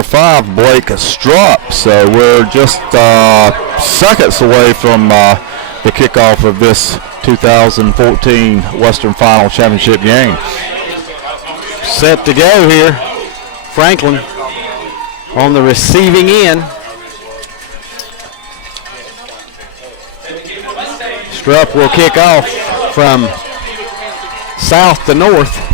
number 5, Blake Strupp. So we're just seconds away from the kickoff of this 2014 Western Final Championship game. Set to go here. Franklin on the receiving end. Strupp will kick off from south to north.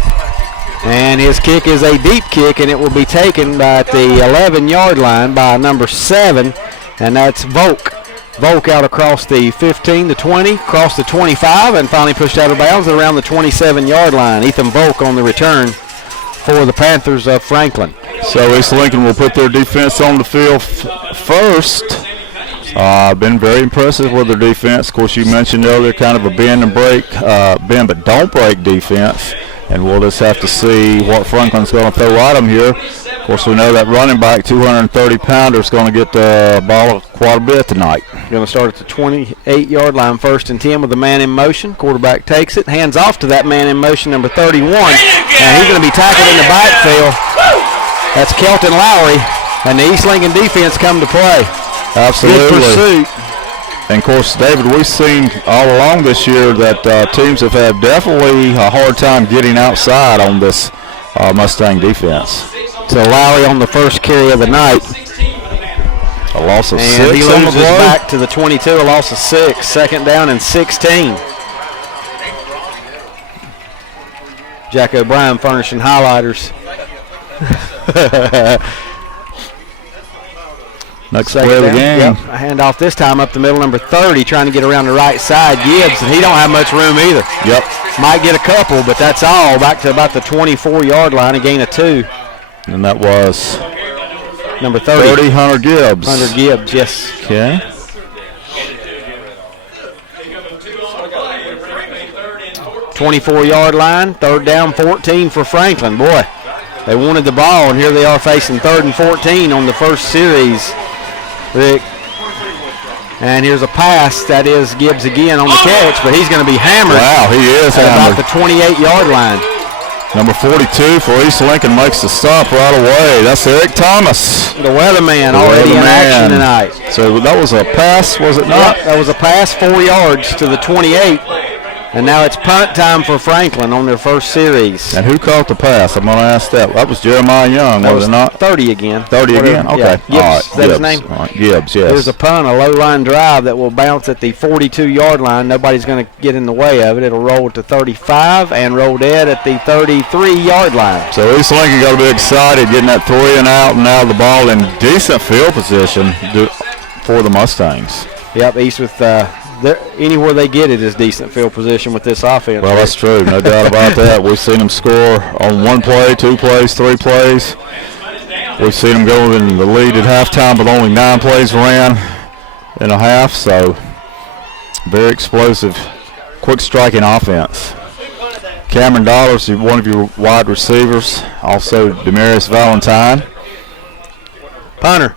And his kick is a deep kick, and it will be taken by at the 11-yard line by number 7, and that's Volk. Volk out across the 15, the 20, across the 25, and finally pushed out of bounds around the 27-yard line. Ethan Volk on the return for the Panthers of Franklin. So East Lincoln will put their defense on the field first. Been very impressive with their defense. Of course, you mentioned earlier kind of a bend and break, bend but don't break defense. And we'll just have to see what Franklin's going to throw at them here. Of course, we know that running back, 230-pounder, is going to get the ball quite a bit tonight. Going to start at the 28-yard line, 1st and 10 with the man in motion. Quarterback takes it, hands off to that man in motion, number 31. And he's going to be tackled in the backfield. That's Kelton Lowry, and the East Lincoln defense come to play. Absolutely. Good pursuit. And, of course, David, we've seen all along this year that teams have had definitely a hard time getting outside on this Mustang defense. So Lowry on the first carry of the night. A loss of 6 and he on the loses play. back to the 22, a loss of 6. 2nd down and 16. Jack O'Brien furnishing highlighters. Next play of the game. Yep. A handoff this time up the middle, number 30, trying to get around the right side. Gibbs, and he don't have much room either. Yep. Might get a couple, but that's all. Back to about the 24-yard line, a gain of 2. And that was number 30. Hunter Gibbs. Hunter Gibbs, yes. Okay. .24-yard line, 3rd down, 14 for Franklin. Boy, they wanted the ball, and here they are facing 3rd and 14 on the first series. Rick. And here's a pass. That is Gibbs again on the catch, but he's going to be hammered. Wow, he is at hammered. about the 28-yard line. Number 42 for East Lincoln makes the stop right away. That's Eric Thomas. The weatherman already in action tonight. So that was a pass, was it not? Yep, that was a pass, 4 yards to the 28. And now it's punt time for Franklin on their first series. And who caught the pass? I'm going to ask that. That was Jeremiah Young, was it not? 30 again. 30 again? Okay. Yeah. Gibbs, all right. is that his name? All right. Gibbs, yes. There's a punt, a low-line drive that will bounce at the 42-yard line. Nobody's going to get in the way of it. It'll roll to 35 and roll dead at the 33-yard line. So East Lincoln got to be excited getting that 3 and out, and now the ball in decent field position for the Mustangs. Yep, East with anywhere they get it is decent field position with this offense. Well, that's true. No doubt about that. We've seen them score on 1 play, 2 plays, 3 plays. We've seen them go in the lead at halftime, but only 9 plays ran in a half. So very explosive, quick striking offense. Cameron Dollars, one of your wide receivers. Also Demarius Valentine. Punter.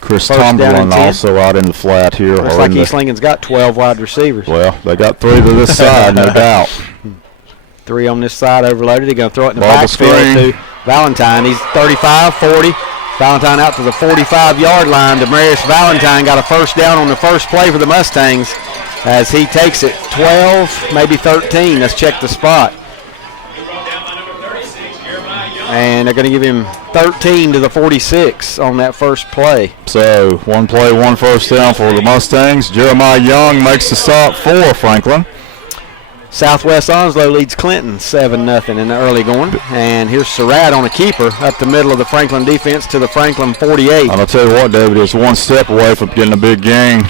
Chris Tomberlin also out in the flat here. Looks like East Lincoln's got 12 wide receivers. Well, they got 3 to this side, no doubt. 3 on this side overloaded. They're going to throw it in the backfield to Valentine. He's 35, 40. Valentine out to the 45-yard line. Demarius Valentine got a first down on the first play for the Mustangs as he takes it 12, maybe 13. Let's check the spot. And they're going to give him 13 to the 46 on that first play. So 1 play, 1 first down for the Mustangs. Jeremiah Young makes the stop for Franklin. Southwest Onslow leads Clinton 7-0 in the early going. And here's Surratt on a keeper up the middle of the Franklin defense to the Franklin 48. And I'll tell you what, David, it's 1 step away from getting a big gain.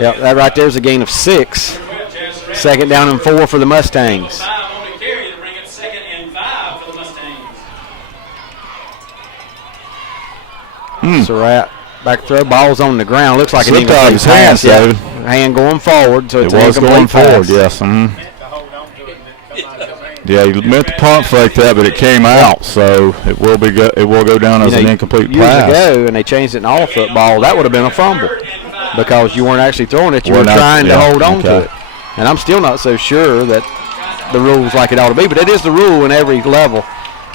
Yep, that right there is a gain of 6. 2nd down and 4 for the Mustangs. Surratt back throw, ball's on the ground. Looks like an incomplete pass. Yeah. Hand going forward, so it's it was going forward. Pass. Yes. Yeah, he meant to pump fake that, but it came out, so it will go down as an incomplete pass. Years ago, and they changed it in all football, that would have been a fumble because you weren't actually throwing it; you were trying to hold on to it. And I'm still not so sure that the rule's like it ought to be, but it is the rule in every level.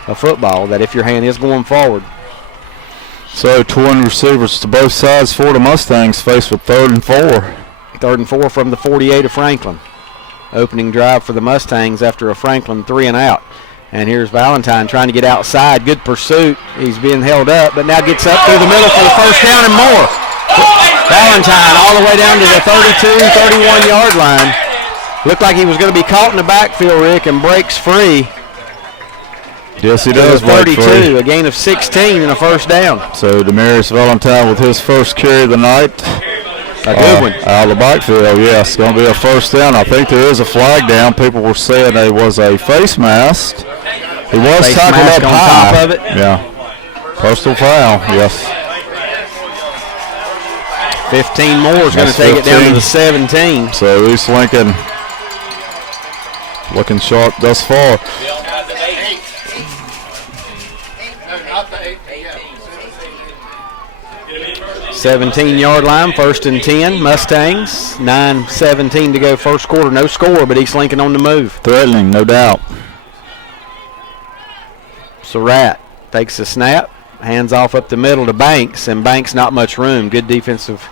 of football, that if your hand is going forward. So twin receivers to both sides for the Mustangs faced with 3rd and 4. 3rd and 4 from the 48 of Franklin. Opening drive for the Mustangs after a Franklin 3 and out. And here's Valentine trying to get outside. Good pursuit. He's being held up, but now gets up through the middle for the first down and more. Valentine all the way down to the 32, 31-yard line. Looked like he was going to be caught in the backfield, Rick, and breaks free. Yes, he does. 32, a gain of 16 and a first down. So Demarius Valentine with his first carry of the night. A good one. Out of the backfield, yes. Going to be a first down. I think there is a flag down. People were saying it was a face mask. He was face tackled mask up on high. top of it. Yeah. Personal foul, yes. 15 more is going to take it down to the 17. So East Lincoln looking sharp thus far. 17-yard line, 1st and 10. Mustangs, 9:17 to go first quarter. No score, but East Lincoln on the move. Threatening, no doubt. Surratt takes the snap, hands off up the middle to Banks, and Banks not much room. Good defensive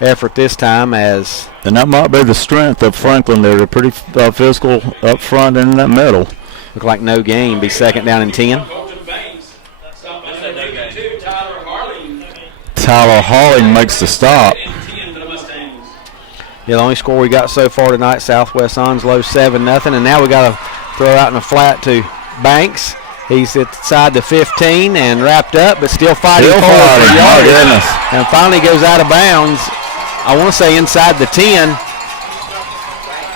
effort this time as... And that might be the strength of Franklin there. They're pretty physical up front and in that middle. Look like no gain. Be 2nd down and 10. Tyler Hawley makes the stop. Yeah, the only score we got so far tonight, Southwest Onslow 7-0, and now we got to throw out in the flat to Banks. He's inside the 15 and wrapped up, but still fighting for yardage. And finally goes out of bounds. I want to say inside the 10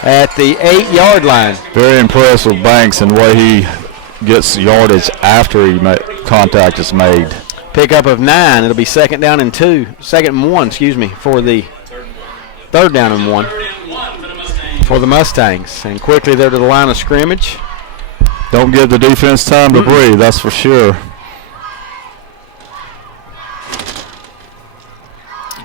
at the 8-yard line. Very impressed with Banks and the way he gets yardage after contact is made. Pickup of 9. It'll be 2nd down and 1, for the 3rd down and 1 for the Mustangs. And quickly they're to the line of scrimmage. Don't give the defense time to breathe, that's for sure.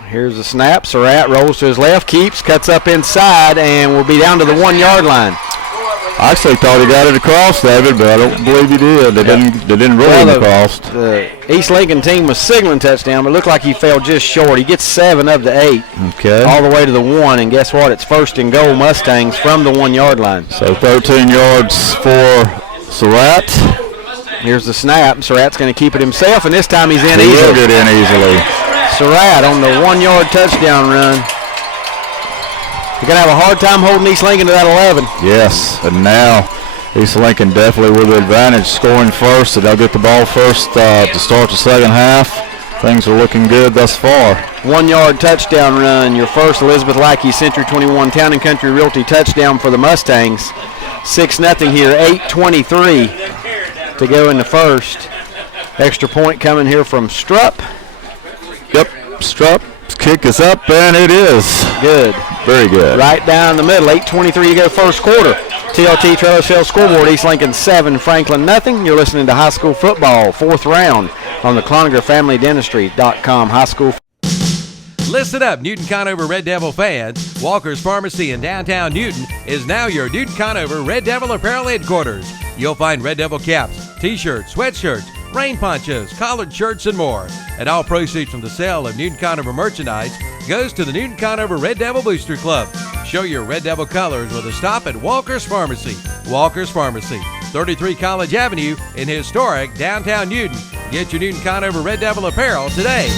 Here's the snap. Surratt rolls to his left, keeps, cuts up inside, and will be down to the 1-yard line. I actually thought he got it across, David, but I don't believe he did. They didn't roll him across. The East Lincoln team was signaling touchdown, but it looked like he fell just short. He gets 7 of the 8. Okay. All the way to the 1, and guess what? It's 1st and goal Mustangs from the 1-yard line. So 13 yards for Surratt. Here's the snap. Surratt's going to keep it himself, and this time he's in He easily. will get in easily. Surratt on the 1-yard touchdown run. You're going to have a hard time holding East Lincoln to that 11. Yes, and now East Lincoln definitely with the advantage, scoring first, and they'll get the ball first to start the second half. Things are looking good thus far. 1-yard touchdown run, your first Elizabeth Lackey Century 21 Town & Country Realty touchdown for the Mustangs. 6-0 here, 8:23 to go in the first. Extra point coming here from Strupp. Yep, Strupp. Kick is up, and it is. Good. Very good. Right down the middle, 8:23 to go first quarter. TLT Trailer Sales Scoreboard, East Lincoln 7, Franklin nothing. You're listening to high school football, 4th round on the CloningerFamilyDentistry.com high school. Listen up, Newton Conover Red Devil fans. Walker's Pharmacy in downtown Newton is now your Newton Conover Red Devil apparel headquarters. You'll find Red Devil caps, t-shirts, sweatshirts, rain ponchos, collared shirts, and more. And all proceeds from the sale of Newton Conover merchandise goes to the Newton Conover Red Devil Booster Club. Show your Red Devil colors with a stop at Walker's Pharmacy. Walker's Pharmacy, 33 College Avenue in historic downtown Newton. Get your Newton Conover Red Devil apparel today.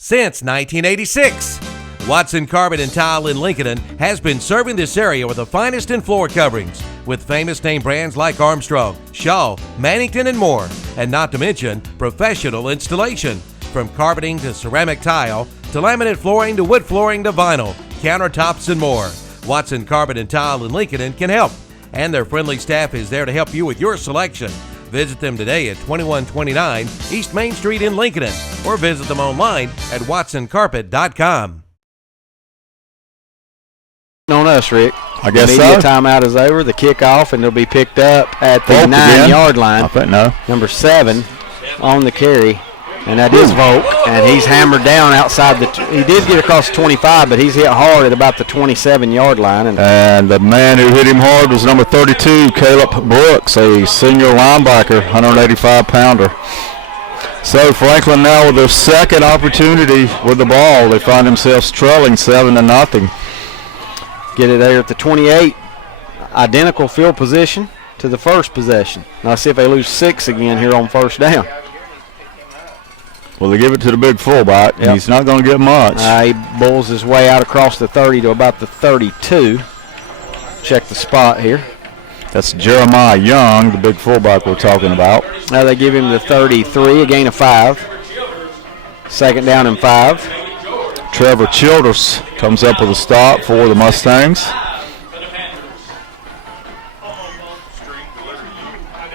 Since 1986, Watson Carpet and Tile in Lincoln has been serving this area with the finest in floor coverings, with famous name brands like Armstrong, Shaw, Mannington, and more, and not to mention professional installation. From carpeting to ceramic tile, to laminate flooring to wood flooring to vinyl, countertops, and more. Watson Carpet and Tile in Lincoln can help, and their friendly staff is there to help you with your selection. Visit them today at 2129 East Main Street in Lincoln, or visit them online at watsoncarpet.com. On us, Rick. I guess the media timeout is over. The kickoff, and it'll be picked up at the 9-yard line. I think no. Number 7 on the carry. And that is Volk, and he's hammered down outside he did get across the 25, but he's hit hard at about the 27-yard line. And the man who hit him hard was number 32, Caleb Brooks, a senior linebacker, 185-pounder. So Franklin now with their second opportunity with the ball. They find themselves trailing 7-0. Get it there at the 28. Identical field position to the first possession. Now see if they lose 6 again here on first down. Well, they give it to the big fullback. Yep. He's not going to get much. He bulls his way out across the 30 to about the 32. Check the spot here. That's Jeremiah Young, the big fullback we're talking about. Now they give him the 33, a gain of 5. Second down and 5. Trevor Childers comes up with a stop for the Mustangs.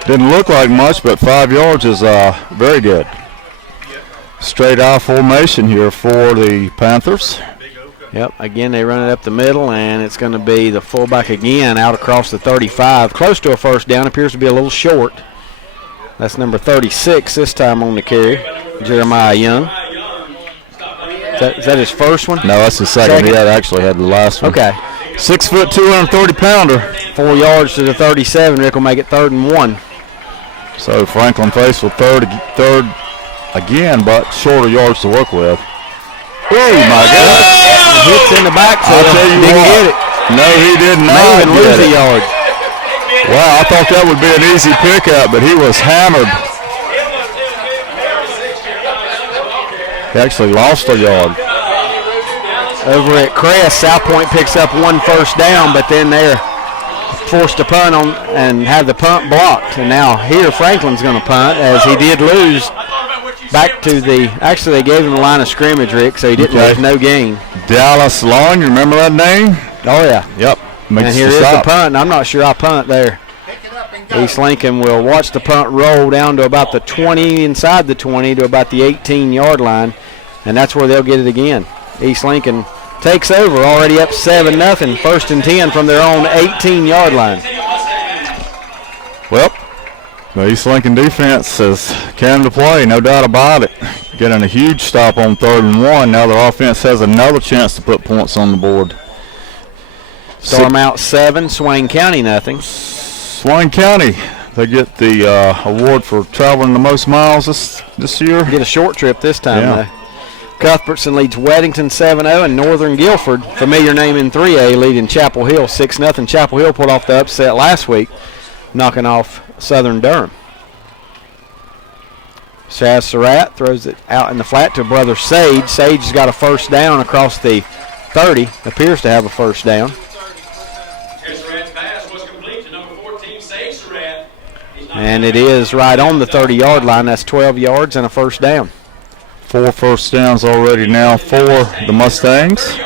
Didn't look like much, but 5 yards is very good. Straight I formation here for the Panthers. Yep, again they run it up the middle, and it's going to be the fullback again out across the 35. Close to a first down, appears to be a little short. That's number 36 this time on the carry, Jeremiah Young. Is that his first one? No, that's the second. He had actually had the last one. Okay. 6 foot, 230-pounder. 4 yards to the 37. Rick will make it 3rd and 1. So Franklin faced with third again, but shorter yards to work with. Oh my God! Hits in the backfield. I'll tell you Didn't what. get it. No, he did not. May even lose a yard. Wow, I thought that would be an easy pickup, but he was hammered. He actually lost a yard. Over at Crest, South Point picks up 1 first down, but then they're forced to punt on and have the punt blocked. And now here Franklin's going to punt, as he did lose back to actually they gave him the line of scrimmage, Rick, so he didn't lose, no gain. Dallas Long, you remember that name? Oh, yeah. Yep. And here is the punt, and I'm not sure I punt there. East Lincoln will watch the punt roll down to about the 20, inside the 20 to about the 18-yard line, and that's where they'll get it again. East Lincoln takes over, already up 7-0, 1st and 10 from their own 18-yard line. Well, the East Lincoln defense has came to play, no doubt about it. Getting a huge stop on 3rd and 1. Now their offense has another chance to put points on the board. Storm out 7, Swain County nothing. Swain County, they get the award for traveling the most miles this year. Get a short trip this time, Yeah. though. Cuthbertson leads Weddington 7-0, and Northern Guilford, familiar name in 3A, leading Chapel Hill 6-0. Chapel Hill pulled off the upset last week, knocking off Southern Durham. Shaz Surratt throws it out in the flat to brother Sage. Sage has got a first down across the 30, appears to have a first down. And it is right on the 30-yard line. That's 12 yards and a first down. 4 first downs already now for the Mustangs.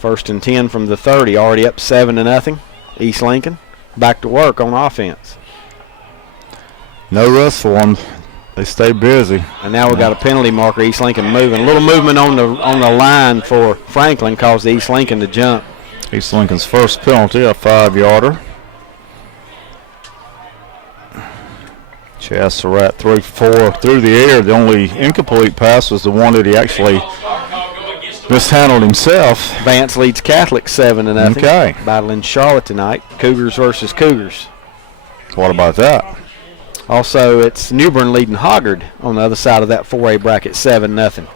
1st and 10 from the 30, already up 7-0. East Lincoln back to work on offense. No rest for them. They stay busy. And now we've got a penalty marker. East Lincoln moving. A little movement on the line for Franklin caused East Lincoln to jump. East Lincoln's first penalty, a 5-yarder. Chaz Surratt threw 4 through the air. The only incomplete pass was the one that he actually mishandled himself. Vance leads Catholic 7-0. Okay. Battling Charlotte tonight. Cougars versus Cougars. What about that? Also, it's Newbern leading Hoggard on the other side of that 4A bracket, 7-0.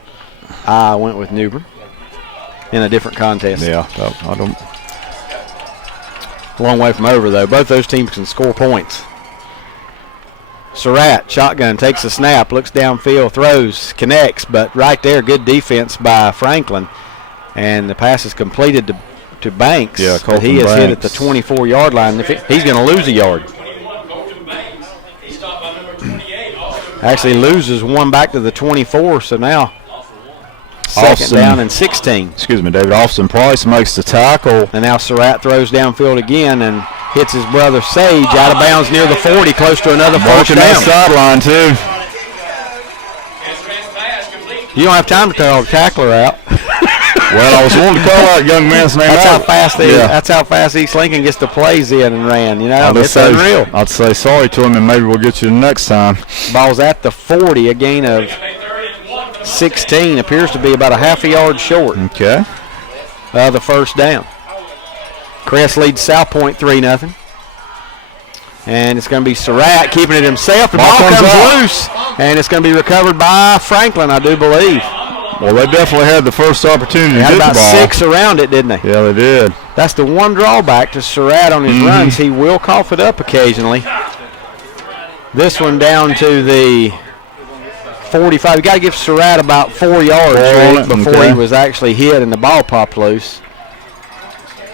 I went with Newbern in a different contest. Yeah, I don't. A long way from over, though. Both those teams can score points. Surratt, shotgun, takes a snap, looks downfield, throws, connects, but right there, good defense by Franklin. And the pass is completed to Banks. Yeah, but he is hit at the 24-yard line. He's going to lose a yard. Actually loses one back to the 24, so now second down and 16. Excuse me, David. Austin Price makes the tackle. And now Surratt throws downfield again and hits his brother Sage out of bounds near the 40, close to another first down. That sideline, too. You don't have time to throw the tackler out. Well, I was wanting to call out young man's name. That's how fast East Lincoln gets the plays in and ran. You know, it's unreal. I'd say sorry to him, and maybe we'll get you the next time. Ball's at the 40, a gain of 16. Appears to be about a half a yard short. Okay. The first down. Crest leads South Point 3-0. And it's going to be Surratt keeping it himself. The ball comes loose, and it's going to be recovered by Franklin, I do believe. Well, they definitely had the first opportunity to had get about the ball. 6 around it, didn't they? Yeah, they did. That's the one drawback to Surratt on his runs. He will cough it up occasionally. This one down to the 45. You got to give Surratt about 4 yards before he was actually hit and the ball popped loose.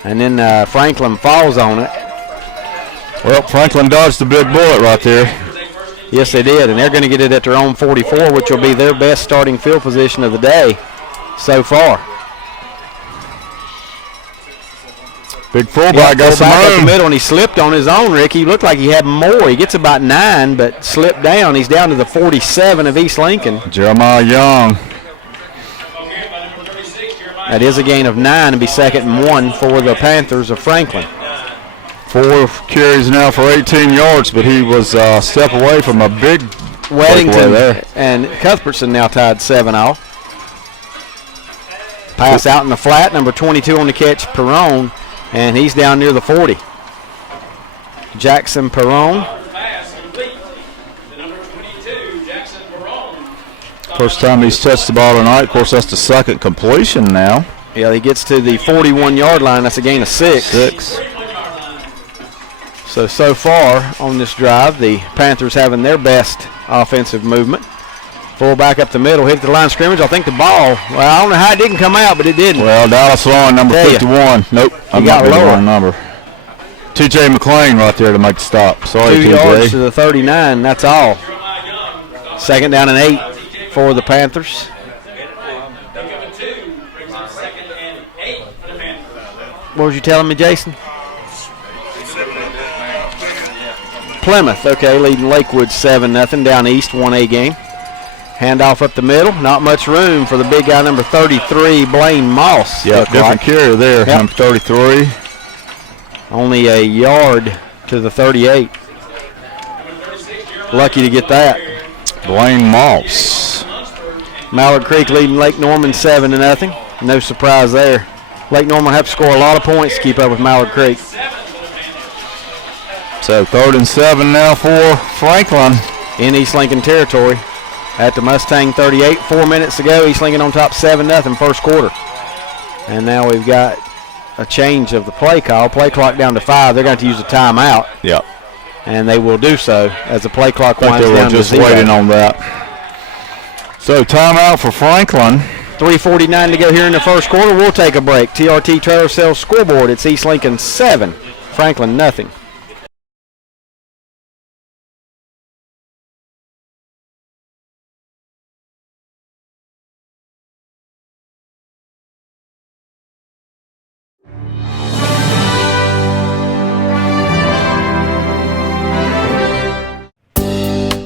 And then Franklin falls on it. Well, Franklin dodged the big bullet right there. Yes, they did, and they're going to get it at their own 44, which will be their best starting field position of the day so far. Big fullback got some up room. the middle, and he slipped on his own, Rick. He looked like he had more. He gets about 9, but slipped down. He's down to the 47 of East Lincoln. Jeremiah Young. That is a gain of 9 and be 2nd and 1 for the Panthers of Franklin. 4 carries now for 18 yards, but he was a step away from a big Weddington there. And Cuthbertson now tied 7 off. Pass out in the flat, number 22 on the catch, Perrone, and he's down near the 40. Jackson Perrone. First time he's touched the ball tonight. Of course, that's the second completion now. Yeah, he gets to the 41-yard line. That's a gain of 6. So far on this drive, the Panthers having their best offensive movement. Fullback up the middle, hit the line of scrimmage. I think the ball, well, I don't know how it didn't come out, but it didn't. Well, Dallas Lawn, number 51. Nope, he got lower. The wrong number. T.J. McLean right there to make the stop. Sorry, 2 yards to the 39, that's all. 2nd down and 8 for the Panthers. What was you telling me, Jason? Plymouth, okay, leading Lakewood 7-0 down east, 1A game. Handoff up the middle, not much room for the big guy, number 33, Blaine Moss. Yeah, different carrier there, number 33. Only a yard to the 38. Lucky to get that. Blaine Moss. Mallard Creek leading Lake Norman 7-0. No surprise there. Lake Norman will have to score a lot of points to keep up with Mallard Creek. So 3rd and 7 now for Franklin. In East Lincoln territory at the Mustang 38. 4 minutes to go. East Lincoln on top 7-0 first quarter. And now we've got a change of the play call. Play clock down to 5. They're going to have to use a timeout. Yep. And they will do so as the play clock winds down to 0. Just waiting on that. So timeout for Franklin. 3:49 to go here in the first quarter. We'll take a break. TRT Trailer Sales scoreboard. It's East Lincoln 7, Franklin nothing.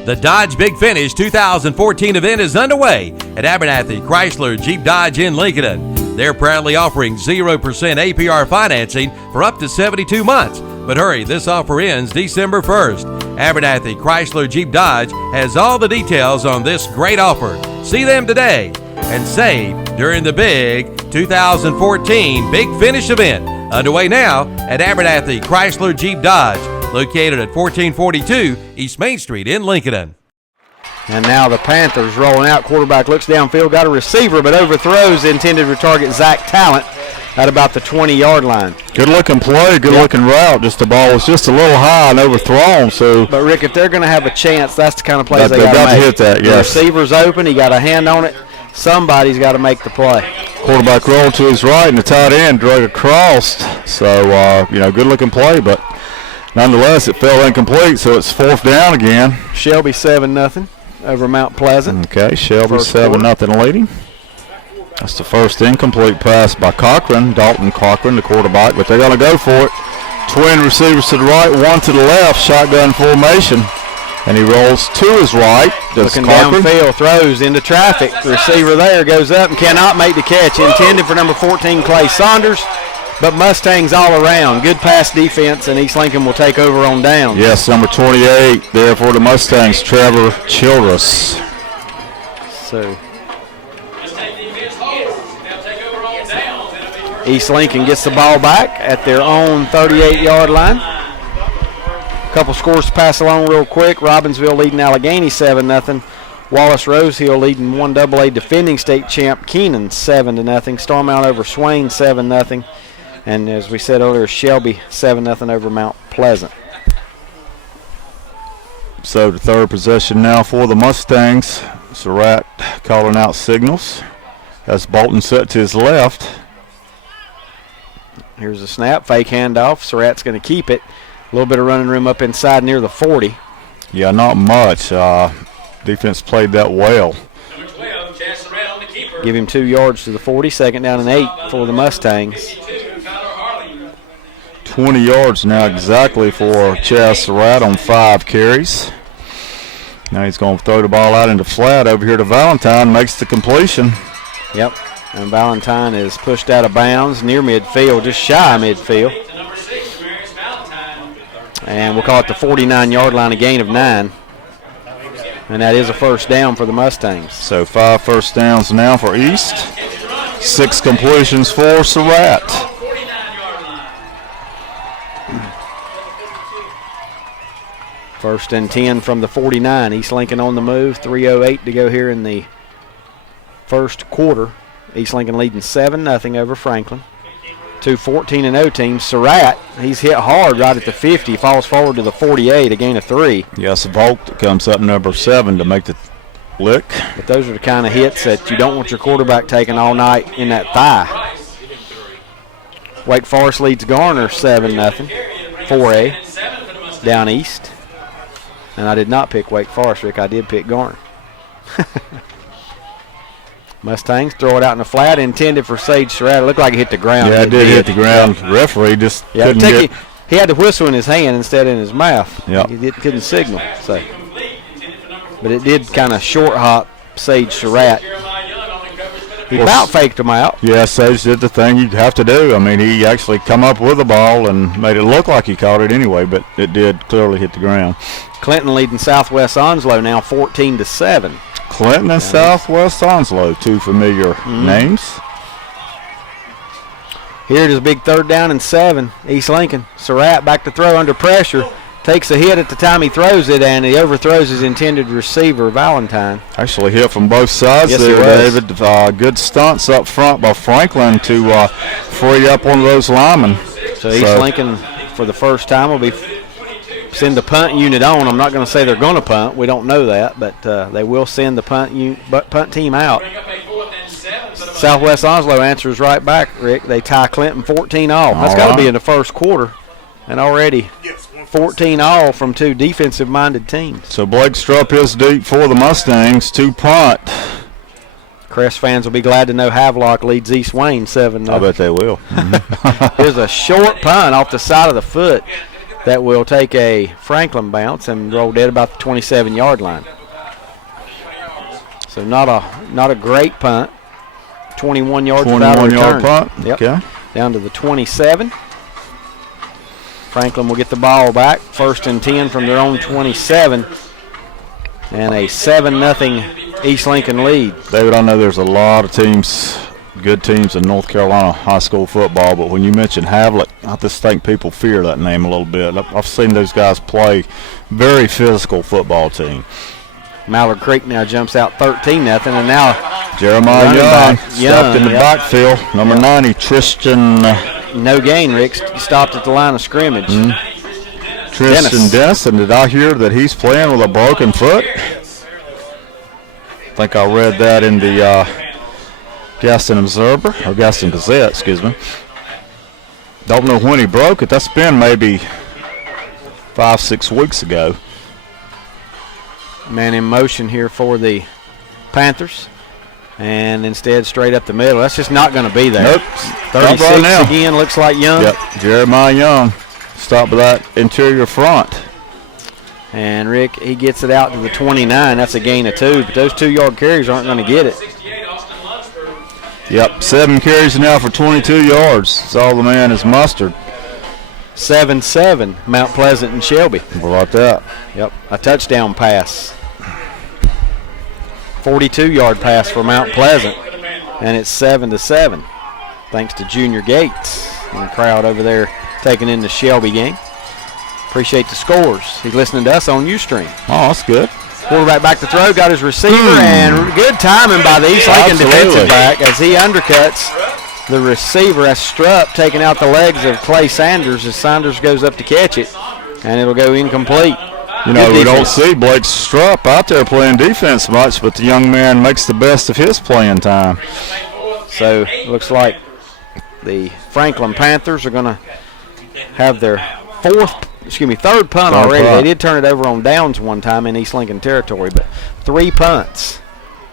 The Dodge Big Finish 2014 event is underway at Abernathy Chrysler Jeep Dodge in Lincoln. They're proudly offering 0% APR financing for up to 72 months. But hurry, this offer ends December 1st. Abernathy Chrysler Jeep Dodge has all the details on this great offer. See them today and save during the big 2014 Big Finish event. Underway now at Abernathy Chrysler Jeep Dodge, located at 1442 East Main Street in Lincoln. And now the Panthers rolling out. Quarterback looks downfield, got a receiver, but overthrows, intended to target Zach Talent at about the 20-yard line. Good looking play, good looking route. Just the ball was just a little high and overthrown. So, but Rick, if they're going to have a chance, that's the kind of plays they got to hit that. Yes. The receiver's open. He got a hand on it. Somebody's got to make the play. Quarterback rolled to his right, and the tight end drug across. So, good looking play, but nonetheless, it fell incomplete. So it's 4th down again. Shelby 7-0 over Mount Pleasant. Okay, Shelby 7-0 leading. That's the first incomplete pass by Cochran, Dalton Cochran, the quarterback, but they're going to go for it. Twin receivers to the right, one to the left, shotgun formation. And he rolls to his right. Looking downfield, throws into traffic. The receiver there goes up and cannot make the catch. Intended for number 14, Clay Saunders, but Mustangs all around. Good pass defense, and East Lincoln will take over on down. Yes, number 28 there for the Mustangs, Trevor Childress. So East Lincoln gets the ball back at their own 38-yard line. Couple scores to pass along real quick. Robbinsville leading Allegheny 7-0. Wallace Rosehill leading 1AA defending state champ Keenan 7-0. Starmount over Swain 7-0. And as we said earlier, Shelby 7-0 over Mount Pleasant. So the third possession now for the Mustangs. Surratt calling out signals. That's Bolton set to his left. Here's a snap, fake handoff. Surratt's going to keep it. A little bit of running room up inside near the 40. Yeah, not much. Defense played that well. Give him 2 yards to the 40. Second down and 8 for the Mustangs. 20 yards now exactly for Chaz Surratt on 5 carries. Now he's going to throw the ball out into flat over here to Valentine. Makes the completion. Yep. And Valentine is pushed out of bounds near midfield, just shy of midfield. And we'll call it the 49-yard line, a gain of 9. And that is a first down for the Mustangs. So 5 first downs now for East. 6 completions for Surratt. First and 10 from the 49. East Lincoln on the move. 3:08 to go here in the first quarter. East Lincoln leading 7-0 over Franklin. 2 14-0 teams. Surratt, he's hit hard right at the 50, falls forward to the 48, a gain of 3. Yes, Volk comes up number 7 to make the lick. But those are the kind of hits that you don't want your quarterback taking all night in that thigh. Wake Forest leads Garner 7-0, 4A, down east. And I did not pick Wake Forest, Rick. I did pick Garner. Mustangs throw it out in the flat, intended for Sage Surratt. It looked like it hit the ground. Yeah, it did hit the ground. The referee just couldn't get. He had the whistle in his hand instead of in his mouth. Yep. He couldn't signal. So, but it did kind of short hop Sage Surratt. He about faked him out. Yeah, Sage did the thing you have to do. I mean, he actually come up with the ball and made it look like he caught it anyway, but it did clearly hit the ground. Clinton leading Southwest Onslow now 14-7. Clinton and Southwest Onslow, 2 familiar names. Here it is a big 3rd down and 7. East Lincoln. Surratt back to throw under pressure. Takes a hit at the time he throws it, and he overthrows his intended receiver, Valentine. Actually hit from both sides there, David. Good stunts up front by Franklin to free up one of those linemen. So East Lincoln, for the first time, will be send the punt unit on. I'm not going to say they're going to punt. We don't know that, but they will send the punt team out. Southwest Onslow answers right back, Rick. They tie Clinton 14-all. That's got to be in the first quarter. And already 14-all from 2 defensive-minded teams. So Blake Strupp is deep for the Mustangs to punt. Crest fans will be glad to know Havelock leads East Wayne 7-0. I bet they will. Here's a short punt off the side of the foot that will take a Franklin bounce and roll dead about the 27-yard line. So not a great punt. 21 yards without a return. 21-yard punt. Yep. Okay. Down to the 27. Franklin will get the ball back. 1st and 10 from their own 27. And a 7-0 East Lincoln lead. David, I know there's a lot of teams, good teams in North Carolina high school football, but when you mention Havelock, I just think people fear that name a little bit. I've seen those guys play. Very physical football team. Mallard Creek now jumps out 13-0, and now Jeremiah Young stopped in the backfield. Number 90, Tristan. No gain, Rick. Stopped at the line of scrimmage. Tristan Denison. Did I hear that he's playing with a broken foot? I think I read that in the Gaston Observer, or Gaston Gazette, excuse me. Don't know when he broke it. That's been maybe 5-6 weeks ago. Man in motion here for the Panthers. And instead straight up the middle. That's just not going to be there. Nope. 36 right again, looks like Young. Yep, Jeremiah Young stopped by that interior front. And Rick, he gets it out to the 29. That's a gain of 2, but those 2-yard carries aren't going to get it. Yep, 7 carries now for 22 yards. That's all the man has mustered. 7-7, Mount Pleasant and Shelby. How about that? Yep, a touchdown pass. 42-yard pass for Mount Pleasant, and it's 7-7, thanks to Junior Gates and the crowd over there taking in the Shelby game. Appreciate the scores. He's listening to us on Ustream. Oh, that's good. Quarterback back to throw, got his receiver, and good timing by the East Lincoln defensive back as he undercuts the receiver. That's Strupp taking out the legs of Clay Sanders as Sanders goes up to catch it, and it'll go incomplete. You know, we don't see Blake Strupp out there playing defense much, but the young man makes the best of his playing time. So looks like the Franklin Panthers are going to have their third punt already. They did turn it over on downs one time in East Lincoln territory, but 3 punts.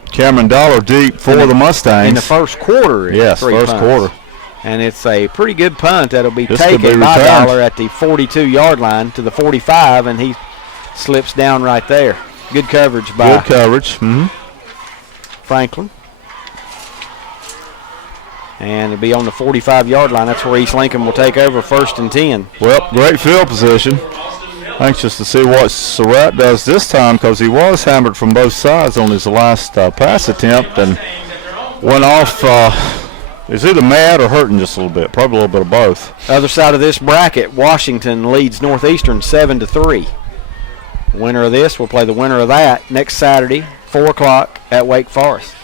Cameron Dollar deep for the Mustangs. In the first quarter. Yes, first quarter. And it's a pretty good punt that'll be taken by Dollar at the 42-yard line to the 45, and he slips down right there. Good coverage by Franklin. And it'll be on the 45-yard line. That's where East Lincoln will take over, 1st and 10. Well, great field position. Anxious to see what Surratt does this time because he was hammered from both sides on his last pass attempt and went off. He's either mad or hurting just a little bit, probably a little bit of both. Other side of this bracket, Washington leads Northeastern 7-3. Winner of this will play the winner of that next Saturday, 4 o'clock at Wake Forest.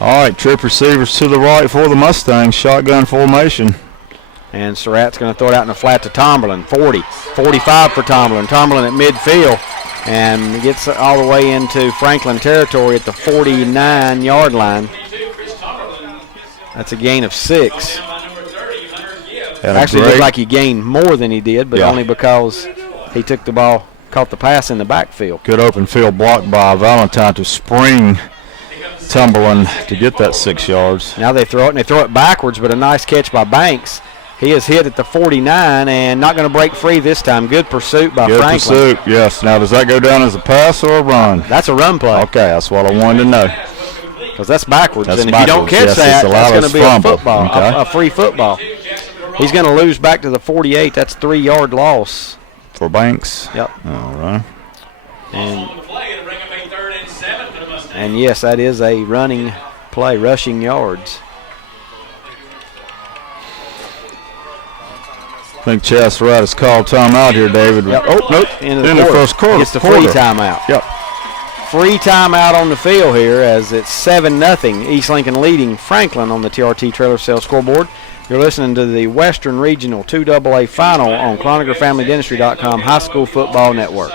All right, trip receivers to the right for the Mustangs, shotgun formation. And Surratt's going to throw it out in the flat to Tomberlin, 40, 45 for Tomberlin. Tomberlin at midfield and gets all the way into Franklin territory at the 49-yard line. That's a gain of 6. Actually looked like he gained more than he did, but only because he took the ball, caught the pass in the backfield. Good open field block by Valentine to spring Tomberlin to get that 6 yards. Now they throw it, and they throw it backwards, but a nice catch by Banks. He is hit at the 49 and not going to break free this time. Good pursuit by Franklin. Good pursuit, yes. Now, does that go down as a pass or a run? That's a run play. Okay, that's what I wanted to know. Because that's backwards. That's and if backwards. You don't catch that's going to be a football, a free football. He's going to lose back to the 48. That's 3-yard loss. For Banks? Yep. All right. And yes, that is a running play, rushing yards. I think Chad Surratt has called timeout here, David. Yep. Oh, nope. In the first quarter. It's the free timeout. Yep. Free timeout on the field here as it's 7-0. East Lincoln leading Franklin on the TRT Trailer Sales scoreboard. You're listening to the Western Regional 2AA Final on ChronikerFamilyDentistry.com High School Football Network.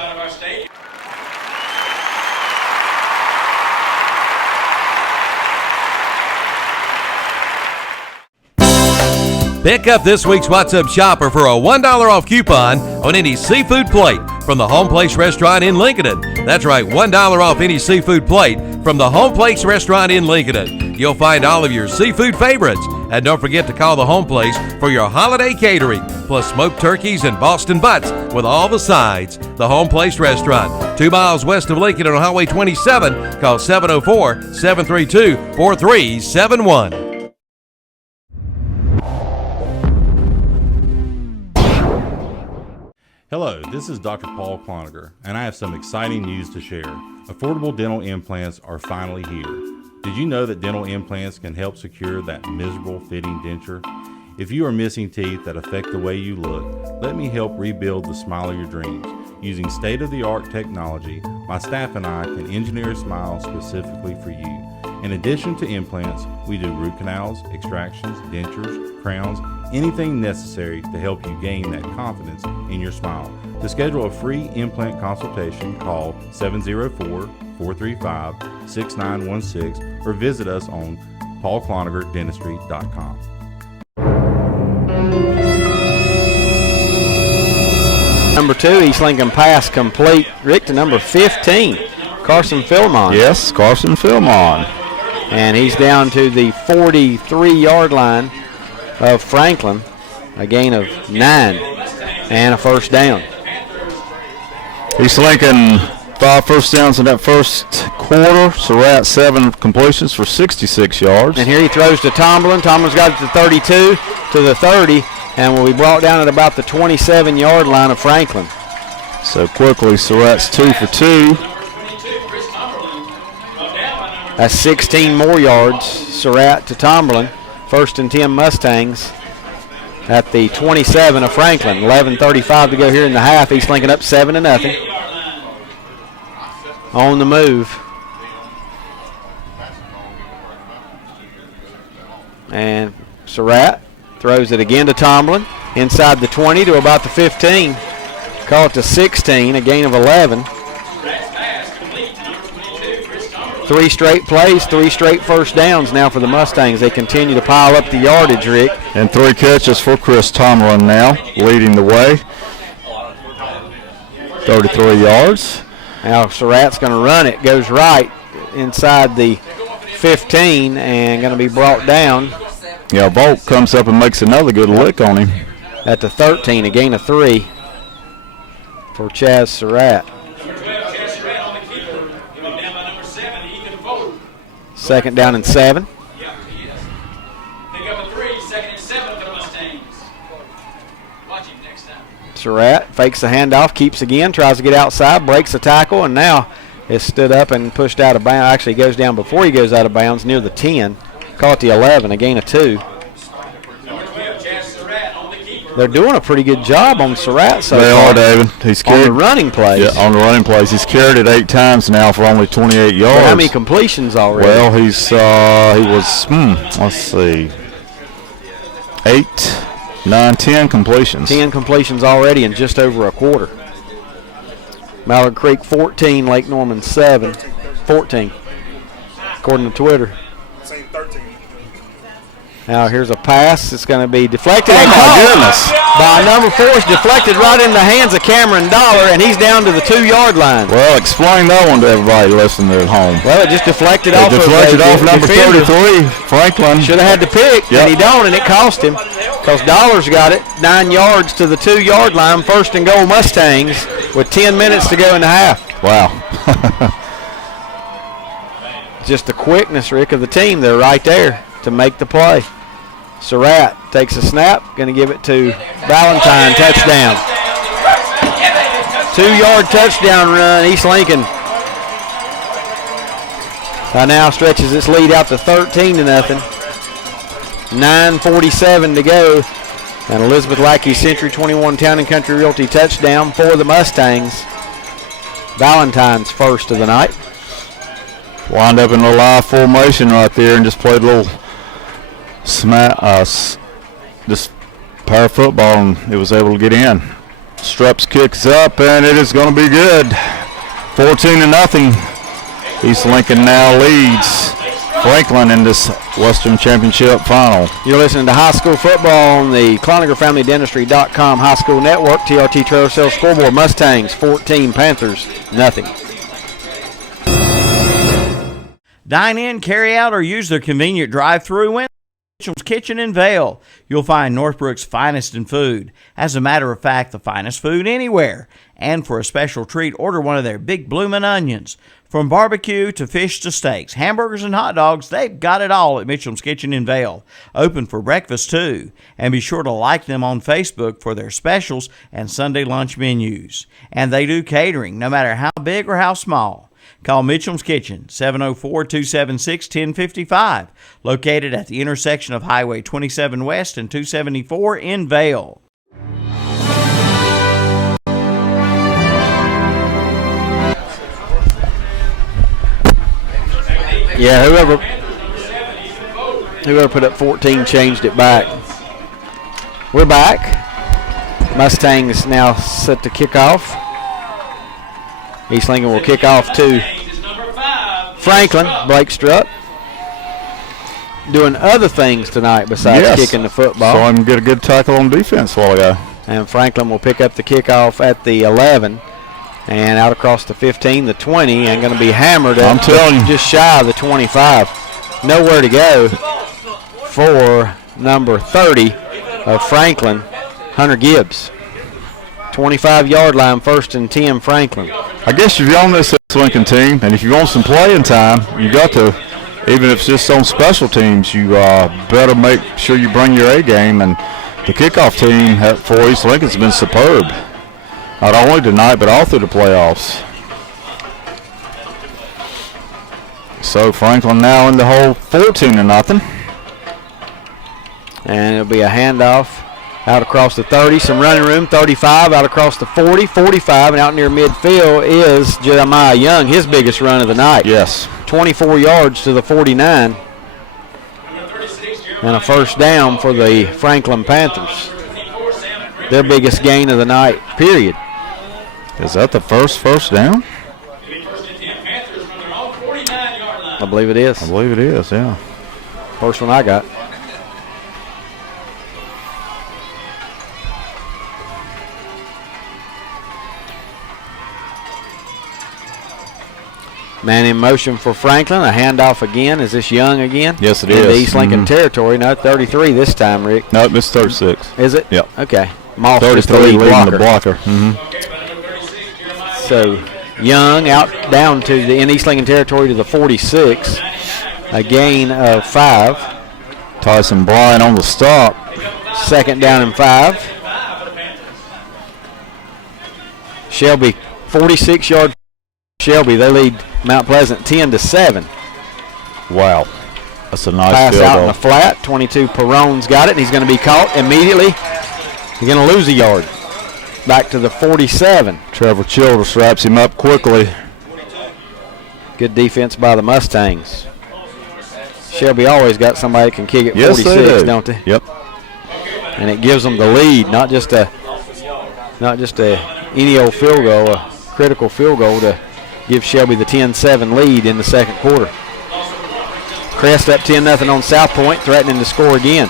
Pick up this week's What's Up Shopper for a $1 off coupon on any seafood plate from the Home Place Restaurant in Lincoln. That's right, $1 off any seafood plate from the Home Place Restaurant in Lincoln. You'll find all of your seafood favorites. And don't forget to call the Home Place for your holiday catering, plus smoked turkeys and Boston butts with all the sides. The Home Place Restaurant, 2 miles west of Lincoln on Highway 27. Call 704-732-4371. Hello, this is Dr. Paul Cloninger, and I have some exciting news to share. Affordable dental implants are finally here. Did you know that dental implants can help secure that miserable fitting denture? If you are missing teeth that affect the way you look, let me help rebuild the smile of your dreams. Using state-of-the-art technology, my staff and I can engineer a smile specifically for you. In addition to implants, we do root canals, extractions, dentures, crowns, anything necessary to help you gain that confidence in your smile. To schedule a free implant consultation, call 704-435-6916 or visit us on paulclonigerdentistry.com. Number 2, East Lincoln pass complete. Rick to number 15, Carson Philmon. Yes, Carson Philmon. And he's down to the 43-yard line of Franklin. A gain of 9 and a first down. East Lincoln 5 first downs in that first quarter. Surratt 7 completions for 66 yards. And here he throws to Tomlin. Tomlin's got it to 32, to the 30, and will be brought down at about the 27-yard line of Franklin. So quickly, Surratt's 2 for 2. That's 16 more yards. Surratt to Tomlin. 1st and 10 Mustangs at the 27 of Franklin. 11:35 to go here in the half. East Lincoln up 7-0. On the move. And Surratt throws it again to Tomlin. Inside the 20 to about the 15. Call it to 16, a gain of 11. 3 straight plays, 3 straight first downs now for the Mustangs. They continue to pile up the yardage, Rick. And 3 catches for Chris Tomlin now, leading the way. 33 yards. Now Surratt's going to run it. Goes right inside the 15 and going to be brought down. Yeah, Volk comes up and makes another good lick on him. At the 13, a gain of 3 for Chaz Surratt. 2nd down and 7. Surratt fakes the handoff, keeps again, tries to get outside, breaks the tackle, and now is stood up and pushed out of bounds. Actually, goes down before he goes out of bounds near the 10. Call it the 11, a gain of 2. They're doing a pretty good job on Surratt so they far. are, David. He's carried, on the running plays. Yeah, on the running plays. He's carried it 8 times now for only 28 yards. But how many completions already? Well, he was, let's see, 8, 9, 10 completions. 10 completions already in just over a quarter. Mallard Creek 14, Lake Norman 7. 14, according to Twitter. Now here's a pass. It's going to be deflected. Oh, my goodness. By number 4. It's deflected right in the hands of Cameron Dollar, and he's down to the 2-yard line. Well, explain that one to everybody listening at home. Well, it just deflected It deflected off number defender. 33, Franklin. Should have had to pick, Yep. and he don't, and it cost him because Dollar's got it 9 yards to the 2-yard line. 1st and goal Mustangs with 10 minutes to go in the half. Wow. Just the quickness, Rick, of the team. They're right there to make the play. Surratt takes a snap, going to give it to Valentine, touchdown. 2-yard touchdown run, East Lincoln. By now stretches its lead out to 13-0. 9:47 to go. And Elizabeth Lackey, Century 21 Town and Country Realty touchdown for the Mustangs. Valentine's first of the night. Wind up in a live formation right there and just played a little just power football, and it was able to get in. Strups kicks up, and it is going to be good. 14-0. East Lincoln now leads Franklin in this Western Championship final. You're listening to high school football on the ClonigerFamilyDentistry.com High School Network. TRT Trailer Sales Scoreboard: Mustangs 14, Panthers nothing. Dine in, carry out, or use their convenient drive-through window. Mitchell's Kitchen in Vale. You'll find Northbrook's finest in food. As a matter of fact, the finest food anywhere. And for a special treat, order one of their big bloomin' onions. From barbecue to fish to steaks, hamburgers and hot dogs, they've got it all at Mitchell's Kitchen in Vale. Open for breakfast too. And be sure to like them on Facebook for their specials and Sunday lunch menus. And they do catering, no matter how big or how small. Call Mitchell's Kitchen, 704-276-1055, located at the intersection of Highway 27 West and 274 in Vale. Yeah, whoever put up 14 changed it back. We're back. Mustangs now set to kick off. East Lincoln will kick off to Franklin. Blake Strutt doing other things tonight besides kicking the football. Saw him get a good tackle on defense a while ago. And Franklin will pick up the kickoff at the 11 and out across the 15, the 20, and going to be hammered I'm telling you. just shy of the 25. nowhere to go for number 30 of Franklin, Hunter Gibbs. 25-yard line, 1st and 10, Franklin. I guess if you're on this Lincoln team, and if you want some playing time, you got to, even if it's just on special teams, you better make sure you bring your A game. And the kickoff team for East Lincoln's been superb, not only tonight but all through the playoffs. So Franklin now in the hole, 14-0. And it'll be a handoff out across the 30, some running room, 35, out across the 40, 45, and out near midfield is Jeremiah Young, his biggest run of the night. Yes. 24 yards to the 49. And a first down for the Franklin Panthers. Their biggest gain of the night, period. Is that the first down? I believe it is. I believe it is, yeah. First one I got. Man in motion for Franklin. A handoff again. Is this Young again? Yes, it in is. The East Lincoln territory. Not 33 this time, Rick. No, it's 36. Is it? Yep. Okay. Moss 33 leading leading the blocker. So Young out down to the in East Lincoln territory to the 46. A gain of 5. Tyson Bryan on the stop. 2nd down and 5. Shelby, 46-yard. Shelby, they lead Mount Pleasant 10-7. Wow. That's a nice Pass field out goal. in the flat. 22 Perrone's got it, and he's going to be caught immediately. He's going to lose a yard. Back to the 47. Trevor Childress wraps him up quickly. Good defense by the Mustangs. Shelby always got somebody that can kick it. Yes, 46, they do. don't they? Yep. And it gives them the lead, not just a any old field goal, a critical field goal to give Shelby the 10-7 lead in the second quarter. Crest up 10-0 on South Point, threatening to score again.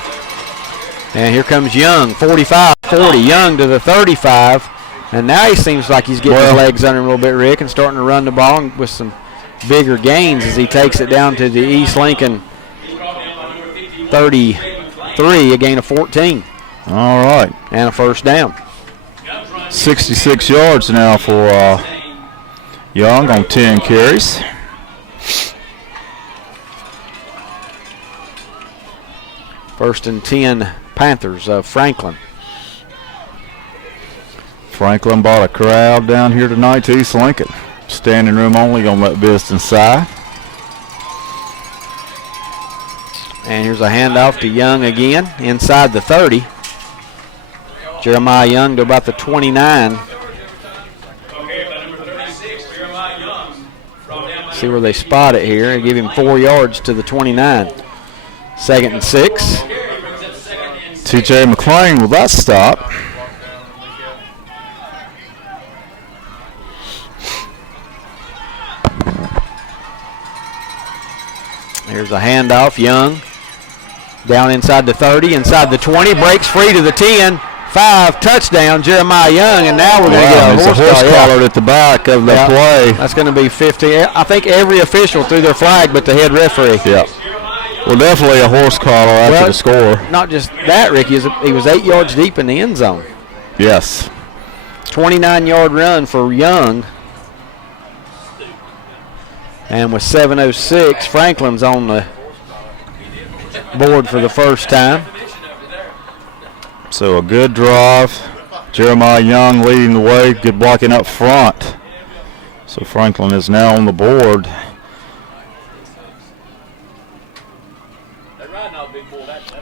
And here comes Young, 45-40. Young to the 35. And now he seems like he's getting his legs under him a little bit, Rick, and starting to run the ball with some bigger gains as he takes it down to the East Lincoln 33, a gain of 14. All right. And a first down. 66 yards now for Young on 10 carries. First and 10 Panthers of Franklin. Franklin bought a crowd down here tonight to East Lincoln. Standing room only, gonna let visitors inside. And here's a handoff to Young again, inside the 30. Jeremiah Young to about the 29. See where they spot it here and give him 4 yards to the 29. 2nd and 6. T.J. McClain with that stop. Here's a handoff. Young down inside the 30, inside the 20, breaks free to the 10. 5, touchdown, Jeremiah Young, and now we're going to get a horse collar at the back of the play. That's going to be 50. I think every official threw their flag but the head referee. Yeah. Well, definitely a horse collar after the score. Not just that, Rick. He was 8 yards deep in the end zone. Yes. 29-yard run for Young. And with 7:06, Franklin's on the board for the first time. So a good drive. Jeremiah Young leading the way. Good blocking up front. So Franklin is now on the board.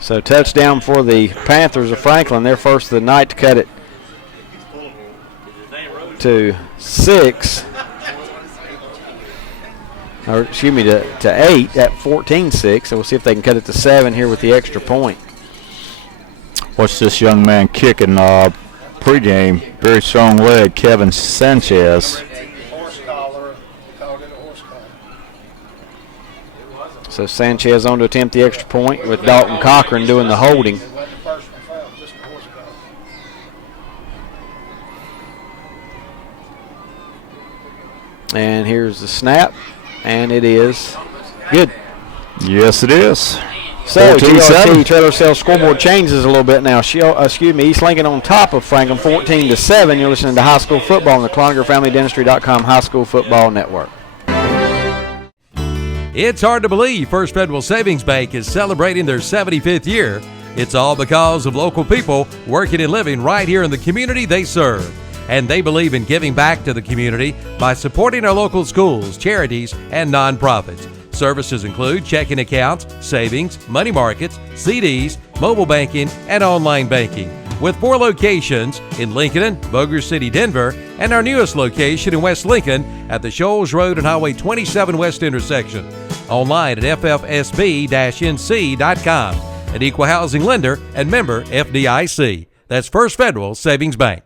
So touchdown for the Panthers of Franklin. They're first of the night to cut it to 6. Or excuse me, to 8 at 14-6. So we'll see if they can cut it to 7 here with the extra point. Watch this young man kicking pregame. Very strong leg, Kevin Sanchez. So Sanchez on to attempt the extra point with Dalton Cochran doing the holding. And here's the snap, and it is good. Yes, it is. So, 14-7. TRT Trailer Sales scoreboard changes a little bit now. East Lincoln on top of Franklin, 14-7. You're listening to High School Football on the CloningerFamilyDentistry.com High School Football Network. It's hard to believe First Federal Savings Bank is celebrating their 75th year. It's all because of local people working and living right here in the community they serve. And they believe in giving back to the community by supporting our local schools, charities, and nonprofits. Services include checking accounts, savings, money markets, CDs, mobile banking, and online banking. With 4 locations in Lincoln, Bossier City, Denver, and our newest location in West Lincoln at the Shoals Road and Highway 27 West intersection. Online at ffsb-nc.com. An equal housing lender and member FDIC. That's First Federal Savings Bank.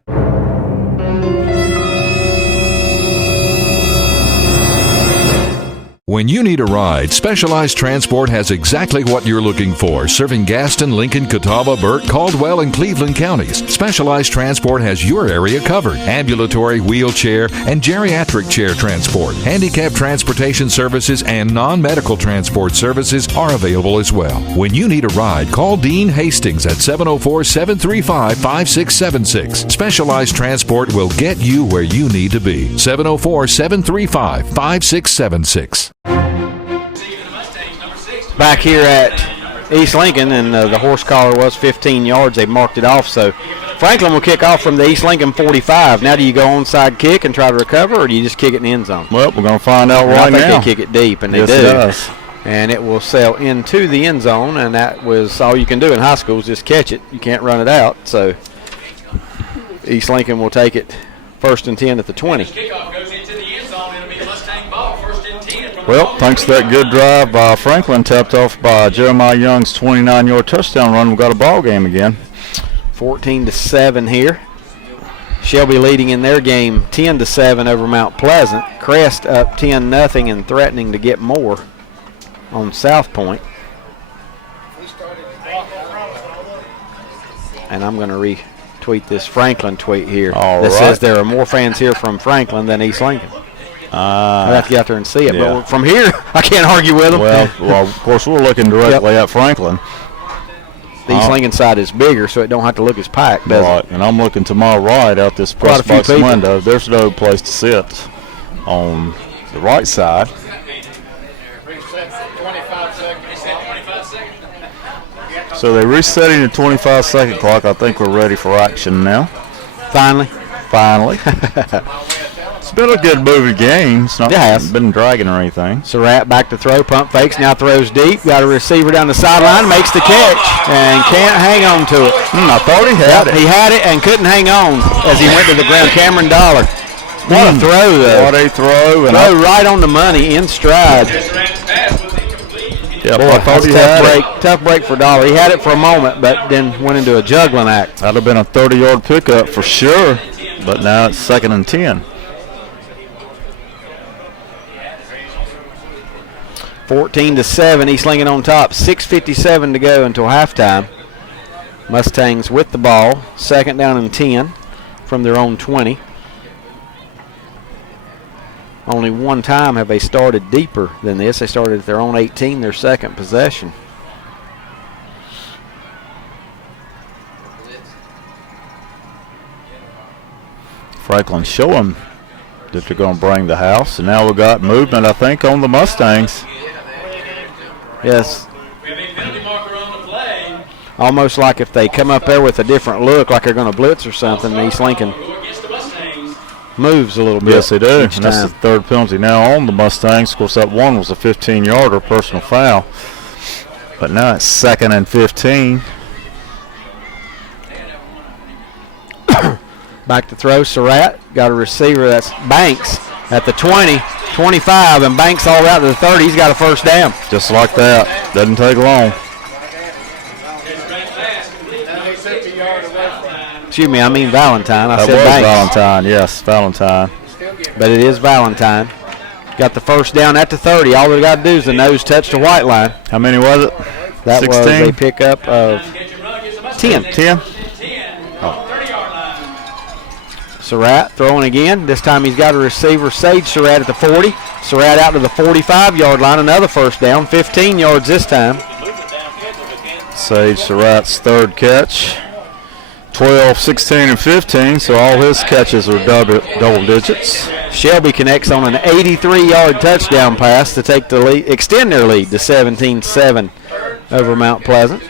When you need a ride, Specialized Transport has exactly what you're looking for, serving Gaston, Lincoln, Catawba, Burke, Caldwell, and Cleveland counties. Specialized Transport has your area covered. Ambulatory, wheelchair, and geriatric chair transport. Handicap transportation services and non-medical transport services are available as well. When you need a ride, call Dean Hastings at 704-735-5676. Specialized Transport will get you where you need to be. 704-735-5676. Back here at East Lincoln, and the horse collar was 15 yards. They marked it off, so Franklin will kick off from the East Lincoln 45. Now do you go onside kick and try to recover, or do you just kick it in the end zone? Well, we're going to find out right now. I think they kick it deep, and they yes, do. It does. And it will sail into the end zone, and that was all you can do in high school is just catch it. You can't run it out, so East Lincoln will take it 1st and 10 at the 20. Kickoff goes into the end zone. It'll be a Mustang ball, 1st and 10. Well, thanks to that good drive by Franklin, tapped off by Jeremiah Young's 29-yard touchdown run, we've got a ball game again. 14-7 here. Shelby leading in their game 10-7 over Mount Pleasant. Crest up 10-0 and threatening to get more on South Point. And I'm going to retweet this Franklin tweet here that says there are more fans here from Franklin than East Lincoln. I'd have to get out there and see it, but from here, I can't argue with them. Well, of course, we're looking directly at Franklin. The East Lincoln side is bigger, so it don't have to look as packed, does it? And I'm looking to my right out this press box window. There's no place to sit on the right side. So they're resetting the 25-second clock. I think we're ready for action now. Finally. It's been a good moving game. It's not been dragging or anything. Surratt back to throw, pump fakes, now throws deep. Got a receiver down the sideline, makes the catch, and can't hang on to it. I thought he had it. He had it and couldn't hang on as he went to the ground. Cameron Dollar. What a throw, though. What a throw. And right on the money, in stride. Yeah, boy, I thought he had it. Tough break for Dollar. He had it for a moment, but then went into a juggling act. That'd have been a 30-yard pickup for sure, but now it's 2nd and 10. 14-7, East Lincoln on top. 6:57 to go until halftime. Mustangs with the ball. 2nd down and 10 from their own 20. Only one time have they started deeper than this. They started at their own 18, their second possession. Franklin showing that they're going to bring the house, and now we've got movement, I think, on the Mustangs. Yes. Almost like if they come up there with a different look, like they're going to blitz or something, East Lincoln moves a little bit. Yes, they do. And that's the 3rd penalty now on the Mustangs. Of course, that one was a 15-yarder personal foul. But now it's 2nd and 15. Back to throw, Surratt. Got a receiver, that's Banks at the 20, 25, and Banks all out to the 30. He's got a 1st down. Just like that. Doesn't take long. Excuse me, I mean Valentine. I that said was Banks. Valentine, yes, Valentine. But it is Valentine. Got the 1st down at the 30. All they got to do is the nose touch the white line. How many was it? That 16? was a pickup of 10. 10? Surratt throwing again. This time he's got a receiver, Sage Surratt at the 40. Surratt out to the 45-yard line, another first down, 15 yards this time. Sage Surratt's third catch. 12, 16, and 15, so all his catches are double digits. Shelby connects on an 83-yard touchdown pass to take the lead, extend their lead to 17-7 over Mount Pleasant.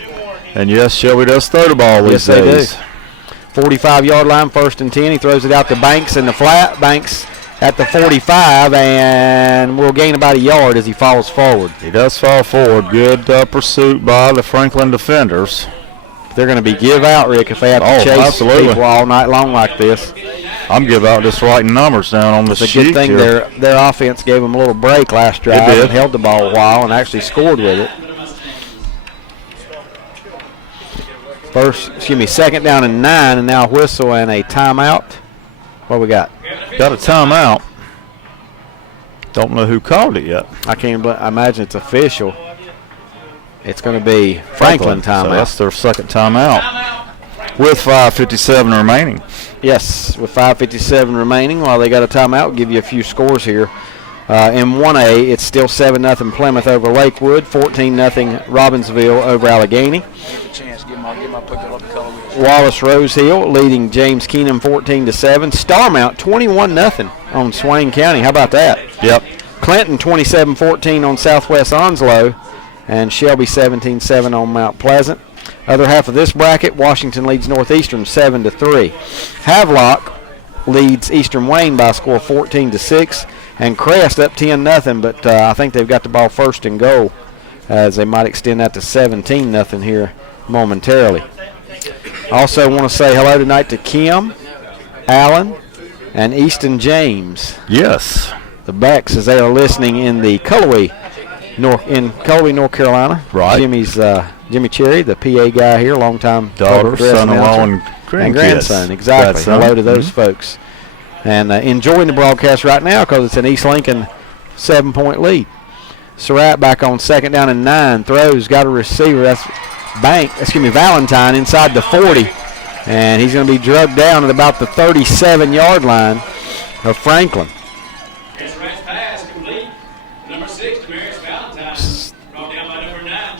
And yes, Shelby does throw the ball these days. They do. 45-yard line, 1st and 10. He throws it out to Banks in the flat. Banks at the 45, and will gain about a yard as he falls forward. He does fall forward. Good pursuit by the Franklin defenders. They're going to be give out, Rick, if they have to chase people all night long like this. I'm give out just writing numbers down on the sheet. It's a good thing here. their offense gave them a little break last drive and held the ball a while and actually scored with it. Second down and 9, and now a whistle and a timeout. What we got? Got a timeout. Don't know who called it yet. I imagine it's official. It's going to be Franklin timeout. So that's their second timeout with 5:57 remaining. Yes, with 5:57 remaining. While they got a timeout, we'll give you a few scores here. In 1A, it's still 7-0 Plymouth over Lakewood, 14-0 Robbinsville over Allegheny. Wallace Rosehill leading James Keenum 14-7. Starmount 21-0 on Swain County. How about that? Yep. Clinton 27-14 on Southwest Onslow, and Shelby 17-7 on Mount Pleasant. Other half of this bracket, Washington leads Northeastern 7-3. Havelock leads Eastern Wayne by a score of 14-6, and Crest up 10-0. But I think they've got the ball 1st and goal, as they might extend that to 17-0 here momentarily. Also want to say hello tonight to Kim, Allen, and Easton James. Yes. The Becks, as they are listening in the Cullowhee, North Carolina. Right. Jimmy Cherry, the PA guy here, longtime daughter, son-in-law, and grandson. Exactly. Hello to those folks. And enjoying the broadcast right now because it's an East Lincoln 7-point lead. Surratt back on 2nd down and 9. Throws, got a receiver. That's Valentine inside the 40. And he's going to be drugged down at about the 37-yard line of Franklin.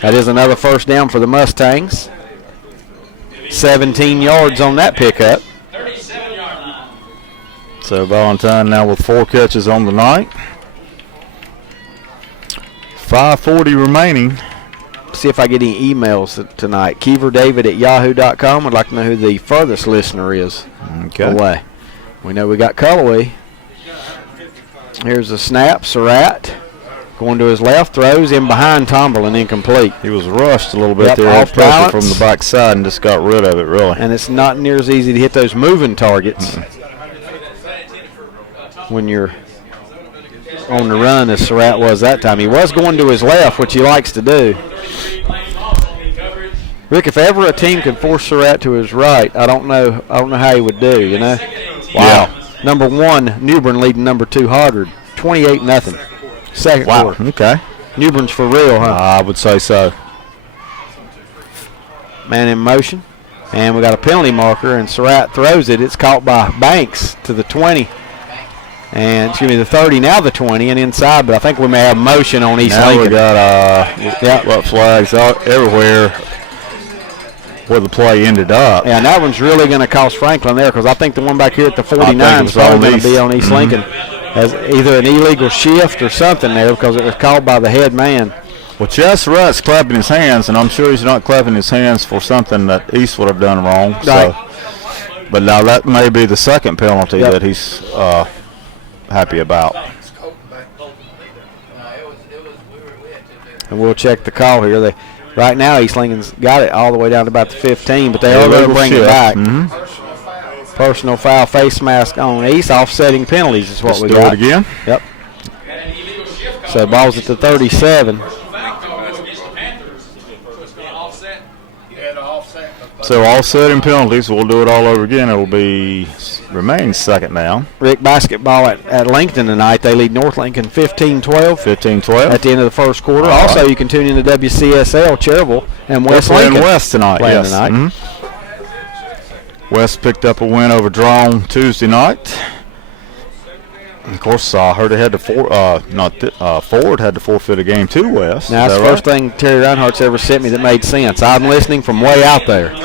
That is another first down for the Mustangs. 17 yards on that pickup. So Valentine now with 4 catches on the night. 5:40 remaining. See if I get any emails tonight. KeeverDavid@yahoo.com. I'd like to know who the furthest listener is. Okay. Away. We know we got Cullowhee. Here's a snap. Surratt going to his left, throws in behind Tomberlin, incomplete. He was rushed a little bit there off balance from the backside and just got rid of it, really. And it's not near as easy to hit those moving targets when you're on the run as Surratt was that time. He was going to his left, which he likes to do. Rick, if ever a team could force Surratt to his right, I don't know how he would do, you know? Wow. Yeah. Number 1, Newbern leading number 2, Hoggard, 28-0. Second quarter. Okay. Newbern's for real, huh? I would say so. Man in motion. And we got a penalty marker, and Surratt throws it. It's caught by Banks to the 20. And, the 30, now the 20, and inside. But I think we may have motion on East Lincoln. Now we got flags out everywhere where the play ended up. Yeah, and that one's really going to cost Franklin there because I think the one back here at the 49 is probably going to be on East Lincoln as either an illegal shift or something there because it was called by the head man. Well, Chess Surratt's clapping his hands, and I'm sure he's not clapping his hands for something that East would have done wrong. Right. So, but now that may be the second penalty that he's happy about. And we'll check the call here. Right now, East Lincoln's got it all the way down to about the 15, but they are going to bring it back. Personal foul, face mask on East, offsetting penalties is what we got. Do it again. Yep. So ball's at the 37. So offsetting penalties, we'll do it all over again. It will remain second down. Rick, basketball at Lincoln tonight. They lead North Lincoln 15-12. 15-12. At the end of the first quarter. Also, you can tune in to WCSL, Cherville, and West Lincoln. West tonight, yes. Tonight. West picked up a win over Drone Tuesday night. Of course, I heard they had to Ford had to forfeit a game too, Wes. Now, that's the first thing Terry Reinhardt's ever sent me that made sense. I'm listening from way out there.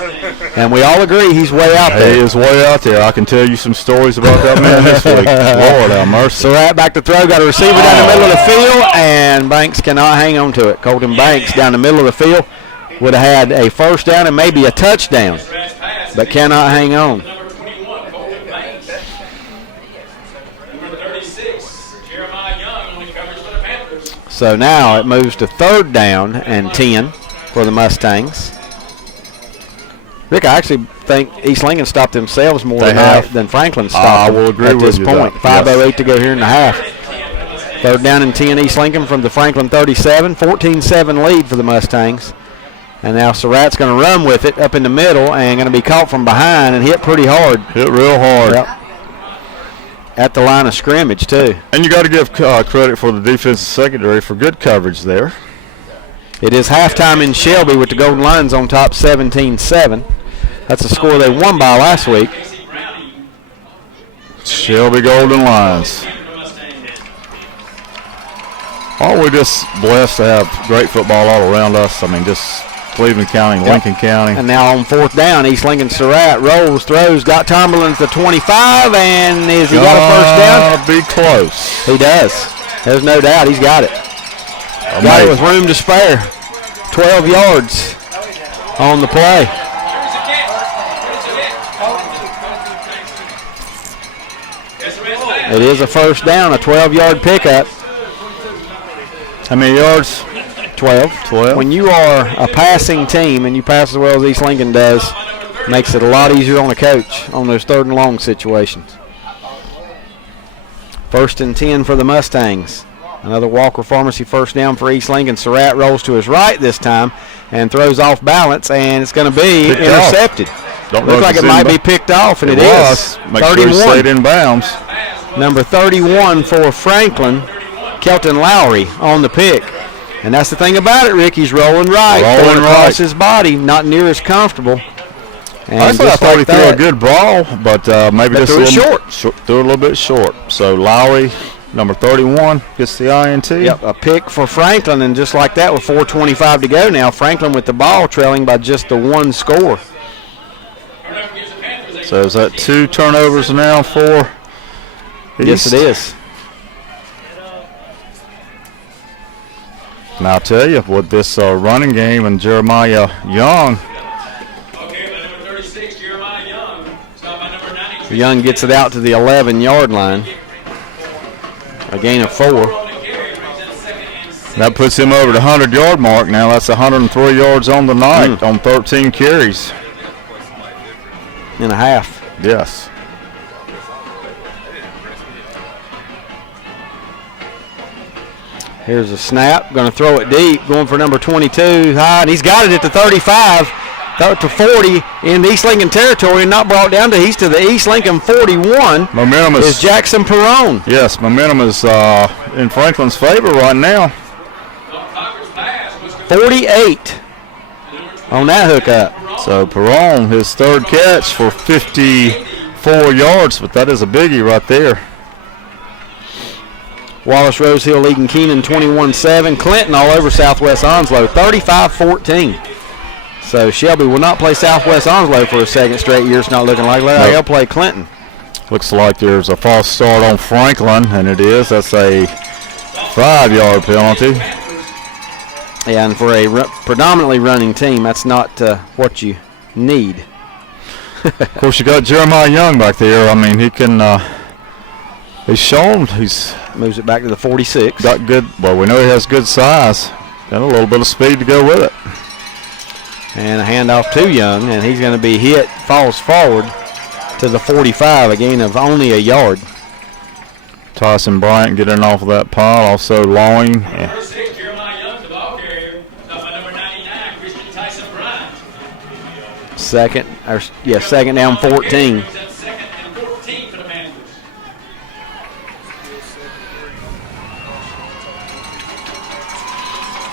And we all agree he's way out there. He is way out there. I can tell you some stories about that man this week. Lord have mercy. So right back to throw. Got a receiver down the middle of the field, and Banks cannot hang on to it. Colton Banks down the middle of the field would have had a first down and maybe a touchdown, but cannot hang on. So now it moves to 3rd down and 10 for the Mustangs. Rick, I actually think East Lincoln stopped themselves more than Franklin stopped them at this point. 5:08 to go here in the half. 3rd down and 10 East Lincoln from the Franklin 37. 14-7 lead for the Mustangs. And now Surratt's going to run with it up in the middle and going to be caught from behind and hit pretty hard. Hit real hard. Yep. At the line of scrimmage, too. And you got to give credit for the defensive secondary for good coverage there. It is halftime in Shelby with the Golden Lions on top 17-7. That's the score they won by last week. Shelby Golden Lions. Aren't we just blessed to have great football all around us? I mean, just Cleveland County, Lincoln County. And now on 4th down, East Lincoln Surratt rolls, throws, got Tomberlin to the 25, and has he got a first down? Be close. He does. There's no doubt he's got it. Got it with room to spare. 12 yards on the play. It is a first down, a 12-yard pickup. How many yards? 12. When you are a passing team and you pass as well as East Lincoln does, makes it a lot easier on the coach on those 3rd and long situations. 1st and 10 for the Mustangs. Another Walker Pharmacy first down for East Lincoln. Surratt rolls to his right this time and throws off balance, and it's going to be intercepted. Looks like it might be picked off, and it is. Make sure he stayed in bounds. Number 31 for Franklin, Kelton Lowry on the pick. And that's the thing about it, Rick. He's rolling right, throwing across his body, not near as comfortable. And I thought he threw a good ball, but maybe just threw it short. Threw a little bit short. So Lowry, number 31, gets the INT. Yep, a pick for Franklin, and just like that with 4:25 to go now, Franklin with the ball trailing by just the 1 score. So is that 2 turnovers now for East? Yes, it is. And I'll tell you, with this running game and Jeremiah Young. Young gets it out to the 11-yard line. A gain of 4. That puts him over the 100-yard mark now. That's 103 yards on the night on 13 carries. And a half. Yes. Here's a snap. Going to throw it deep. Going for number 22 high. And he's got it at the 35. To 40 in East Lincoln territory and not brought down to the East Lincoln 41. Momentum is Jackson Perrone. Yes, momentum is in Franklin's favor right now. 48 on that hookup. So Perrone, his 3rd catch for 54 yards, but that is a biggie right there. Wallace Rosehill leading Keenan 21-7. Clinton all over Southwest Onslow 35-14. So Shelby will not play Southwest Onslow for a 2nd straight year. It's not looking like that. They'll play Clinton. Looks like there's a false start on Franklin, and it is. That's a 5-yard penalty. Yeah, and for a predominantly running team, that's not what you need. Of course, you got Jeremiah Young back there. I mean, he can. He's shown. He's moves it back to the 46. Got good. Well, we know he has good size. Got a little bit of speed to go with it. And a handoff to Young, and he's going to be hit, falls forward to the 45, a gain of only a yard. Tyson Bryant getting off of that pile, also Lawing. Number 6, Jeremiah Young, the ball carrier. Stopped by number 99, Christian Tyson Bryant. Second down 14. Second and 14 for the Managers.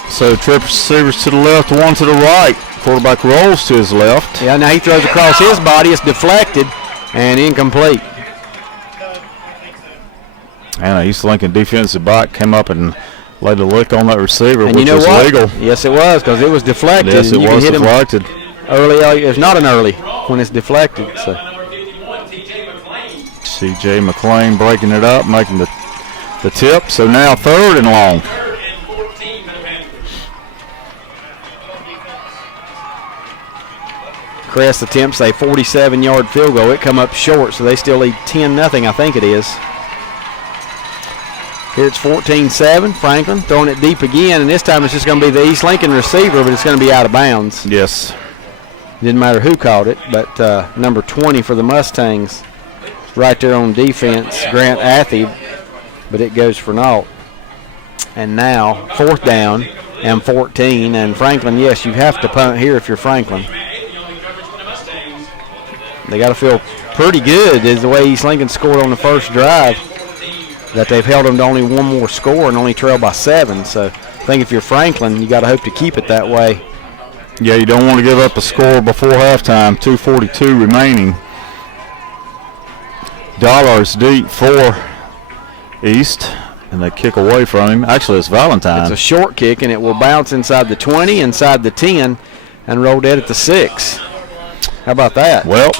So trip receivers to the left, one to the right. Quarterback rolls to his left. Yeah, now he throws across his body. It's deflected and incomplete. And East Lincoln defensive back came up and laid a lick on that receiver, And which you know was what? legal. Yes, it was, because it was deflected. Yes, and it you was can hit deflected. him early. It's not an early when it's deflected. So Number 51, T.J. McLean. C.J. McLean breaking it up, making the tip. So now 3rd and long. 3rd and 14 for the Panthers. Crest attempts a 47-yard field goal. It come up short, so they still lead 10-0, I think it is. Here it's 14-7. Franklin throwing it deep again, and this time it's just going to be the East Lincoln receiver, but it's going to be out of bounds. Yes. Didn't matter who caught it, but number 20 for the Mustangs right there on defense, Grant Athey, but it goes for naught. And now 4th down and 14, and Franklin, yes, you have to punt here if you're Franklin. They got to feel pretty good is the way East Lincoln scored on the first drive, that they've held them to only one more score and only trailed by 7. So I think if you're Franklin, you got to hope to keep it that way. Yeah, you don't want to give up a score before halftime. 2:42 remaining. Dollars deep for East, and they kick away from him. Actually, it's Valentine. It's a short kick, and it will bounce inside the 20, inside the 10, and roll dead at the 6. How about that? Well,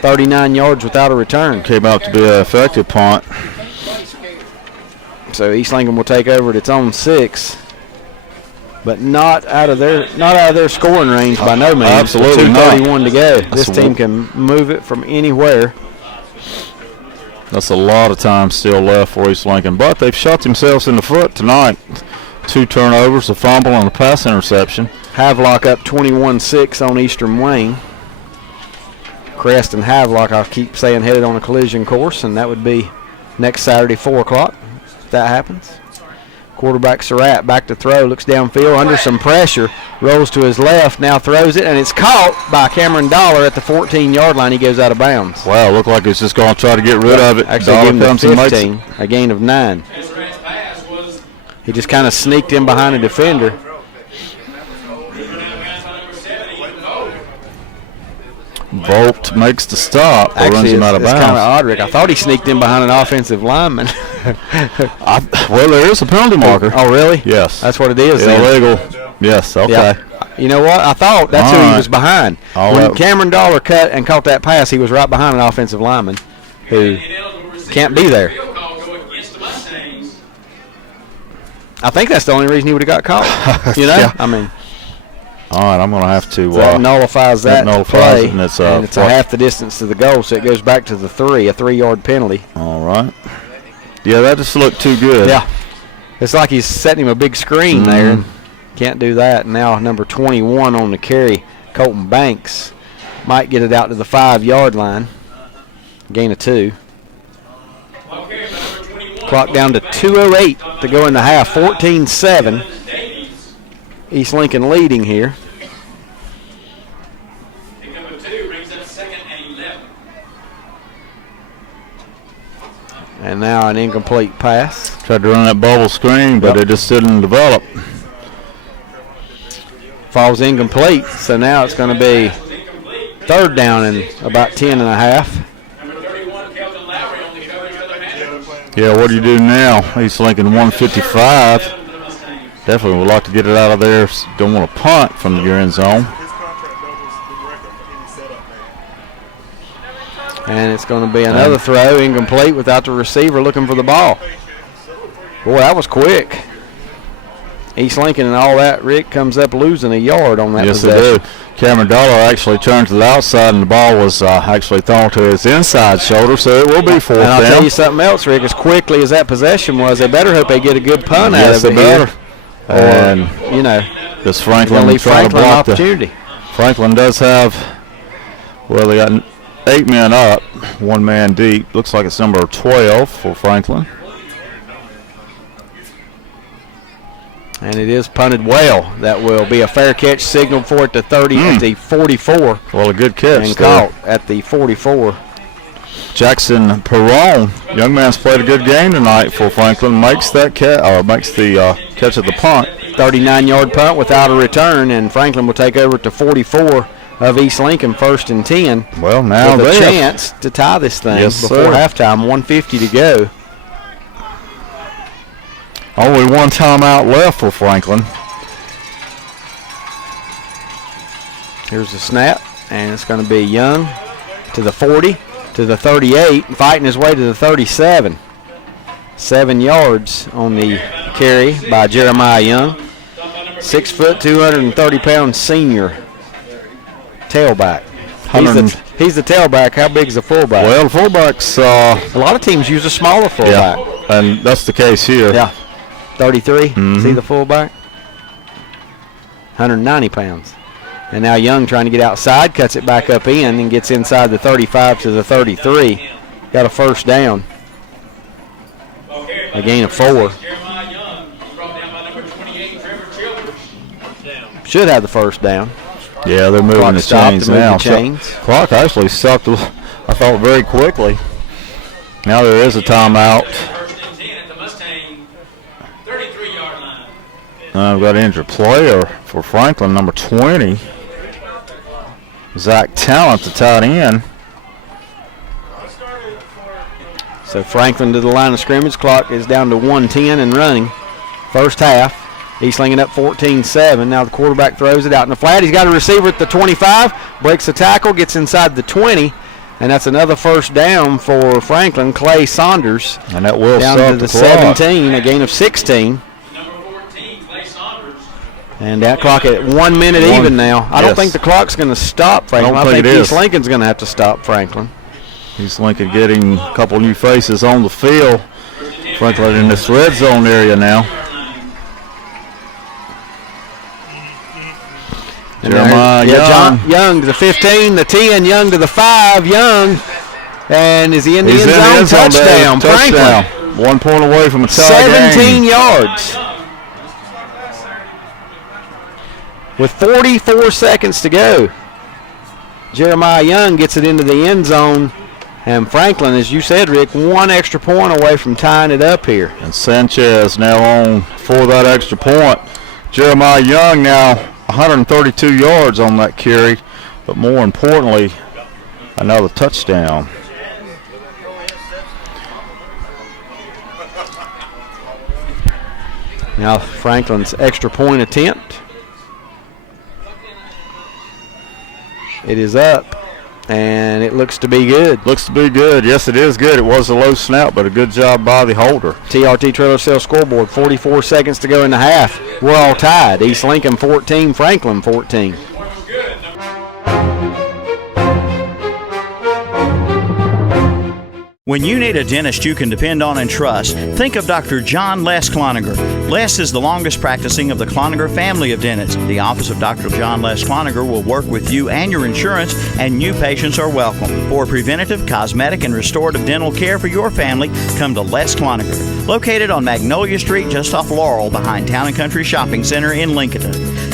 39 yards without a return. came out to be an effective punt. So East Lincoln will take over at its own 6, but not out of their scoring range by no means. Absolutely With not. 2:31 to go. This That's team can move it from anywhere. That's a lot of time still left for East Lincoln, but they've shot themselves in the foot tonight. 2 turnovers, a fumble, and a pass interception. Havelock up 21-6 on Eastern Wayne. Crest and Havelock, I keep saying, headed on a collision course, and that would be next Saturday, 4 o'clock, if that happens. Quarterback Surratt back to throw, looks downfield under some pressure, rolls to his left, now throws it, and it's caught by Cameron Dollar at the 14-yard line. He goes out of bounds. Wow, looked like he's just going to try to get rid of it. Actually, Dollar give him the comes and makes 15, a gain of 9. Surratt's pass was He just kind of sneaked in behind a defender. number 7, Ethan Vogt. Volt makes the stop. Or runs Actually, him out it's of kind of bounds. odd, Rick. I thought he sneaked in behind an offensive lineman. Well, there is a penalty marker. Oh, really? Yes. That's what it is then. Illegal. Yes, okay. Yeah. You know what? I thought that's who he All was right. behind. All When right. Cameron Dollar cut and caught that pass, he was right behind an offensive lineman who can't be there. Field goal go against the Mustangs. I think that's the only reason he would have got caught. You know? Yeah. I mean, All right, I'm going to have to. that nullifies that nullifies play. it, and it's, a what? half the distance to the goal, so it goes back to the 3, a 3-yard penalty. All right. Yeah, that just looked too good. Yeah. It's like he's setting him a big screen there. And can't do that. Now number 21 on the carry, Colton Banks, might get it out to the 5-yard line. Gain of 2. Clock down to 2:08 to go in the half. 14-7. East Lincoln leading here. Pick number 2 brings up 2nd and 11. And now an incomplete pass. Tried to run that bubble screen, but Yep. it just didn't develop. Falls incomplete. So now it's going to be 3rd down and about 10 and a half. Number 31, Kelton Lowry on the coverage for the Panthers. Yeah, what do you do now? East Lincoln 155. 7 for the Mustangs. Definitely would like to get it out of there. Don't want to punt from your end zone. And it's going to be another throw, incomplete without the receiver looking for the ball. Boy, that was quick. East Lincoln and all that, Rick, comes up losing a yard on that Yes, they possession. do. Cameron Dollar actually turned to the outside, and the ball was actually thrown to his inside shoulder, so it will be 4th And I'll tell down. you something else, Rick, as quickly as that possession was, they better hope they get a good punt out Yes, of they it here. better. And You know, does going to Franklin leave try to Franklin an block the... opportunity. Franklin does have, well, they got 8 men up, 1 man deep. Looks like it's number 12 for Franklin. And it is punted well. That will be a fair catch, signaled for it to 30 at the 44 Well, a good catch and there. caught at the 44. Jackson Perron, young man's played a good game tonight for Franklin. Makes that makes the catch at the punt. 39-yard punt without a return, and Franklin will take over to 44 of East Lincoln, 1st and 10. Well, now With a they chance to tie this thing Yes, before sir. halftime, 1:50 to go. Only one timeout left for Franklin. Here's the snap, and it's going to be Young to the 40, to the 38, fighting his way to the 37. 7 yards on the carry by Jeremiah Young. 6 foot, 230-pound senior tailback. He's the tailback. How big is the fullback? Well, the fullback's a lot of teams use a smaller fullback. yeah, and that's the case here. Yeah, 33. See the fullback? 190 pounds. And now Young trying to get outside, cuts it back up in, and gets inside the 35 to the 33. Got a first down. A gain of 4. Jeremiah Young, brought down by number 28, Trevor Childers. Should have the first down. Yeah, they're moving Clock the stopped chains to move now. the chains. So, clock actually stopped, I thought, very quickly. Now there is a timeout. First and 10 at the Mustang 33-yard line. We've got an injured player for Franklin, number 20. Zach Talent, the tight end. So Franklin to the line of scrimmage. Clock is down to 1:10 and running. First half. He's slinging up 14-7. Now the quarterback throws it out in the flat. He's got a receiver at the 25. Breaks the tackle. Gets inside the 20. And that's another first down for Franklin. Clay Saunders. And that will down stop to the clock. 17. A gain of 16. Number 14, Clay Saunders. And that clock at 1 minute even now. I don't think the clock's going to stop Franklin. I I don't think think it East is. Lincoln's going to have to stop Franklin. East Lincoln getting a couple new faces on the field. Franklin in this red zone area now. Jeremiah Young. Young to the 15, the 10, Young to the 5, Young. And is he in the He's end in the zone? end zone there. Touchdown, Franklin. Touchdown. 1 point away from a tie 17 game. yards. With 44 seconds to go. Jeremiah Young gets it into the end zone. And Franklin, as you said, Rick, 1 extra point away from tying it up here. And Sanchez now on for that extra point. Jeremiah Young now 132 yards on that carry, but more importantly, another touchdown. Now Franklin's extra point attempt. It is up, and it looks to be good. Looks to be good. Yes, it is good. It was a low snap, but a good job by the holder. TRT Trailer Sales scoreboard, 44 seconds to go in the half. We're all tied. East Lincoln 14, Franklin 14. When you need a dentist you can depend on and trust, think of Dr. John Les Cloninger. Les is the longest practicing of the Cloninger family of dentists. The office of Dr. John Les Cloninger will work with you and your insurance, and new patients are welcome. For preventative, cosmetic, and restorative dental care for your family, come to Les Cloninger. Located on Magnolia Street just off Laurel behind Town & Country Shopping Center in Lincoln.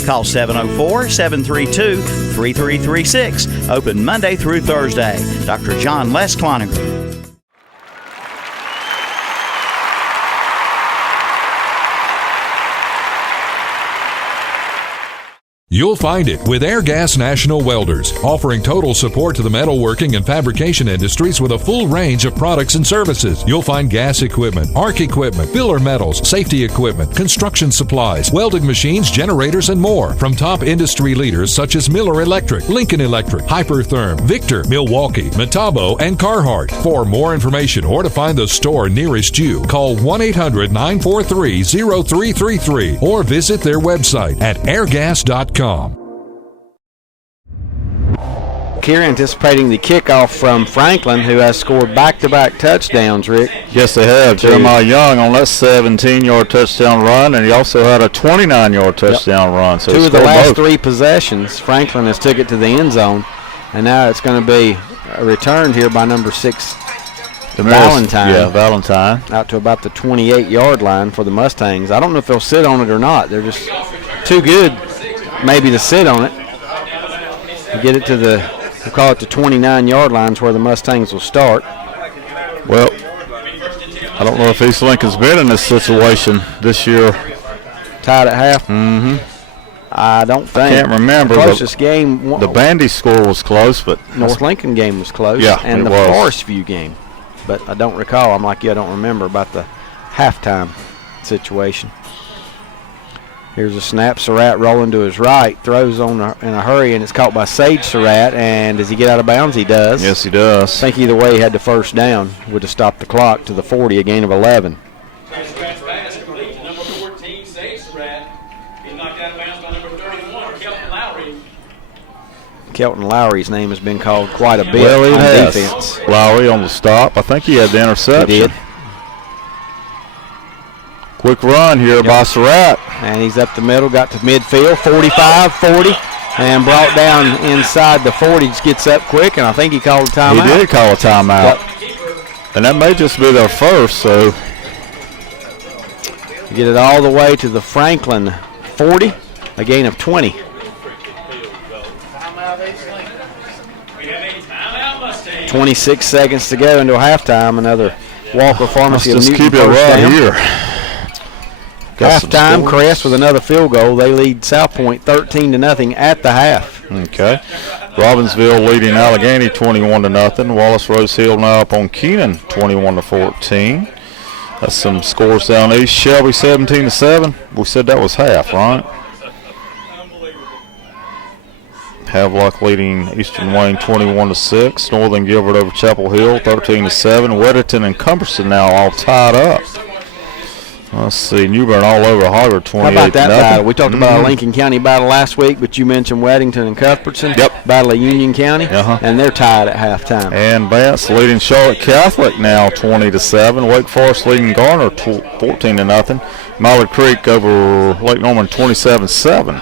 Call 704-732-3336. Open Monday through Thursday. Dr. John Les Cloninger. You'll find it with Air Gas National Welders, offering total support to the metalworking and fabrication industries with a full range of products and services. You'll find gas equipment, arc equipment, filler metals, safety equipment, construction supplies, welding machines, generators, and more from top industry leaders such as Miller Electric, Lincoln Electric, Hypertherm, Victor, Milwaukee, Metabo, and Carhartt. For more information or to find the store nearest you, call 1-800-943-0333 or visit their website at airgas.com. Here anticipating the kickoff from Franklin, who has scored back-to-back touchdowns, Rick. Yes, they have. Jeremiah Young on that 17-yard touchdown run, and he also had a 29-yard touchdown run. So 2 of the last 3 possessions, Franklin has took it to the end zone, and now it's going to be returned here by number 6, Valentine. Yeah, Valentine. Out to about the 28-yard line for the Mustangs. I don't know if they'll sit on it or not. They're just too good maybe to sit on it. Get it to the, we'll call it the 29-yard lines where the Mustangs will start. Well, I don't know if East Lincoln's been in this situation this year. Tied at half? Mm-hmm. I don't think. I can't remember. The closest game. The Bandy score was close, but North Lincoln game was close. Yeah, and it the was. Forest View game. But I don't recall. I'm like you, I don't remember about the halftime. situation. Here's a snap. Surratt rolling to his right, throws in a hurry, and it's caught by Sage Surratt. And does he get out of bounds? He does. Yes, he does. I think either way he had the first down. Would have stopped the clock to the 40, a gain of 11. Surratt's pass complete to number 14, Sage Surratt. He's knocked out of bounds by number 31, Kelton Lowry. Kelton Lowry's name has been called quite a bit Well, it on has. defense. Lowry on the stop. I think he had the interception. He did. Quick run here by Surratt. And he's up the middle, got to midfield, 45, 40, and brought down inside the 40. Just gets up quick, and I think he called a timeout. He did call a timeout. And that may just be their first, so. Get it all the way to the Franklin 40, a gain of 20. We have a timeout, Mustangs. 26 seconds to go into halftime. Another Walker Pharmacy of Let's just Newton keep it first right down. here. Got some Halftime, scores. Crest with another field goal. They lead South Point 13-0 at the half. Okay. Robbinsville leading Allegheny 21-0. Wallace Rose Hill now up on Keenan 21-14. That's some scores down east. Shelby 17-7. We said that was half, right? Havelock leading Eastern Wayne 21-6. Northern Gilbert over Chapel Hill 13-7. Weddington and Cumberson now all tied up. Let's see, New Bern all over Hogger 28-0. How about that battle? We talked about a Lincoln County battle last week, but you mentioned Weddington and Cuthbertson. Yep. Battle of Union County. And they're tied at halftime. And Vance leading Charlotte Catholic now 20-7. Wake Forest leading Garner 14-0. Mallard Creek over Lake Norman 27-7.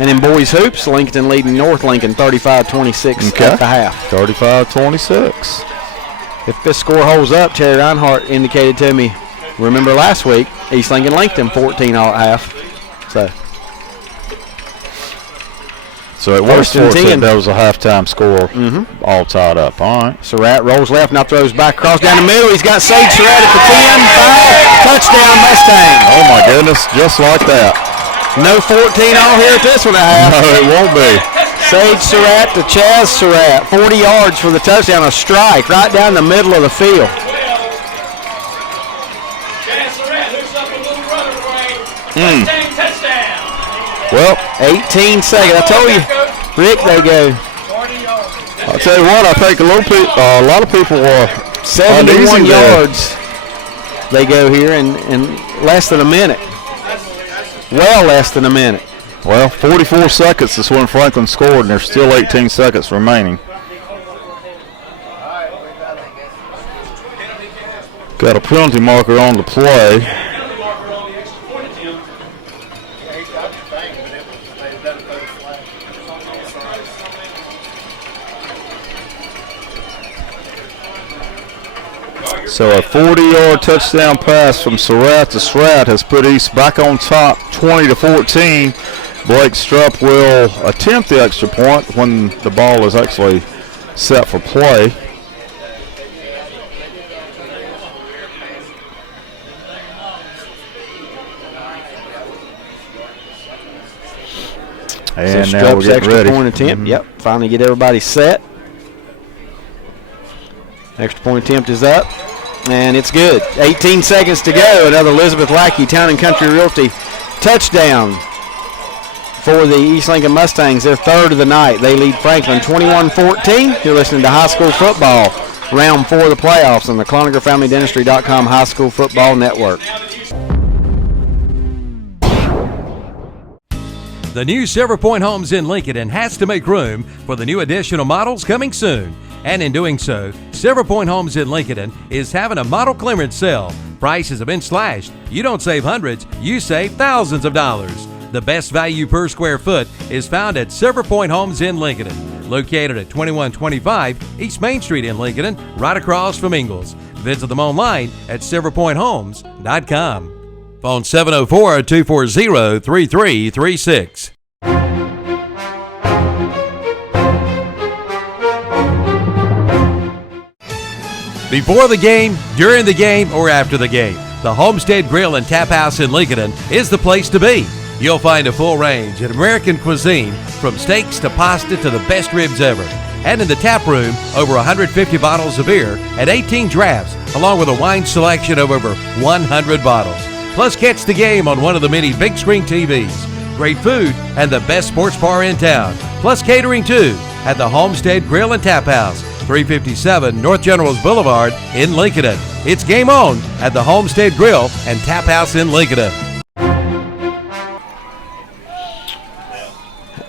And in boys hoops, Lincoln leading North Lincoln 35-26 at the half. 35-26. If this score holds up, Terry Reinhardt indicated to me, remember last week, East Lincoln linked them 14 all at half. So it was First and 10. that was a halftime score, all tied up. All right. Surratt rolls left, now throws back across down the middle. He's got Sage Surratt at the 10, 5, touchdown Mustangs. Oh my goodness, just like that. No 14 all here at this one at half. No, it won't be. Sage Surratt to Chaz Surratt, 40 yards for the touchdown, a strike right down the middle of the field. Chaz Surratt hooks up a little runner for a Mustang touchdown. Well, 18 seconds. I told you, Rick, they go. I'll tell you what, I think a lot of people were 71 uneasy there. yards. They go here in less than a minute. Well, less than a minute. Well, 44 seconds is when Franklin scored, and there's still 18 seconds remaining. Got a penalty marker on the play. So a 40-yard touchdown pass from Surratt to Surratt has put East back on top 20-14. Blake Strupp will attempt the extra point when the ball is actually set for play. And So now we're Strupp's getting extra ready. point attempt. Yep, finally get everybody set. Extra point attempt is up, and it's good. 18 seconds to go. Another Elizabeth Lackey Town and Country Realty touchdown for the East Lincoln Mustangs. Their third of the night. They lead Franklin 21-14. You're listening to high school football, round 4 of the playoffs on the CloningerFamilyDentistry.com High School Football Network. The new Silver Point Homes in Lincoln has to make room for the new additional models coming soon. And in doing so, Silver Point Homes in Lincoln is having a model clearance sale. Prices have been slashed. You don't save hundreds, you save thousands of dollars. The best value per square foot is found at Silver Point Homes in Lincoln, located at 2125 East Main Street in Lincoln, right across from Ingalls. Visit them online at silverpointhomes.com. Phone 704-240-3336. Before the game, during the game, or after the game, the Homestead Grill and Tap House in Lincoln is the place to be. You'll find a full range of American cuisine, from steaks to pasta to the best ribs ever. And in the tap room, over 150 bottles of beer and 18 drafts, along with a wine selection of over 100 bottles. Plus, catch the game on one of the many big screen TVs. Great food and the best sports bar in town. Plus catering too at the Homestead Grill and Tap House, 357 North Generals Boulevard in Lincoln. It's game on at the Homestead Grill and Tap House in Lincoln.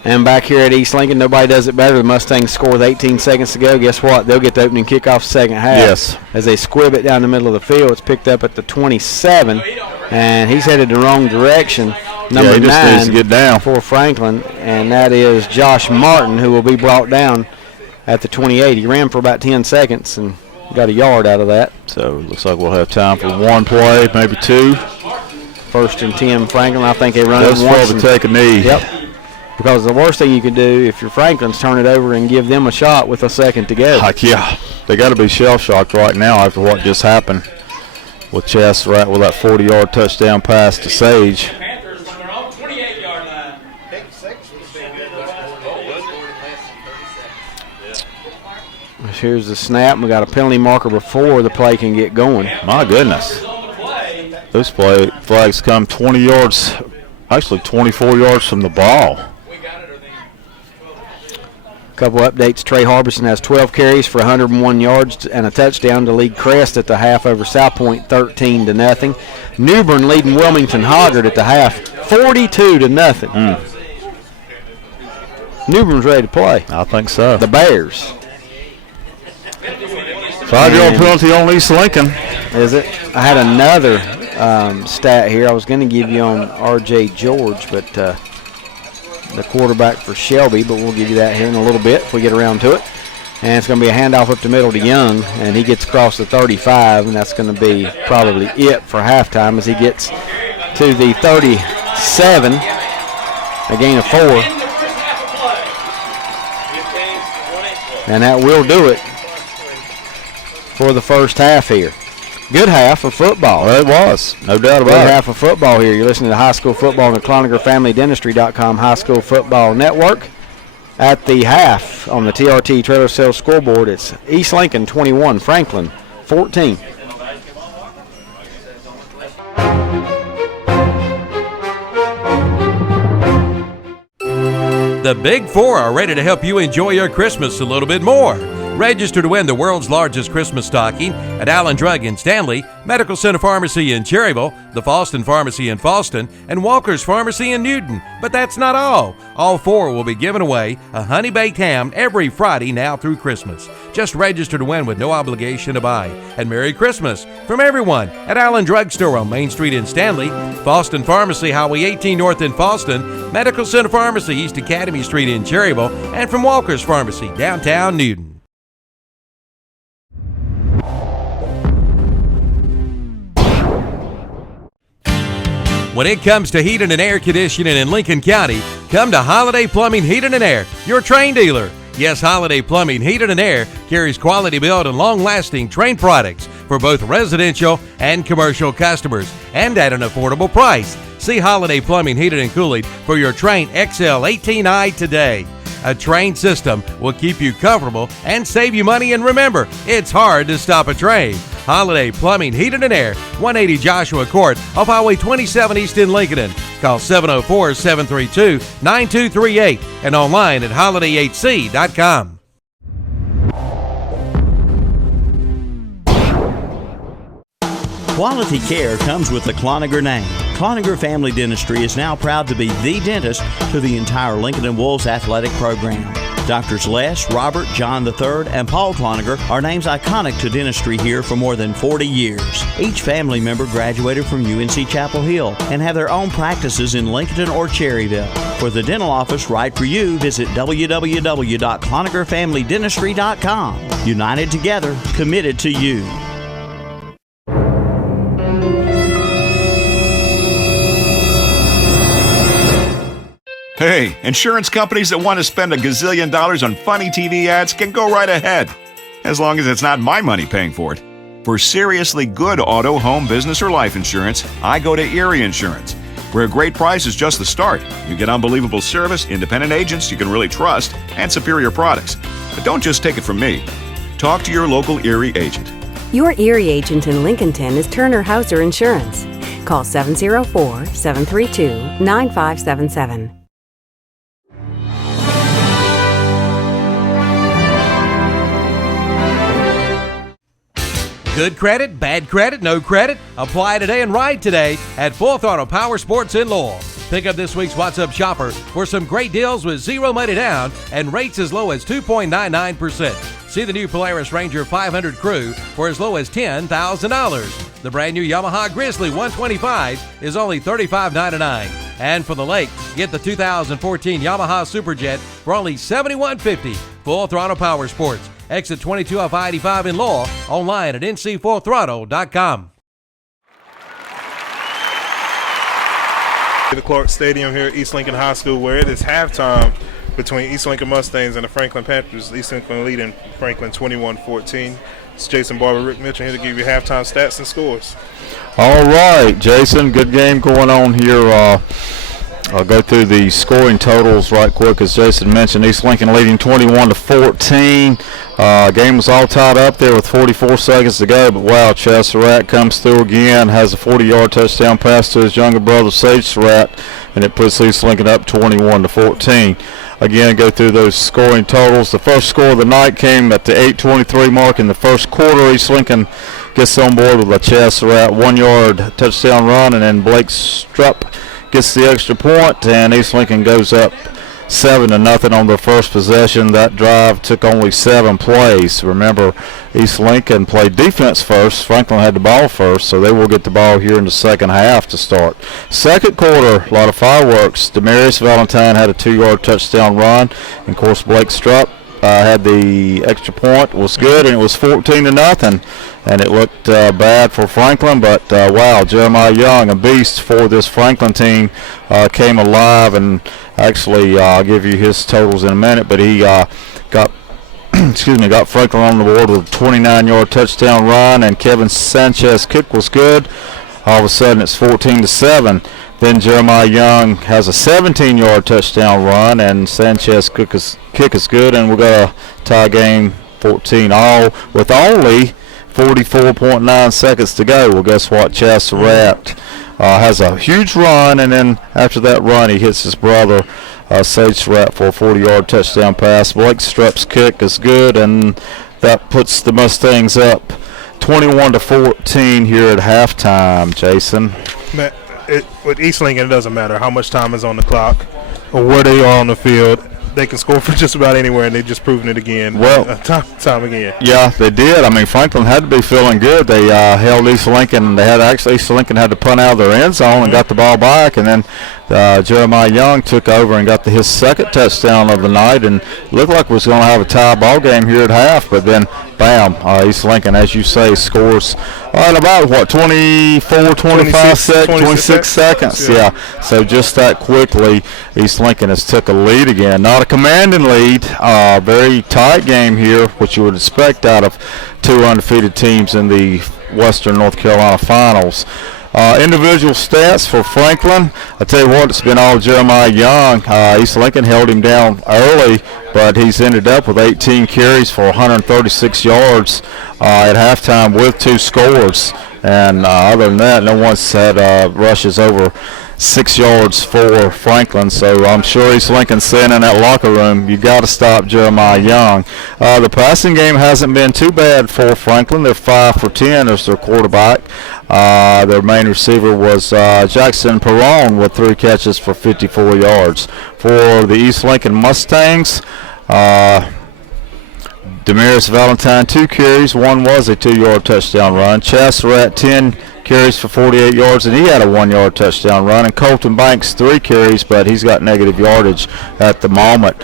And back here at East Lincoln, nobody does it better. The Mustangs score with 18 seconds to go. Guess what? They'll get the opening kickoff second half. Yes. As they squib it down the middle of the field, it's picked up at the 27, and he's headed the wrong direction. Number he just 9 needs to get down for Franklin, and that is Josh Martin, who will be brought down at the 28. He ran for about 10 seconds and got a yard out of that. So it looks like we'll have time for one play, maybe two. 1st and 10 Franklin. I think they run it They'll once. probably take a knee. Yep. Because the worst thing you can do if you're Franklin's turn it over and give them a shot with a second to go. Like, yeah, they got to be shell-shocked right now after what just happened with Chess right with that 40-yard touchdown pass to Sage. Panthers from their own 28-yard line. Here's the snap. We got a penalty marker before the play can get going. My goodness. On the play. Those flags come 20 yards, actually 24 yards from the ball. We got it, or they Couple updates. Trey Harbison has 12 carries for 101 yards and a touchdown to lead Crest at the half over South Point 13-0. Newbern leading Wilmington Hoggard at the half 42-0. Newbern's ready to play. I think so. The Bears. 5-yard penalty on East Lincoln. Is it? I had another stat here I was going to give you on R.J. George, but the quarterback for Shelby, but we'll give you that here in a little bit if we get around to it. And it's going to be a handoff up the middle to Young, and he gets across the 35, and that's going to be probably it for halftime as he gets to the 37, a gain of 4. And that will do it for the first half here. Good half of football. Well, it was. No doubt Good about it. half of football here. You're listening to High School Football on the CloningerFamilyDentistry.com High School Football Network. At the half on the TRT Trailer Sales scoreboard, it's East Lincoln 21, Franklin 14. The Big Four are ready to help you enjoy your Christmas a little bit more. Register to win the world's largest Christmas stocking at Allen Drug in Stanley, Medical Center Pharmacy in Cherryville, the Falston Pharmacy in Falston, and Walker's Pharmacy in Newton. But that's not all. All four will be giving away a honey baked ham every Friday now through Christmas. Just register to win with no obligation to buy. And Merry Christmas from everyone at Allen Drug Store on Main Street in Stanley, Falston Pharmacy, Highway 18 North in Falston, Medical Center Pharmacy, East Academy Street in Cherryville, and from Walker's Pharmacy, downtown Newton. When it comes to heating and air conditioning in Lincoln County, come to Holiday Plumbing Heating and Air, your Train dealer. Yes, Holiday Plumbing Heating and Air carries quality built and long-lasting Train products for both residential and commercial customers, and at an affordable price. See Holiday Plumbing Heating and Cooling for your Train XL18i today. A Train system will keep you comfortable and save you money, and remember, it's hard to stop a train. Holiday Plumbing Heating and Air, 180 Joshua Court off Highway 27 East in Lincoln. Call 704-732-9238 and online at holidayhc.com. Quality care comes with the Cloninger name. Cloninger Family Dentistry is now proud to be the dentist to the entire Lincoln and Wolves athletic program. Doctors Les, Robert, John III, and Paul Cloninger are names iconic to dentistry here for more than 40 years. Each family member graduated from UNC Chapel Hill and have their own practices in Lincoln or Cherryville. For the dental office right for you, visit www.CloningerFamilyDentistry.com. United together, committed to you. Hey, insurance companies that want to spend $1 gazillion on funny TV ads can go right ahead, as long as it's not my money paying for it. For seriously good auto, home, business, or life insurance, I go to Erie Insurance, where a great price is just the start. You get unbelievable service, independent agents you can really trust, and superior products. But don't just take it from me. Talk to your local Erie agent. Your Erie agent in Lincolnton is Turner Hauser Insurance. Call 704-732-9577. Good credit, bad credit, no credit? Apply today and ride today at Full Throttle Power Sports in Lowell. Pick up this week's What's Up Shopper for some great deals with zero money down and rates as low as 2.99%. See the new Polaris Ranger 500 Crew for as low as $10,000. The brand new Yamaha Grizzly 125 is only $35.99. And for the lake, get the 2014 Yamaha Superjet for only $71.50. Full Throttle Power Sports. Exit 22 off I-85 in Lowell. Online at ncfullthrottle.com. The Clark Stadium here at East Lincoln High School, where it is halftime between East Lincoln Mustangs and the Franklin Panthers. East Lincoln leading Franklin 21-14. It's Jason Barber, Rick Mitchell here to give you halftime stats and scores. All right, Jason, good game going on here. I'll go through the scoring totals right quick. As Jason mentioned, East Lincoln leading 21-14. Game was all tied up there with 44 seconds to go, but wow, Chaz Surratt comes through again, has a 40-yard touchdown pass to his younger brother Sage Surratt, and it puts East Lincoln up 21-14. Again, go through those scoring totals. The first score of the night came at the 8:23 mark in the first quarter. East Lincoln gets on board with a Chaz Surratt 1-yard touchdown run, and then Blake Strupp gets the extra point, and East Lincoln goes up 7-0 on their first possession. That drive took only 7 plays. Remember, East Lincoln played defense first. Franklin had the ball first, so they will get the ball here in the second half to start. Second quarter, a lot of fireworks. Demarius Valentine had a 2-yard touchdown run, and of course Blake Strupp had the extra point. Was good, and it was 14-0. And it looked bad for Franklin, but wow, Jeremiah Young, a beast for this Franklin team, came alive, and actually I'll give you his totals in a minute, but he got got Franklin on the board with a 29-yard touchdown run, and Kevin Sanchez's kick was good. All of a sudden it's 14-7. Then Jeremiah Young has a 17-yard touchdown run, and Sanchez's kick is good, and we're going to tie game 14-all with only 44.9 seconds to go. Well, guess what? Chaz Surratt has a huge run, and then after that run, he hits his brother, Sage Surratt, for a 40-yard touchdown pass. Blake Strupp's kick is good, and that puts the Mustangs up 21-14 here at halftime, Jason. With East Lincoln, it doesn't matter how much time is on the clock or where they are on the field. They can score from just about anywhere, and they've just proven it again. Well, time again. Yeah, they did. I mean, Franklin had to be feeling good. They held East Lincoln. East Lincoln had to punt out of their end zone and got the ball back, and then Jeremiah Young took over and got his second touchdown of the night, and looked like we was going to have a tie ball game here at half, but then bam, East Lincoln, as you say, scores at about 26 seconds. Yeah. So just that quickly, East Lincoln has took a lead again. Not a commanding lead. Very tight game here, which you would expect out of two undefeated teams in the Western North Carolina Finals. Individual stats for Franklin. I tell you what, it's been all Jeremiah Young. East Lincoln held him down early, but he's ended up with 18 carries for 136 yards at halftime with 2 scores. And other than that, no one's had rushes over 6 yards for Franklin. So I'm sure East Lincoln's saying in that locker room, you got to stop Jeremiah Young. The passing game hasn't been too bad for Franklin. They're 5 for 10 as their quarterback. Their main receiver was Jackson Perron with 3 catches for 54 yards. For the East Lincoln Mustangs, Demarius Valentine 2 carries. One was a 2-yard touchdown run. Chaz Surratt 10 carries for 48 yards, and he had a 1-yard touchdown run. And Colton Banks 3 carries, but he's got negative yardage at the moment.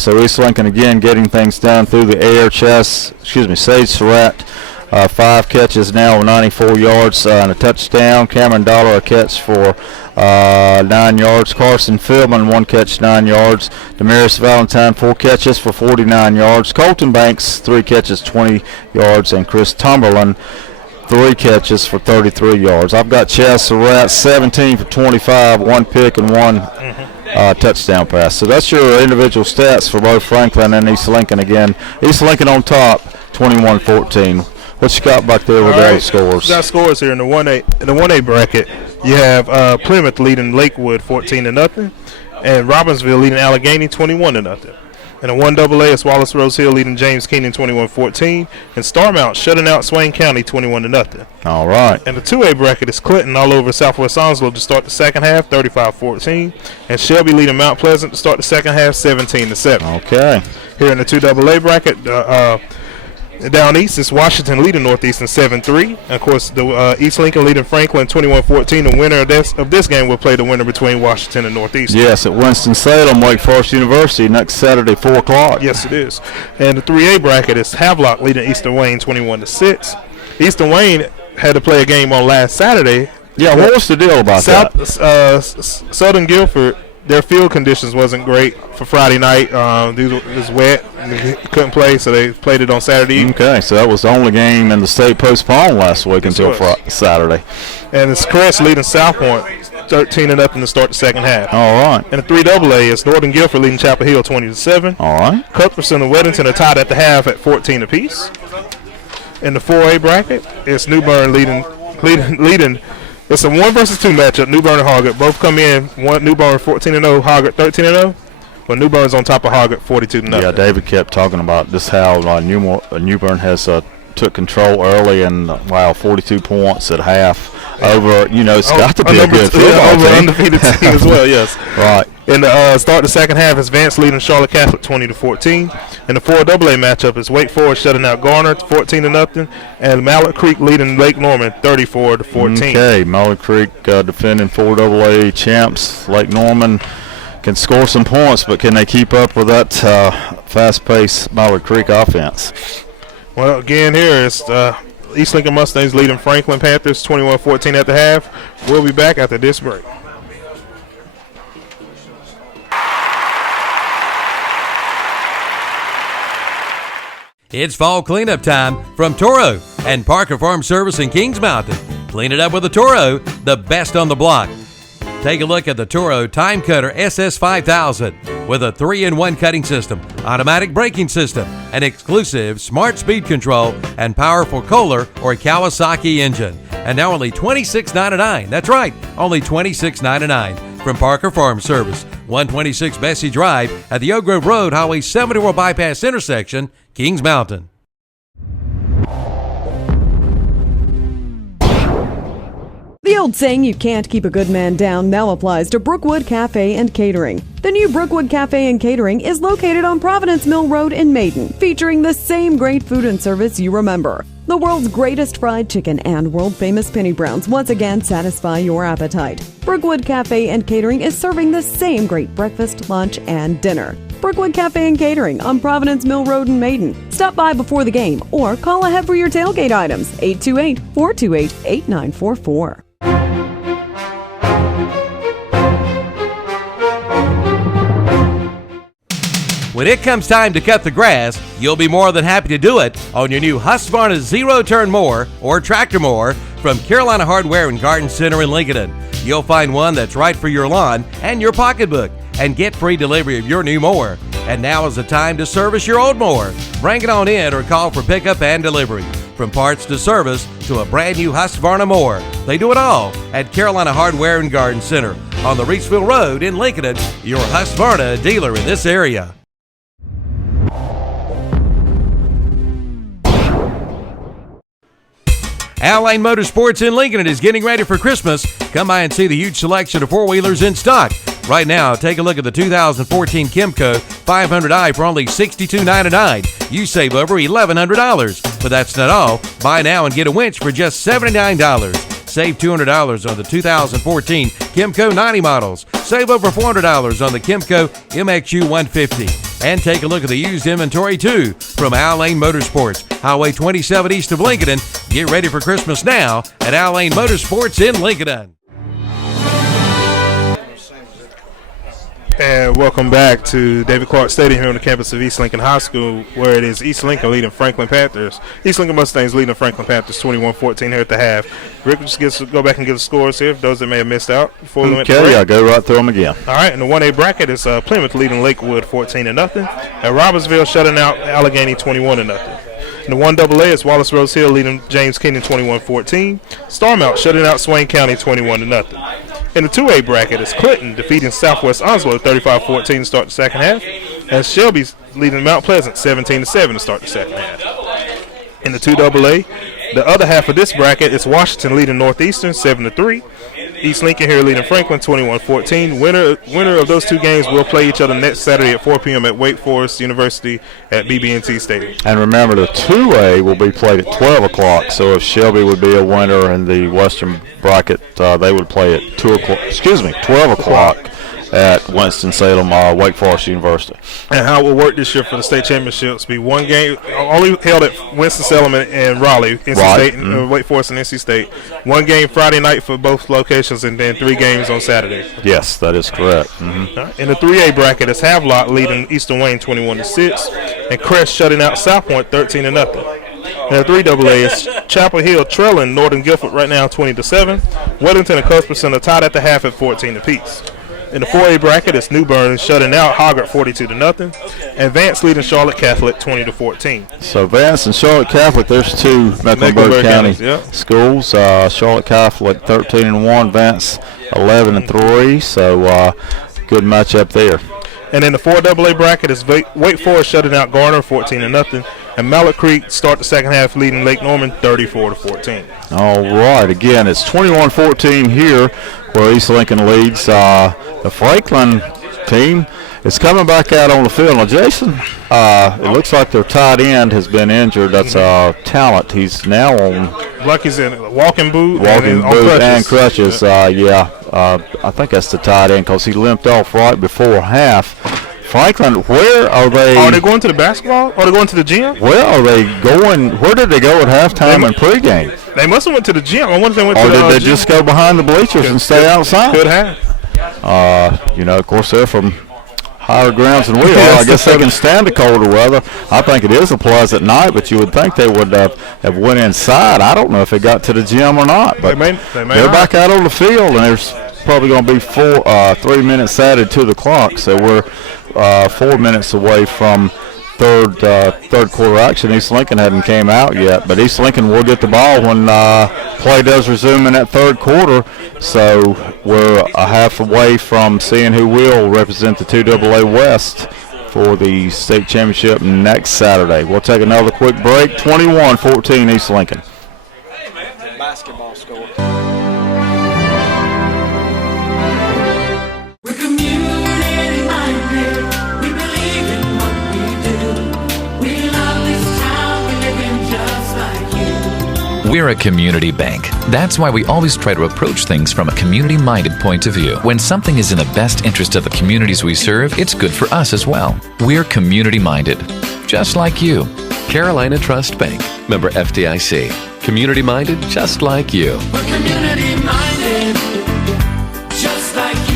So East Lincoln again getting things done through the air. Sage Surratt 5 catches now, 94 yards and a touchdown. Cameron Dollar a catch for 9 yards. Carson Philman 1 catch, 9 yards. Demarius Valentine 4 catches for 49 yards. Colton Banks 3 catches, 20 yards, and Chris Tumberland 3 catches for 33 yards. I've got Chaz Surratt 17 for 25, 1 pick and 1 touchdown pass. So that's your individual stats for both Franklin and East Lincoln again. East Lincoln on top, 21-14. What you got back there with All those right. scores? We got scores here in the 1A bracket. You have Plymouth leading Lakewood 14-0, and Robbinsville leading Allegheny 21-0. In the 1AA, it's Wallace Rose Hill leading James Keenan 21-14, and Starmount shutting out Swain County 21-0. All right. In the 2A bracket, it's Clinton all over Southwest Onslow to start the second half, 35-14, and Shelby leading Mount Pleasant to start the second half, 17-7. Okay. Here in the 2AA bracket, down east, it's Washington leading Northeastern 7-3. And of course, the East Lincoln leading Franklin 21-14. The winner of this game will play the winner between Washington and Northeastern. Yes, at Winston-Salem, Wake Forest University, next Saturday, 4 o'clock. Yes, it is. And the 3A bracket is Havelock leading Eastern Wayne 21-6. Eastern Wayne had to play a game on last Saturday. Yeah, what was the deal about that? Southern Guilford, their field conditions wasn't great for Friday night. It was wet. They couldn't play, so they played it on Saturday evening. Okay, so that was the only game in the state postponed last week until Saturday. And it's Crest leading South Point 13-0 to start the second half. All right. And the 3AA is Northern Guilford leading Chapel Hill 20-7. All right. Cuthbertson and Weddington are tied at the half at 14 apiece. In the 4A bracket, it's New Bern leading. It's a 1 versus 2 matchup. New Bern and Hoggett both come in. New Bern 14-0, Hoggett 13-0. But New Bern's on top of Hoggett 42-0. Yeah, David kept talking about just how New Bern has took control early and 42 points at half over. It's got to be a good football over team. undefeated team as well. Yes. Right. In the start of the second half, it's Vance leading Charlotte Catholic 20-14. In the 4AA matchup, it's Wake Forest shutting out Garner 14-0, and Mallard Creek leading Lake Norman 34-14. Okay, Mallard Creek defending 4AA champs. Lake Norman can score some points, but can they keep up with that fast-paced Mallard Creek offense? Well, again, here it's East Lincoln Mustangs leading Franklin Panthers 21-14 at the half. We'll be back after this break. It's fall cleanup time from Toro and Parker Farm Service in Kings Mountain. Clean it up with a Toro, the best on the block. Take a look at the Toro Time Cutter SS5000 with a 3-in-1 cutting system, automatic braking system, an exclusive smart speed control, and powerful Kohler or Kawasaki engine. And now only $26.99. That's right, only $26.99 from Parker Farm Service, 126 Bessie Drive at the Oak Grove Road, Highway 74 Bypass intersection, Kings Mountain. The old saying, you can't keep a good man down, now applies to Brookwood Cafe and Catering. The new Brookwood Cafe and Catering is located on Providence Mill Road in Maiden, featuring the same great food and service you remember. The world's greatest fried chicken and world-famous penny browns once again satisfy your appetite. Brookwood Cafe and Catering is serving the same great breakfast, lunch, and dinner. Brookwood Cafe and Catering on Providence Mill Road in Maiden. Stop by before the game or call ahead for your tailgate items, 828-428-8944. When it comes time to cut the grass, you'll be more than happy to do it on your new Husqvarna zero-turn mower or tractor mower from Carolina Hardware and Garden Center in Lincoln. You'll find one that's right for your lawn and your pocketbook, and get free delivery of your new mower. And now is the time to service your old mower. Bring it on in or call for pickup and delivery. From parts to service to a brand new Husqvarna mower, they do it all at Carolina Hardware and Garden Center on the Reedsville Road in Lincoln, your Husqvarna dealer in this area. Alline Motorsports in Lincoln is getting ready for Christmas. Come by and see the huge selection of four-wheelers in stock. Right now, take a look at the 2014 Kimco 500i for only $62.99. You save over $1,100. But that's not all. Buy now and get a winch for just $79. Save $200 on the 2014 Kimco 90 models. Save over $400 on the Kimco MXU 150. And take a look at the used inventory too from Alline Motorsports, Highway 27 east of Lincoln. Get ready for Christmas now at Alline Motorsports in Lincoln. And welcome back to David Clark Stadium here on the campus of East Lincoln High School, where it is East Lincoln leading Franklin Panthers. East Lincoln Mustangs leading Franklin Panthers 21-14 here at the half. Rick, just go back and give the scores here, those that may have missed out before we went to break. I'll go right through them again. All right, in the 1A bracket, it's Plymouth leading Lakewood 14-0, and Robbinsville shutting out Allegheny 21-0. In the 1AA, it's Wallace Rose Hill leading James Keenan 21-14. Starmount shutting out Swain County 21-0. In the 2A bracket, it's Clinton defeating Southwest Onslow 35-14 to start the second half, and Shelby's leading Mount Pleasant 17-7 to start the second half. In the 2AA, the other half of this bracket is Washington leading Northeastern 7-3. East Lincoln here leading Franklin 21-14. Winner of those two games will play each other next Saturday at 4 p.m. at Wake Forest University at BB&T Stadium. And remember, the 2A will be played at 12 o'clock. So if Shelby would be a winner in the Western bracket, they would play at 12 o'clock at Winston-Salem, Wake Forest University. And how it will work this year for the state championships be one game only held at Winston-Salem and Raleigh, NC State, and Wake Forest and NC State. One game Friday night for both locations, and then 3 games on Saturday. Yes, that is correct. In the 3A bracket, it's Havelock leading Eastern Wayne 21-6, and Crest shutting out South Point 13-0. In the 3AA, it's Chapel Hill trailing Northern Guilford right now 20-7. Weddington and Cuthbertson are tied at the half at 14 apiece. In the 4A bracket, it's New Bern shutting out Hoggart 42-0, and Vance leading Charlotte Catholic 20-14. So Vance and Charlotte Catholic, there's 2 Mecklenburg County schools. Charlotte Catholic 13-1, Vance 11-3. So good matchup there. And in the 4AA bracket, it's Wake Forest shutting out Garner 14-0, and Mallet Creek start the second half leading Lake Norman 34-14. All right, again, it's 21-14 here where East Lincoln leads. The Franklin team is coming back out on the field. Now, Jason, it looks like their tight end has been injured. That's Talent. He's now on. Like he's in a walking boot and crutches. I think that's the tight end because he limped off right before half. Franklin, where are they? Are they going to the basketball? Are they going to the gym? Where are they going? Where did they go at halftime and pregame? They must have went to the gym. I wonder if they went to the gym. Or did they just go behind the bleachers and stay outside? Could have. Of course, they're from higher grounds than we are. I guess they can stand the colder weather. I think it is a pleasant night, but you would think they would have went inside. I don't know if they got to the gym or not. But they're back out on the field, and there's probably going to be 3 minutes added to the clock. So we're 4 minutes away from third quarter action. East Lincoln hadn't came out yet, but East Lincoln will get the ball when play does resume in that third quarter. So we're a half away from seeing who will represent the 2AA West for the state championship next Saturday. We'll take another quick break. 21-14 East Lincoln. Basketball score. We're community minded. We believe in what we do. We love this town. We live in just like you. We're a community bank. That's why we always try to approach things from a community-minded point of view. When something is in the best interest of the communities we serve, it's good for us as well. We're community-minded, just like you. Carolina Trust Bank, member FDIC. Community-minded, just like you. We're community-minded, just like you.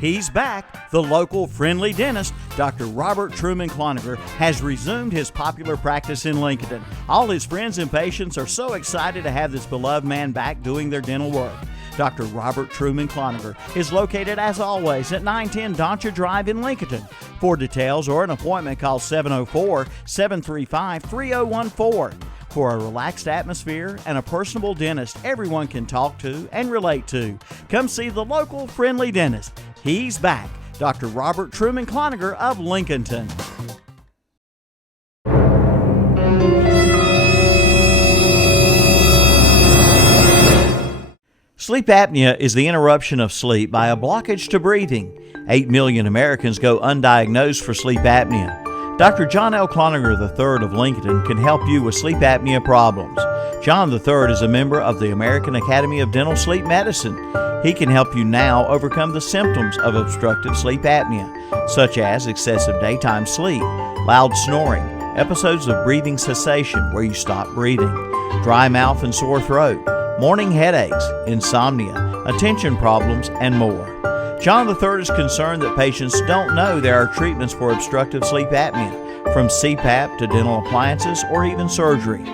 He's back. The local friendly dentist, Dr. Robert Truman Cloninger, has resumed his popular practice in Lincoln. All his friends and patients are so excited to have this beloved man back doing their dental work. Dr. Robert Truman Cloninger is located, as always, at 910 Doncha Drive in Lincoln. For details or an appointment, call 704-735-3014. For a relaxed atmosphere and a personable dentist everyone can talk to and relate to, come see the local friendly dentist. He's back, Dr. Robert Truman Cloninger of Lincolnton. Sleep apnea is the interruption of sleep by a blockage to breathing. 8 million Americans go undiagnosed for sleep apnea. Dr. John L. Cloninger III of Lincoln can help you with sleep apnea problems. John III is a member of the American Academy of Dental Sleep Medicine. He can help you now overcome the symptoms of obstructive sleep apnea, such as excessive daytime sleep, loud snoring, episodes of breathing cessation where you stop breathing, dry mouth and sore throat, morning headaches, insomnia, attention problems, and more. John III is concerned that patients don't know there are treatments for obstructive sleep apnea, from CPAP to dental appliances or even surgery.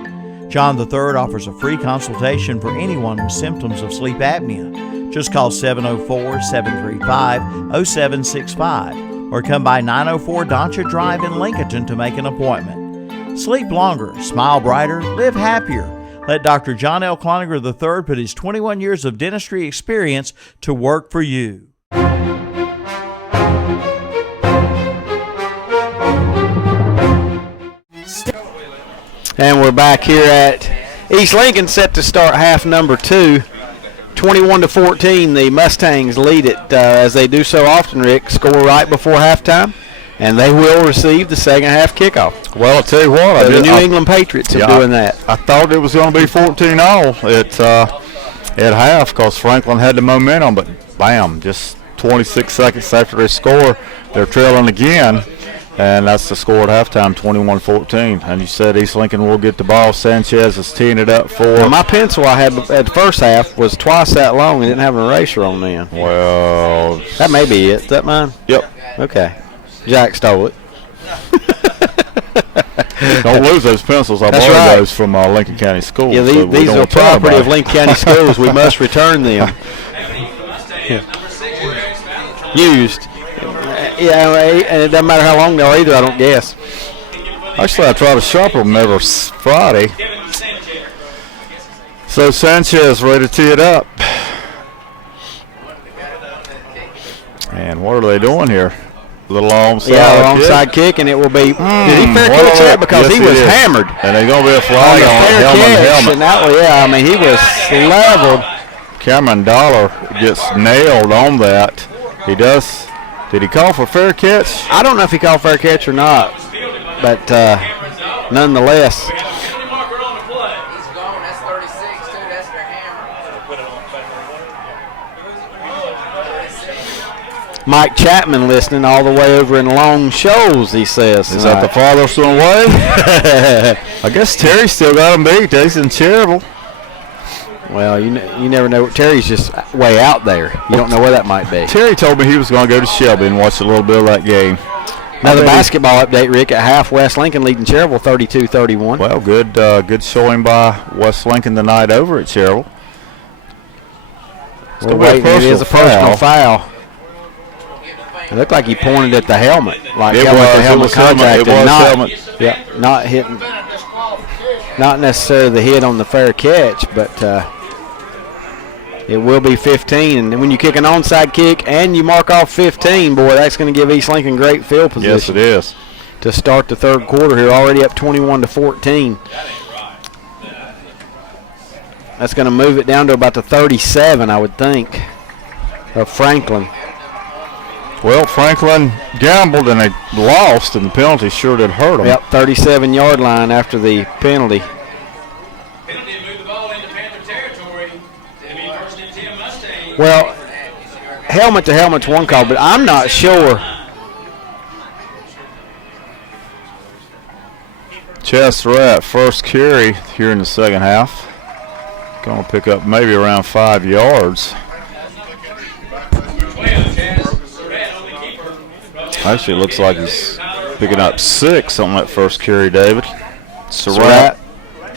John III offers a free consultation for anyone with symptoms of sleep apnea. Just call 704-735-0765 or come by 904 Doncha Drive in Lincoln to make an appointment. Sleep longer, smile brighter, live happier. Let Dr. John L. Cloninger III put his 21 years of dentistry experience to work for you. And we're back here at East Lincoln, set to start half number 2. 21-14, the Mustangs lead it as they do so often, Rick. Score right before halftime, and they will receive the second half kickoff. Well, I'll tell you what. The New England Patriots are doing that. I thought it was going to be 14-0 at half because Franklin had the momentum, but bam, just 26 seconds after they score, they're trailing again. And that's the score at halftime, 21-14. And you said East Lincoln will get the ball. Sanchez is teeing it up for. Well, my pencil I had at the first half was twice that long and didn't have an eraser on then. Well, that may be it. Is that mine? Yep. Okay. Jack stole it. Don't lose those pencils. I borrowed those from Lincoln County Schools. Yeah, these are property of Lincoln County Schools. We must return them. Used. Yeah, and it doesn't matter how long they're either, I don't guess. Actually, I try to sharpen them every Friday. So Sanchez ready to tee it up. And what are they doing here? A little onside onside kick, and it will be. Did he fair catch that? Because yes, he was hammered. And there's going to be a flag on helmet. And that, I mean, he was leveled. Cameron Dollar gets nailed on that. He does. Did he call for fair catch? I don't know if he called fair catch or not, but nonetheless. Mike Chapman listening all the way over in Long Shoals, he says. Is that the farthest one away? I guess Terry still got him beat. He's in Cherryville. Well, you never know. Terry's just way out there. You don't know where that might be. Terry told me he was going to go to Shelby and watch a little bit of that game. Another basketball update, Rick. At half, West Lincoln leading Cherryville 32-31. Well, good showing by West Lincoln tonight over at Cherryville. We're waiting. It is a personal foul. It looked like he pointed at the helmet, like it helmet was, to helmet contact. It was helmet. Yeah, not hitting. Not necessarily the hit on the fair catch, but it will be 15. And when you kick an onside kick and you mark off 15, boy, that's going to give East Lincoln great field position. Yes, it is. To start the third quarter here, already up 21-14. That's going to move it down to about the 37, I would think, of Franklin. Well, Franklin gambled and they lost, and the penalty sure did hurt them. Yep, 37-yard line after the penalty. Penalty to move the ball into Panther territory. It'll be first and 10 Mustangs. Well, helmet to helmet's one call, but I'm not sure. Chester at first carry here in the second half. Going to pick up maybe around 5 yards. Actually, it looks like he's picking up 6 on that first carry, David. Surratt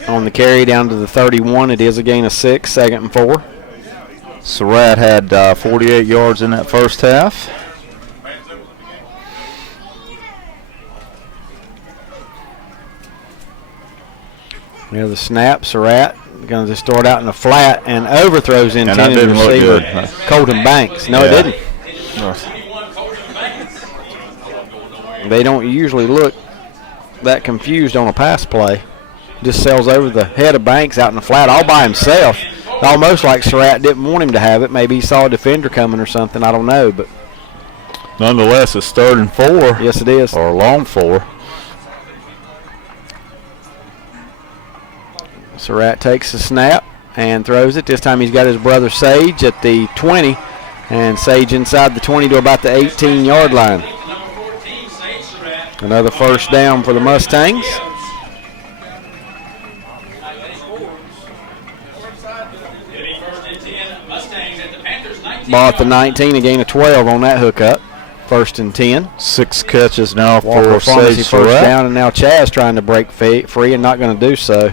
on the carry down to the 31. It is a gain of 6, 2nd and 4. Surratt had 48 yards in that first half. Near the snap, Surratt going to just start out in the flat and overthrows intended receiver Colton Banks. No, it didn't. They don't usually look that confused on a pass play. Just sails over the head of Banks out in the flat all by himself. Almost like Surratt didn't want him to have it. Maybe he saw a defender coming or something. I don't know. But nonetheless, it's 3rd and 4. Yes, it is. Or long 4. Surratt takes the snap and throws it. This time he's got his brother Sage at the 20. And Sage inside the 20 to about the 18-yard line. Another first down for the Mustangs. Ball at the 19, a gain of 12 on that hookup. 1st and 10. 6 catches now Walker for Sage first down, and now Chaz trying to break free and not going to do so.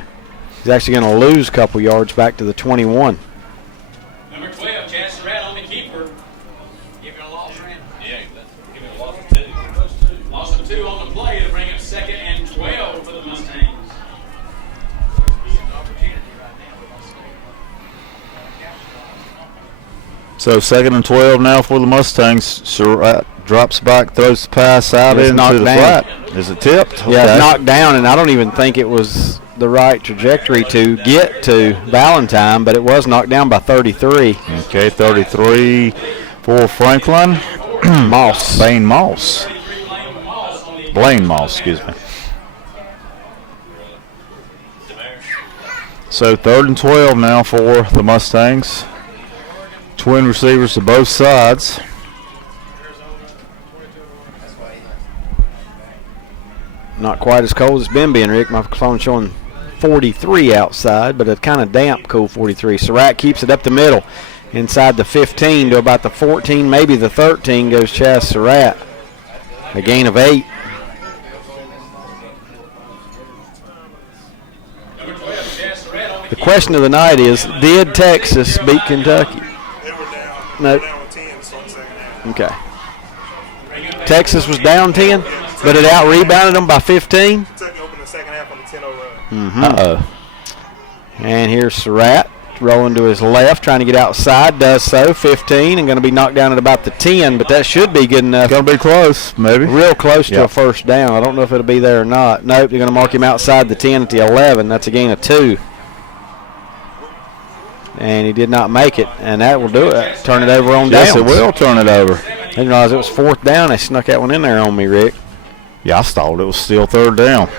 He's actually going to lose a couple yards back to the 21. Number 12, Chad Surratt on the keeper. Give it a loss, Rand. Yeah, give it a loss of 2. Loss of 2 on the play to bring up 2nd and 12 for the Mustangs. So 2nd and 12 now for the Mustangs. Surratt drops back, throws the pass out It's into knocked the down. flat. Is it tipped? Yeah, Okay. it's knocked down, and I don't even think it was the right trajectory to get to Valentine, but it was knocked down by 33. Okay, 33 for Franklin. Moss. Blaine Moss, excuse me. So 3rd and 12 now for the Mustangs. Twin receivers to both sides. Not quite as cold as it's been, Rick. My phone's showing 43 outside, but a kind of damp, cool 43. Surratt keeps it up the middle. Inside the 15 to about the 14, maybe the 13 goes Chaz Surratt. A gain of 8. The question of the night is, did Texas beat Kentucky? No. Okay. Texas was down 10, but it out-rebounded them by 15. Uh-oh. And here's Surratt rolling to his left, trying to get outside. Does so, 15, and going to be knocked down at about the 10, but that should be good enough. Going to be close, maybe. Real close to a first down. I don't know if it'll be there or not. Nope, they're going to mark him outside the 10 at the 11. That's a gain of 2. And he did not make it, and that will do it. Turn it over on downs. Yes, it will turn it over. I didn't realize it was 4th down. They snuck that one in there on me, Rick. Yeah, I thought it was still 3rd down.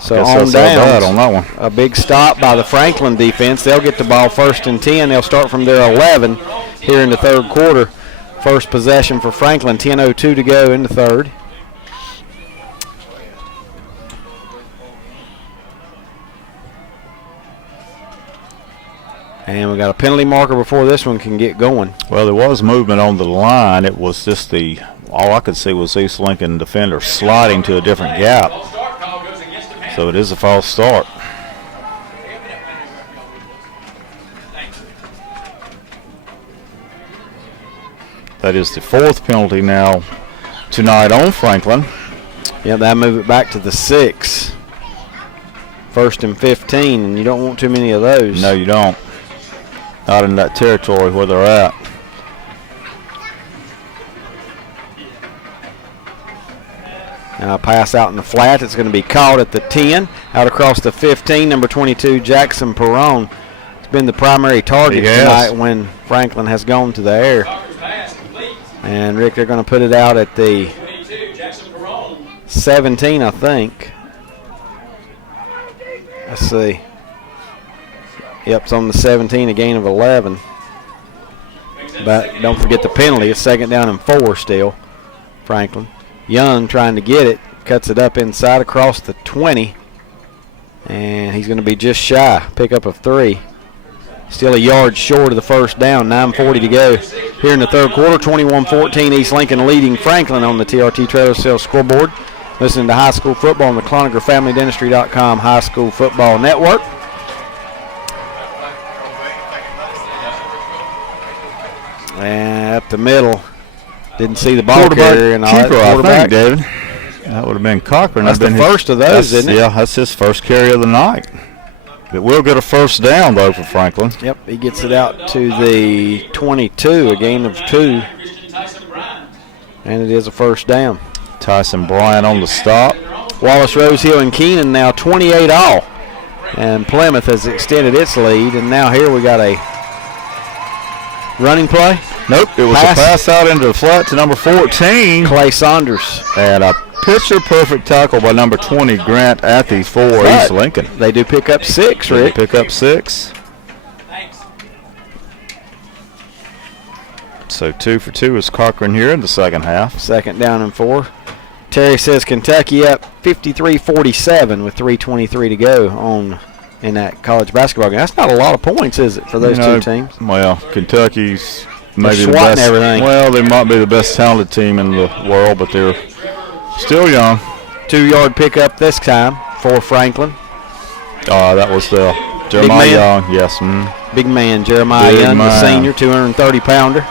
So Guess on that's all bad downs, on that one. a big stop by the Franklin defense. They'll get the ball 1st and 10. They'll start from their 11 here in the 3rd quarter. First possession for Franklin, 10:02 to go in the 3rd. And we got a penalty marker before this one can get going. Well, there was movement on the line. It was just all I could see was East Lincoln defender sliding to a different gap. So it is a false start. That is the 4th penalty now tonight on Franklin. Yeah, that move it back to the 6. 1st and 15, and you don't want too many of those. No, you don't. Not in that territory where they're at. Now a pass out in the flat. It's going to be caught at the 10. Out across the 15, number 22, Jackson Perrone. It's been the primary target tonight when Franklin has gone to the air. And, Rick, they're going to put it out at the 17, I think. Let's see. Yep, it's on the 17, a gain of 11. But don't forget the penalty. It's 2nd down and 4 still, Franklin. Young trying to get it. Cuts it up inside across the 20. And he's going to be just shy. Pickup of 3. Still a yard short of the first down. 9:40 to go here in the 3rd quarter. 21-14 East Lincoln leading Franklin on the TRT Trailer Sales scoreboard. Listening to high school football on the ClonagerFamilyDentistry.com High School Football Network. And up the middle. Didn't see the ball carrier and all that. Keeper, I think, David. That would have been Cochran. That's the first of those, isn't it? Yeah, that's his first carry of the night. But we'll get a first down, though, for Franklin. Yep, he gets it out to the 22, a gain of 2. And it is a first down. Tyson Bryant on the stop. Wallace, Rosehill, and Keenan now 28 all. And Plymouth has extended its lead. And now here we got a running play. Nope, it was a pass out into the flat to number 14. Clay Saunders. And a picture-perfect tackle by number 20, Grant Athy for East Lincoln. They do pick up 6, Rick. They pick up 6. So 2 for 2 is Cochran here in the second half. 2nd down and 4. Terry says Kentucky up 53-47 with 3:23 to go in that college basketball game. That's not a lot of points, is it, for those two teams? Well, Kentucky's maybe the swatting best. Everything. Well, they might be the best talented team in the world, but they're still young. 2-yard pickup this time for Franklin. That was the Jeremiah man? Young, yes. Big man, Jeremiah Big Young, the man. senior, 230-pounder.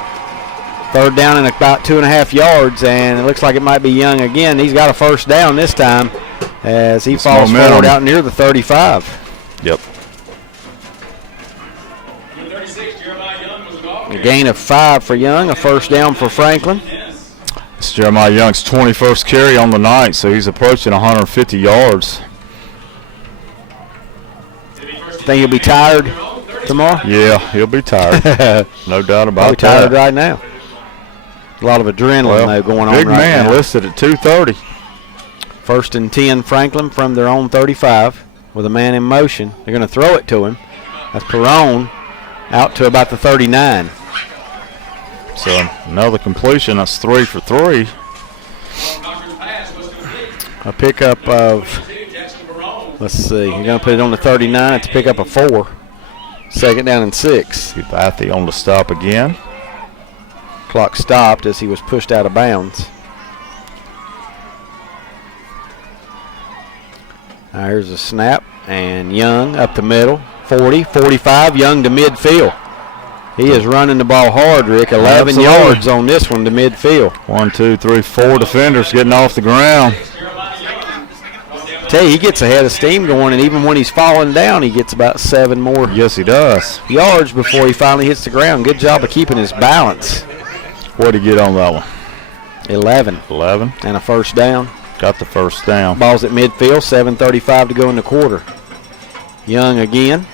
Third down and about 2.5 yards, and it looks like it might be Young again. He's got a first down this time as he falls forward out near the 35. Yep. A gain of 5 for Young, a first down for Franklin. It's Jeremiah Young's 21st carry on the night, so he's approaching 150 yards. Think he'll be tired tomorrow? Yeah, he'll be tired. No doubt about Probably tired right now. A lot of adrenaline though going on big right man now. listed at 230. First and 10, Franklin from their own 35 with a man in motion. They're going to throw it to him. That's Perone out to about the 39. So another completion. That's 3 for 3. A pickup of, let's see, you're going to put it on the 39. It's a pickup of 4. Second down and 6. Bathy on the stop again. Clock stopped as he was pushed out of bounds. Here's a snap, and Young up the middle, 40, 45, Young to midfield. He is running the ball hard, Rick. 11 Absolutely. yards on this one to midfield. 1, 2, 3, 4 defenders getting off the ground. Tell you, he gets ahead of steam going, and even when he's falling down, he gets about 7 more Yes, he does. yards before he finally hits the ground. Good job of keeping his balance. What did he get on that one? 11. 11. And a first down. Got the first down. Ball's at midfield, 7:35 to go in the quarter. Young again.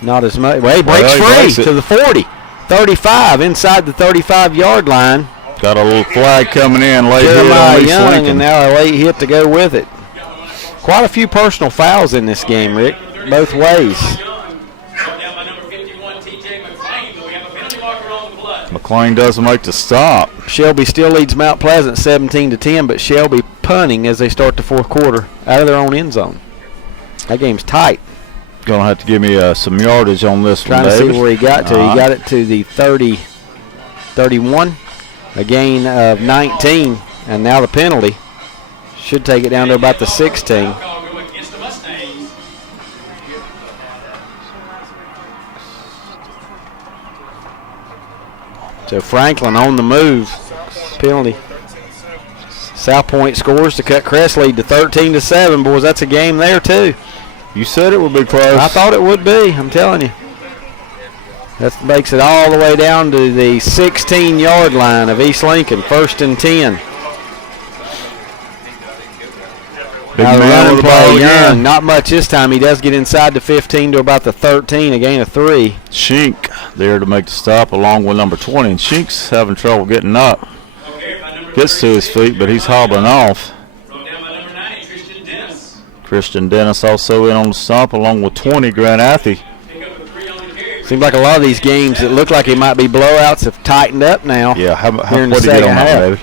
Not as much. Well, he breaks free to the 40. 35 inside the 35-yard line. Got a little flag coming in late hit Jeremiah on East Young, Lincoln. and now a late hit to go with it. Quite a few personal fouls in this game, Rick, both ways. McLean doesn't make the stop. Shelby still leads Mount Pleasant 17-10, but Shelby punting as they start the fourth quarter out of their own end zone. That game's tight. Gonna have to give me some yardage on this Trying one, to David. see where he got to. He got it to the 30, 31, a gain of 19, and now the penalty should take it down to about the 16. So Franklin on the move. Penalty. South Point scores to cut Crest lead to 13-7. Boys, that's a game there too. You said it would be close. I thought it would be. I'm telling you. That makes it all the way down to the 16-yard line of East Lincoln. First and 10. Big Now the man running with the ball play, again. Young. Not much this time. He does get inside the 15 to about the 13, a gain of 3. Shink there to make the stop along with number 20. And Shink's having trouble getting up. Gets to his feet, but he's hobbling off. Christian Dennis also in on the stop along with 20, Grant Athey. Seems like a lot of these games that look like it might be blowouts have tightened up now. Yeah, here in the what did he get second on half. that, David?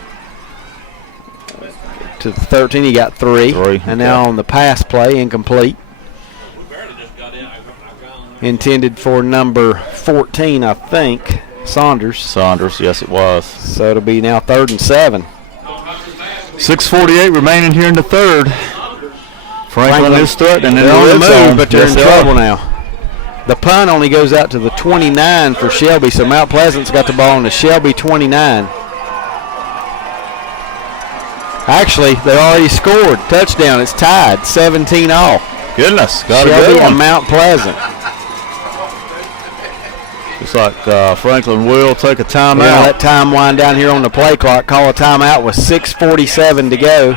To the 13, he got 3. And now on the pass play, incomplete. Intended for number 14, I think, Saunders. Saunders, yes it was. So it'll be now 3rd and 7. 6:48 remaining here in the third. Franklin is threatening. They're on the move, but they're in trouble now. The punt only goes out to the 29 for Shelby, so Mount Pleasant's got the ball on the Shelby 29. Actually, they already scored. Touchdown. It's tied. 17-all. Goodness. Got Shelby a good and one. Mount Pleasant. Looks like Franklin will take a timeout. Yeah, let time wind down here on the play clock. Call a timeout with 6:47 to go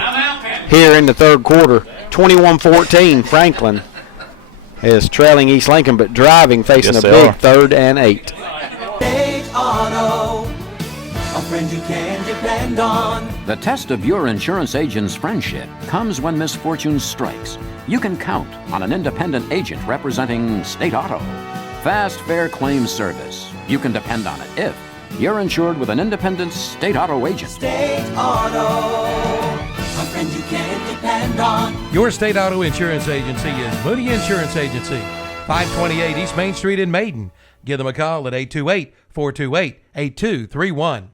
here in the third quarter. 21-14. Franklin is trailing East Lincoln, but driving, facing Yes, a they big are. 3rd and 8. State Auto, a friend you can depend on. The test of your insurance agent's friendship comes when misfortune strikes. You can count on an independent agent representing State Auto. Fast, fair claims service. You can depend on it if you're insured with an independent State Auto agent. State Auto, a friend you can depend on. Your State Auto Insurance Agency is Moody Insurance Agency, 528 East Main Street in Maiden. Give them a call at 828-428-8231.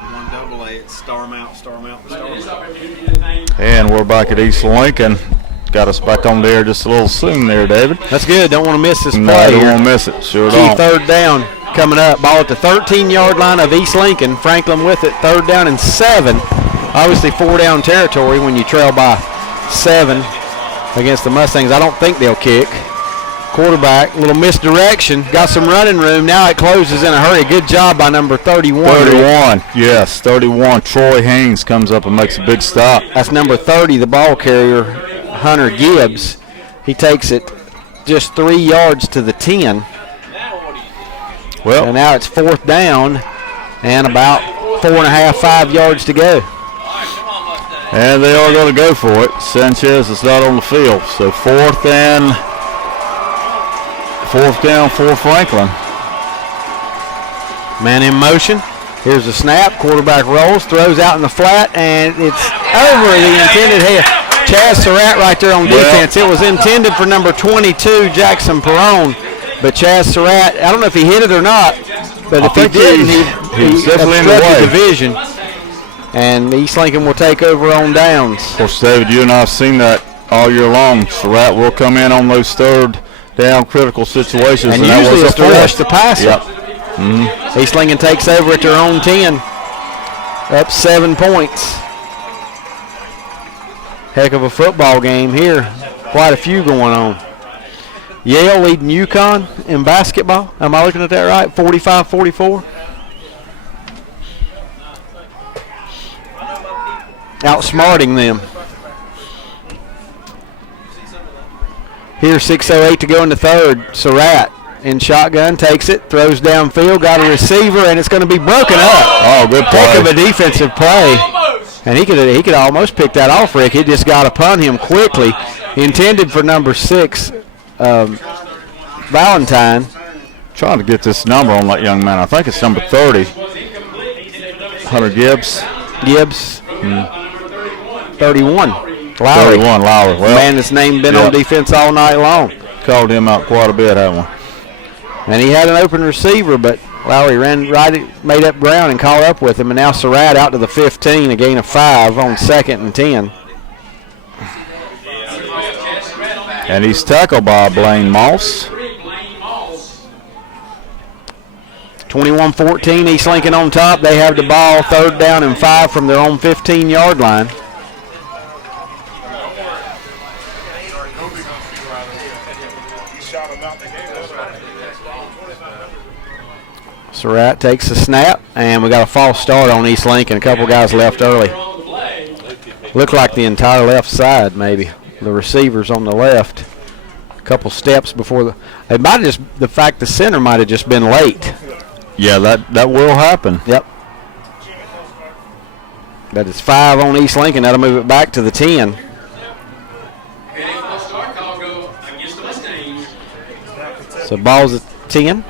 One double A, it's star them out, star them out, star them out. And we're back at East Lincoln. Got us back on the air just a little soon there, David. That's good. Don't want to miss this play. No, I don't here. want to miss it. Sure Key don't. third down coming up. Ball at the 13-yard line of East Lincoln. Franklin with it. Third down and 7. Obviously 4-down territory when you trail by 7 against the Mustangs. I don't think they'll kick. Quarterback, little misdirection. Got some running room. Now it closes in a hurry. Good job by number 31. 31, yes, 31. Troy Haynes comes up and makes a big stop. That's number 30, the ball carrier, Hunter Gibbs. He takes it just 3 yards to the 10. Well, and now it's 4th down and about 4.5, 5 yards to go. And they are going to go for it. Sanchez is not on the field. So 4th down for Franklin. Man in motion. Here's the snap. Quarterback rolls, throws out in the flat, and it's over the intended head. Chaz Surratt right there on defense. It was intended for number 22, Jackson Perrone, but Chaz Surratt, I don't know if he hit it or not, but if he didn't, he was definitely in the way. the vision. And East Lincoln will take over on downs. Of course, David, you and I have seen that all year long. Surratt will come in on those third down critical situations. And usually it's to rush the passer. Yep. East Lincoln takes over at their own 10. Up 7 points. Heck of a football game here. Quite a few going on. Yale leading UConn in basketball. Am I looking at that right? 45-44. Outsmarting them. Here's 6:08 to go in the third. Surratt in shotgun, takes it, throws downfield, got a receiver, and it's going to be broken up. Oh, good play. Heck of a defensive play. And he could almost pick that off, Rick. He just got upon him quickly. Intended for number 6, Valentine. Trying to get this number on that young man. I think it's number 30. Hunter Gibbs. 31. Lowry. 31, Lowry. Well, man that's name been on defense all night long. Called him out quite a bit, haven't we? And he had an open receiver, but Lowry ran made up ground and caught up with him. And now Surratt out to the 15, a gain of 5 on 2nd and 10. And he's tackled by Blaine Moss. 21-14, East Lincoln on top. They have the ball, third down and 5 from their own 15-yard line. Surratt takes the snap, and we got a false start on East Lincoln. A couple guys left early. Looked like the entire left side, maybe. The receivers on the left. A couple steps before it might have just, the fact the center might have just been late. Yeah, that will happen. Yep. But it's 5 on East Lincoln. That'll move it back to the 10. So ball's at 10.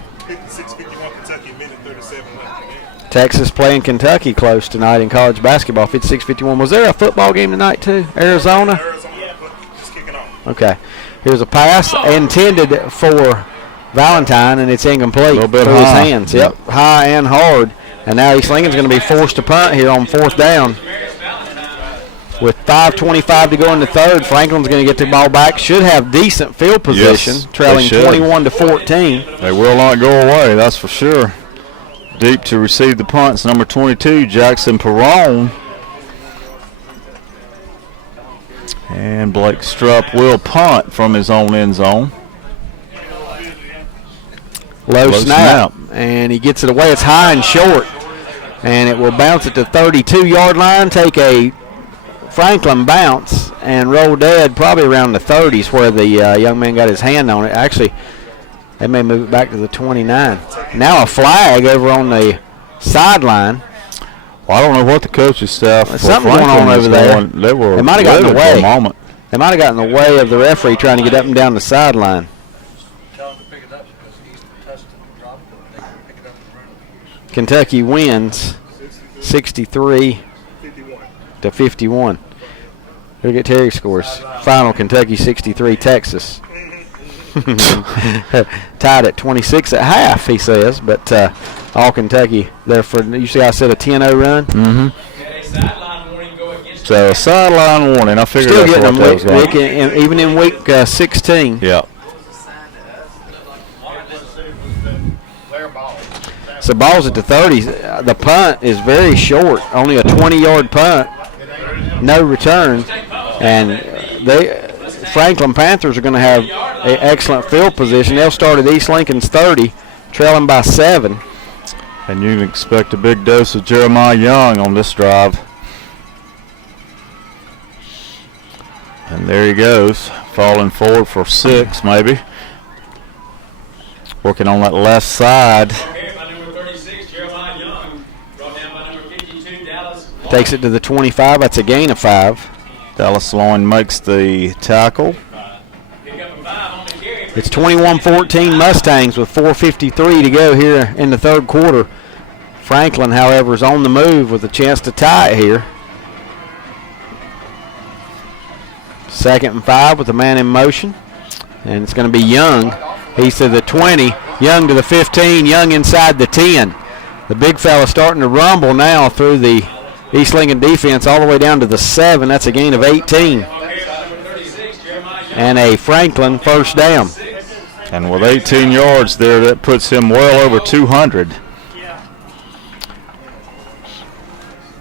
Texas playing Kentucky close tonight in college basketball, 56-51. Was there a football game tonight too? Arizona? Okay. Here's a pass intended for Valentine, and it's incomplete. A little bit through high. his hands. Yep, high and hard. And now East Lincoln's going to be forced to punt here on 4th down. With 5:25 to go in the third, Franklin's going to get the ball back. Should have decent field position, Yes, trailing they should. 21-14. They will not go away, that's for sure. Deep to receive the punts, number 22, Jackson Perrone. And Blake Strupp will punt from his own end zone. Low snap, and he gets it away. It's high and short, and it will bounce at the 32-yard line, take a Franklin bounce, and roll dead probably around the 30s where the young man got his hand on it. Actually, they may move it back to the 29. Now a flag over on the sideline. Well, I don't know what the coaching staff. Something going on over there. They were. They might have gotten in the for a way. moment. They might have gotten in the way of the referee trying to get up and down the sideline. Kentucky wins 63-51. Look at Terry scores. Final Kentucky 63, Texas. Tied at 26 at half, he says, but All Kentucky there for, you see I said a 10-0 run? So a sideline warning. I figured Still that's getting what them, that was Rick, even in week 16. Yeah. So ball's at the 30s. The punt is very short, only a 20-yard punt, no return, and Franklin Panthers are going to have an excellent field position. They'll start at East Lincoln's 30, trailing by 7. And you can expect a big dose of Jeremiah Young on this drive. And there he goes, falling forward for 6 maybe. Working on that left side. Takes it to the 25. That's a gain of 5. Dallas Loin makes the tackle. It's 21-14 Mustangs with 4:53 to go here in the third quarter. Franklin, however, is on the move with a chance to tie it here. 2nd and 5 with a man in motion. And it's going to be Young. He's to the 20. Young to the 15. Young inside the 10. The big fella starting to rumble now through the East Lincoln defense all the way down to the 7. That's a gain of 18. And a Franklin first down. And with 18 yards there, that puts him well over 200.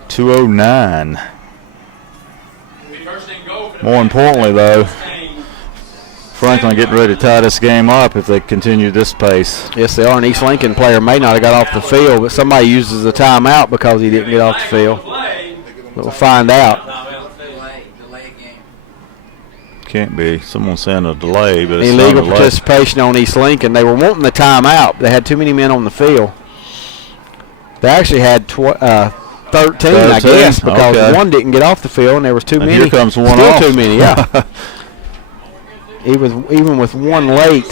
209. More importantly, though, Franklin getting ready to tie this game up if they continue this pace. Yes, they are. An East Lincoln player may not have got off the field, but somebody uses the timeout because he didn't get off the field. But we'll find out. Can't be. Someone's saying a delay, but it's illegal not a delay. participation on East Lincoln. They were wanting the timeout. They had too many men on the field. They actually had 13, I guess, because one didn't get off the field and there was too many. Here comes one Still off. too many, yeah. Even with one late.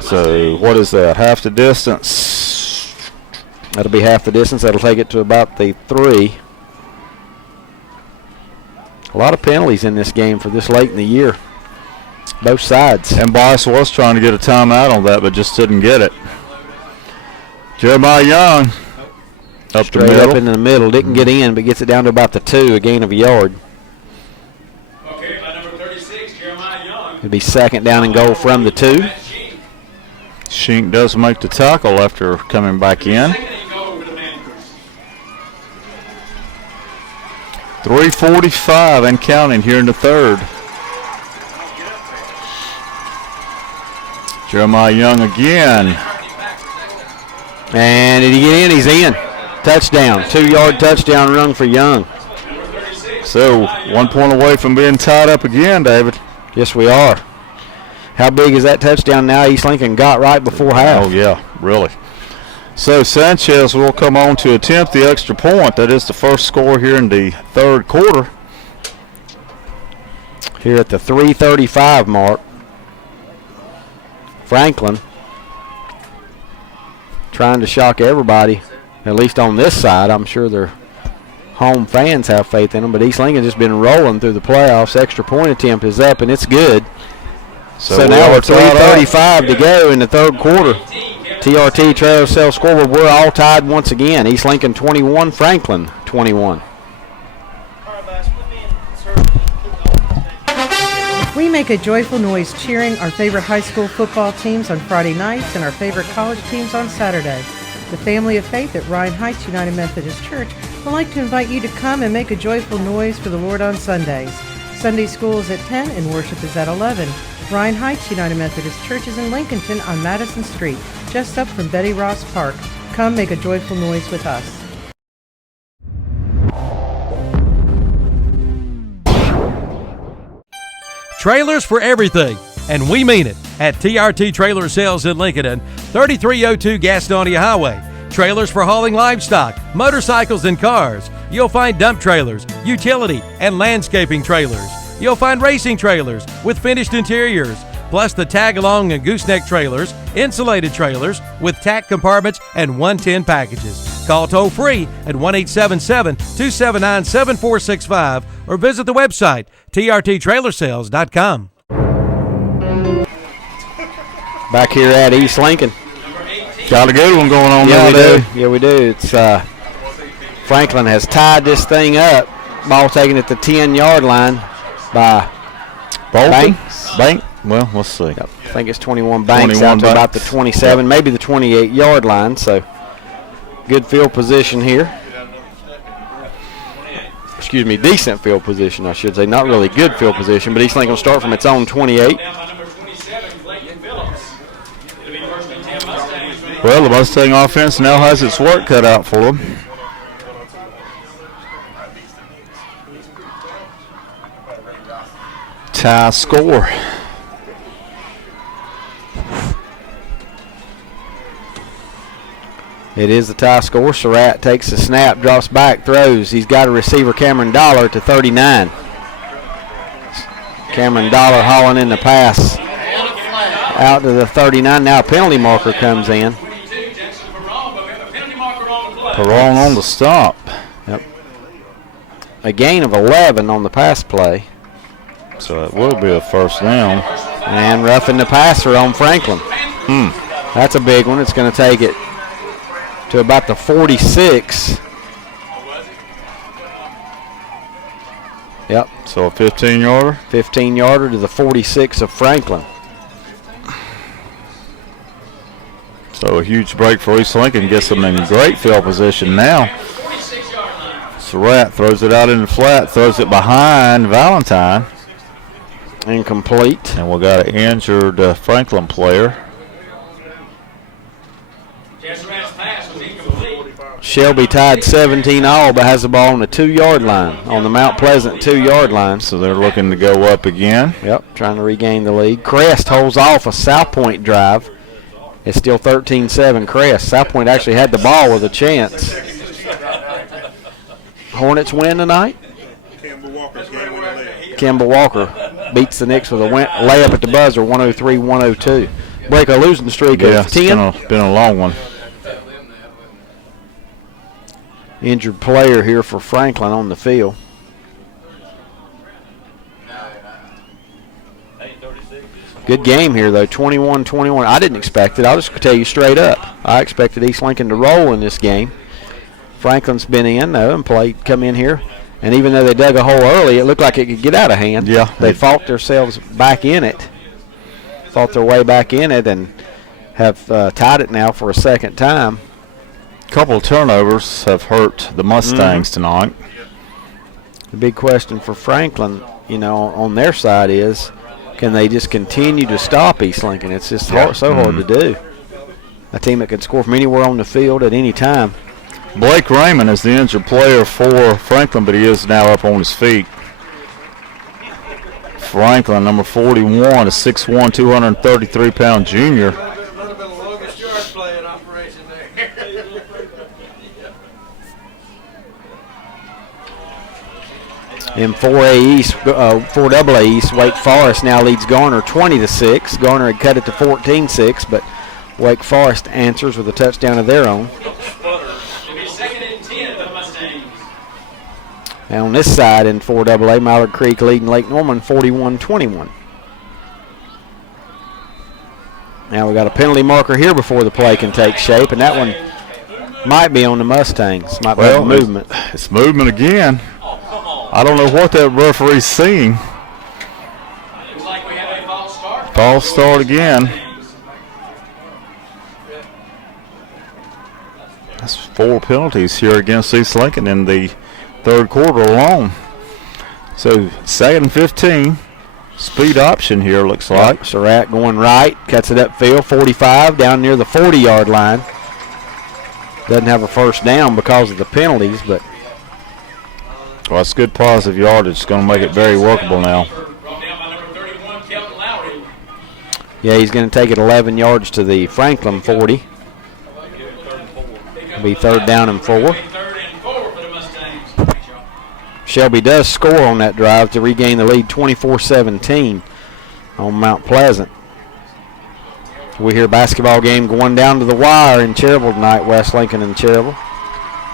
So what is that? Half the distance. That'll be half the distance. That'll take it to about the 3. A lot of penalties in this game for this late in the year. Both sides. And Bias was trying to get a timeout on that, but just didn't get it. Jeremiah Young up Straight the middle. up into the middle. Didn't get in, but gets it down to about the 2, a gain of a yard. It'll be 2nd down and goal from the 2. Shink does make the tackle after coming back in. 3:45 and counting here in the third. Jeremiah Young again. And did he get in? He's in. Touchdown. 2-yard touchdown run for Young. So 1 point away from being tied up again, David. Yes, we are. How big is that touchdown now East Lincoln got right before half? Oh, yeah, really. So Sanchez will come on to attempt the extra point. That is the first score here in the third quarter. Here at the 3:35 mark. Franklin trying to shock everybody, at least on this side. I'm sure their home fans have faith in them, but East Lincoln's just been rolling through the playoffs. Extra point attempt is up, and it's good. So now we're 3:35 to go in the third quarter. TRT Trailer Sales scoreboard, we're all tied once again. East Lincoln 21, Franklin 21. We make a joyful noise cheering our favorite high school football teams on Friday nights and our favorite college teams on Saturday. The family of faith at Ryan Heights United Methodist Church would like to invite you to come and make a joyful noise for the Lord on Sundays. Sunday school is at 10 and worship is at 11. Ryan Heights United Methodist Church is in Lincolnton on Madison Street, just up from Betty Ross Park. Come make a joyful noise with us. Trailers for everything, and we mean it, at TRT Trailer Sales in Lincoln, 3302 Gastonia Highway. Trailers for hauling livestock, motorcycles, and cars. You'll find dump trailers, utility, and landscaping trailers. You'll find racing trailers with finished interiors, plus the tag-along and gooseneck trailers, insulated trailers with tack compartments and 110 packages. Call toll-free at 1-877-279-7465 or visit the website, trttrailersales.com. Back here at East Lincoln. Got a good one going on Yeah, there. we do. Yeah, we do. It's Franklin has tied this thing up. Ball taken at the 10-yard line by Bolton? Banks. Well, let's see. Yep. I think it's 21 Banks 21 out to about the Banks. 27, maybe the 28-yard line. So good field position here. Excuse me, decent field position, I should say. Not really good field position, but East Lincoln will start from its own 28. Well, the Mustang offense now has its work cut out for them. Tie score. It is the tie score. Surratt takes the snap, drops back, throws. He's got a receiver, Cameron Dollar, to 39. Cameron Dollar hauling in the pass out to the 39. Now a penalty marker comes in. Perron on the stop. Yep. A gain of 11 on the pass play. So it will be a first down. And roughing the passer on Franklin. That's a big one. It's going to take it to about the 46. Yep. So a 15-yarder? 15-yarder to the 46 of Franklin. So a huge break for East Lincoln. Gets them in great field position now. Surratt throws it out in the flat. Throws it behind Valentine. Incomplete. And we got an injured Franklin player. Shelby tied 17 all, but has the ball on the 2-yard line, on the Mount Pleasant 2-yard line. So they're looking to go up again. Yep, trying to regain the lead. Crest holds off a South Point drive. It's still 13-7 Crest. South Point actually had the ball with a chance. Hornets win tonight. Campbell Walker beats the Knicks with a layup at the buzzer, 103-102. Break a losing streak of 10. It's been a long one. Injured player here for Franklin on the field. Good game here, though, 21-21. I didn't expect it. I'll just tell you straight up. I expected East Lincoln to roll in this game. Franklin's been in, though, and come in here. And even though they dug a hole early, it looked like it could get out of hand. Yeah. They fought themselves back in it. Fought their way back in it and have tied it now for a second time. Couple of turnovers have hurt the Mustangs tonight. The big question for Franklin, on their side is, can they just continue to stop East Lincoln? It's just hard to do. A team that can score from anywhere on the field at any time. Blake Raymond is the injured player for Franklin, but he is now up on his feet. Franklin, number 41, a 6'1", 233-pound junior. In 4A East, 4AA East, Wake Forest now leads Garner 20-6. Garner had cut it to 14-6, but Wake Forest answers with a touchdown of their own. And on this side in 4AA, Mallard Creek leading Lake Norman 41-21. Now we got a penalty marker here before the play can take shape, and that one might be on the Mustangs. Might be movement. It's movement again. I don't know what that referee's seeing. False start again. That's 4 penalties here against East Lincoln in the third quarter alone. So 2nd and 15. Speed option here, looks like. Surratt going right, cuts it upfield, 45, down near the 40-yard line. Doesn't have a first down because of the penalties, but well, it's good positive yardage. It's going to make it very workable now. Yeah, he's going to take it 11 yards to the Franklin 40. It'll be 3rd down and 4. Shelby does score on that drive to regain the lead 24-17 on Mount Pleasant. We hear a basketball game going down to the wire in Cherryville tonight, West Lincoln and Cherryville.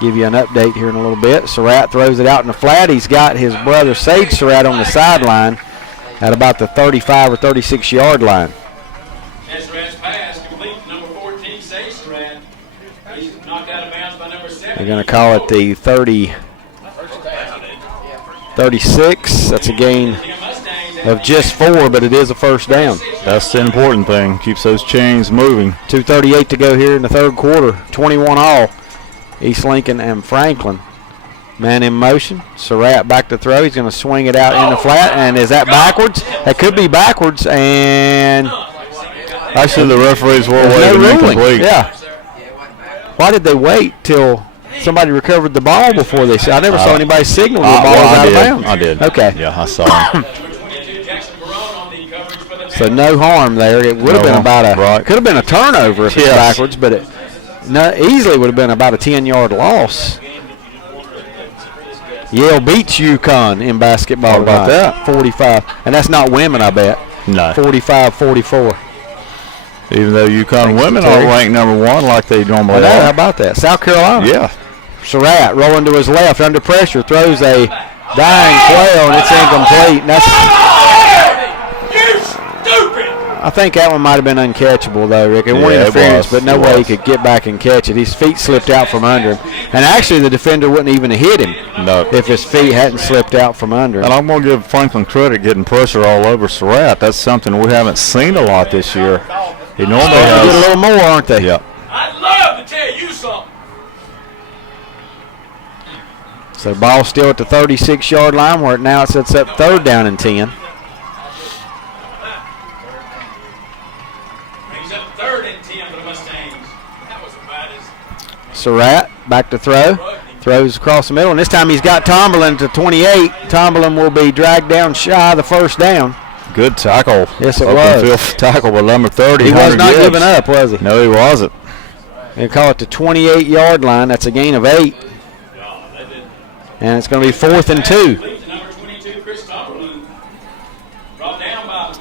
Give you an update here in a little bit. Surratt throws it out in the flat. He's got his brother Sage Surratt on the sideline at about the 35 or 36-yard line. Surratt's pass complete, number 14, Sage Surratt. They're going to call it the 36. That's a gain of just 4, but it is a first down. That's the important thing. Keeps those chains moving. 2:38 to go here in the third quarter. 21 all. East Lincoln and Franklin. Man in motion. Surratt back to throw. He's going to swing it out in the flat. And is that backwards? That could be backwards. And actually, the referees were waving incomplete. Yeah. Why did they wait till somebody recovered the ball before they said? I never saw anybody signal the ball was out of bounds. I did. Okay. Yeah, I saw him. So no harm there. It would have been about could have been a turnover if it's backwards, but it easily would have been about a 10-yard loss. Yale beats UConn in basketball. How about that? 45. And that's not women, I bet. No. 45-44. Even though UConn women are ranked number 1 like they normally are. How about that? South Carolina. Yeah. Surratt rolling to his left under pressure. Throws a dying quail, and it's incomplete. And I think that one might have been uncatchable, though, Rick. It wasn't interference, but no way he could get back and catch it. His feet slipped out from under him. And actually, the defender wouldn't even have hit him if his feet hadn't slipped out from under him. And I'm going to give Franklin credit getting pressure all over Surratt. That's something we haven't seen a lot this year. He normally has. Get a little more, aren't they? Yeah. I'd love to tell you something. So ball still at the 36-yard line, where now it sets up 3rd down and 10. Brings up 3rd and 10 for the Mustangs. That was about as. Surratt back to throw. Throws across the middle, and this time he's got Tomberlin to 28. Tomberlin will be dragged down shy of the first down. Good tackle. Yes, it Open was. field tackle with number 30. He was not giving up, was he? No, he wasn't. They call it the 28-yard line. That's a gain of 8. And it's going to be 4th and 2.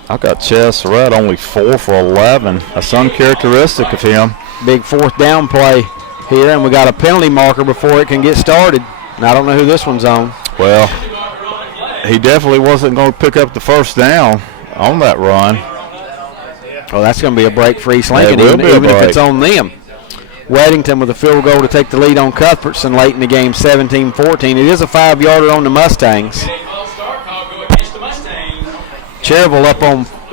I've got Chaz Surratt only 4 for 11. That's uncharacteristic of him. Big 4th down play here, and we got a penalty marker before it can get started. And I don't know who this one's on. Well, he definitely wasn't going to pick up the first down on that run. Oh, that's going to be a break for East Lincoln, even if it's on them. Weddington with a field goal to take the lead on Cuthbertson late in the game, 17-14. It is a 5-yarder on the Mustangs. Cherville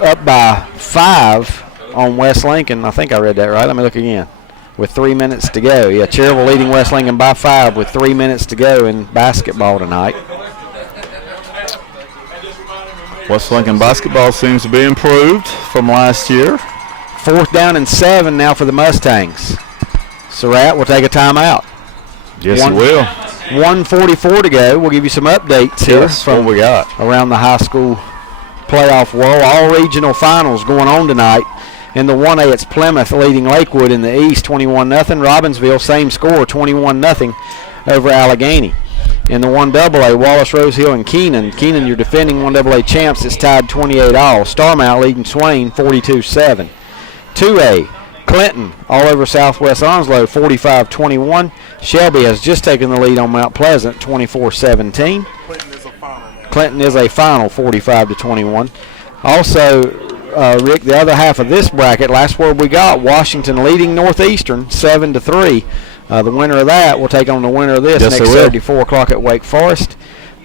up by 5 on West Lincoln. I think I read that right. Let me look again. With 3 minutes to go. Yeah, Cherville leading West Lincoln by 5 with 3 minutes to go in basketball tonight. West Lincoln basketball seems to be improved from last year. 4th down and 7 now for the Mustangs. Surratt will take a timeout. Yes, he will. 1:44 to go. We'll give you some updates here from what we got around the high school playoff world. All regional finals going on tonight. In the 1A, it's Plymouth leading Lakewood in the East, 21-0. Robbinsville, same score, 21-0 over Allegheny. In the 1AA, Wallace, Rosehill, and Keenan. Keenan, your defending 1AA champs, it's tied 28-all. Starmount leading Swain, 42-7. 2A, Clinton all over Southwest Onslow, 45-21. Shelby has just taken the lead on Mount Pleasant, 24-17. Clinton is a final, 45-21. Also, Rick, the other half of this bracket, last word we got, Washington leading Northeastern, 7-3. The winner of that will take on the winner of this next Saturday, 4 o'clock at Wake Forest.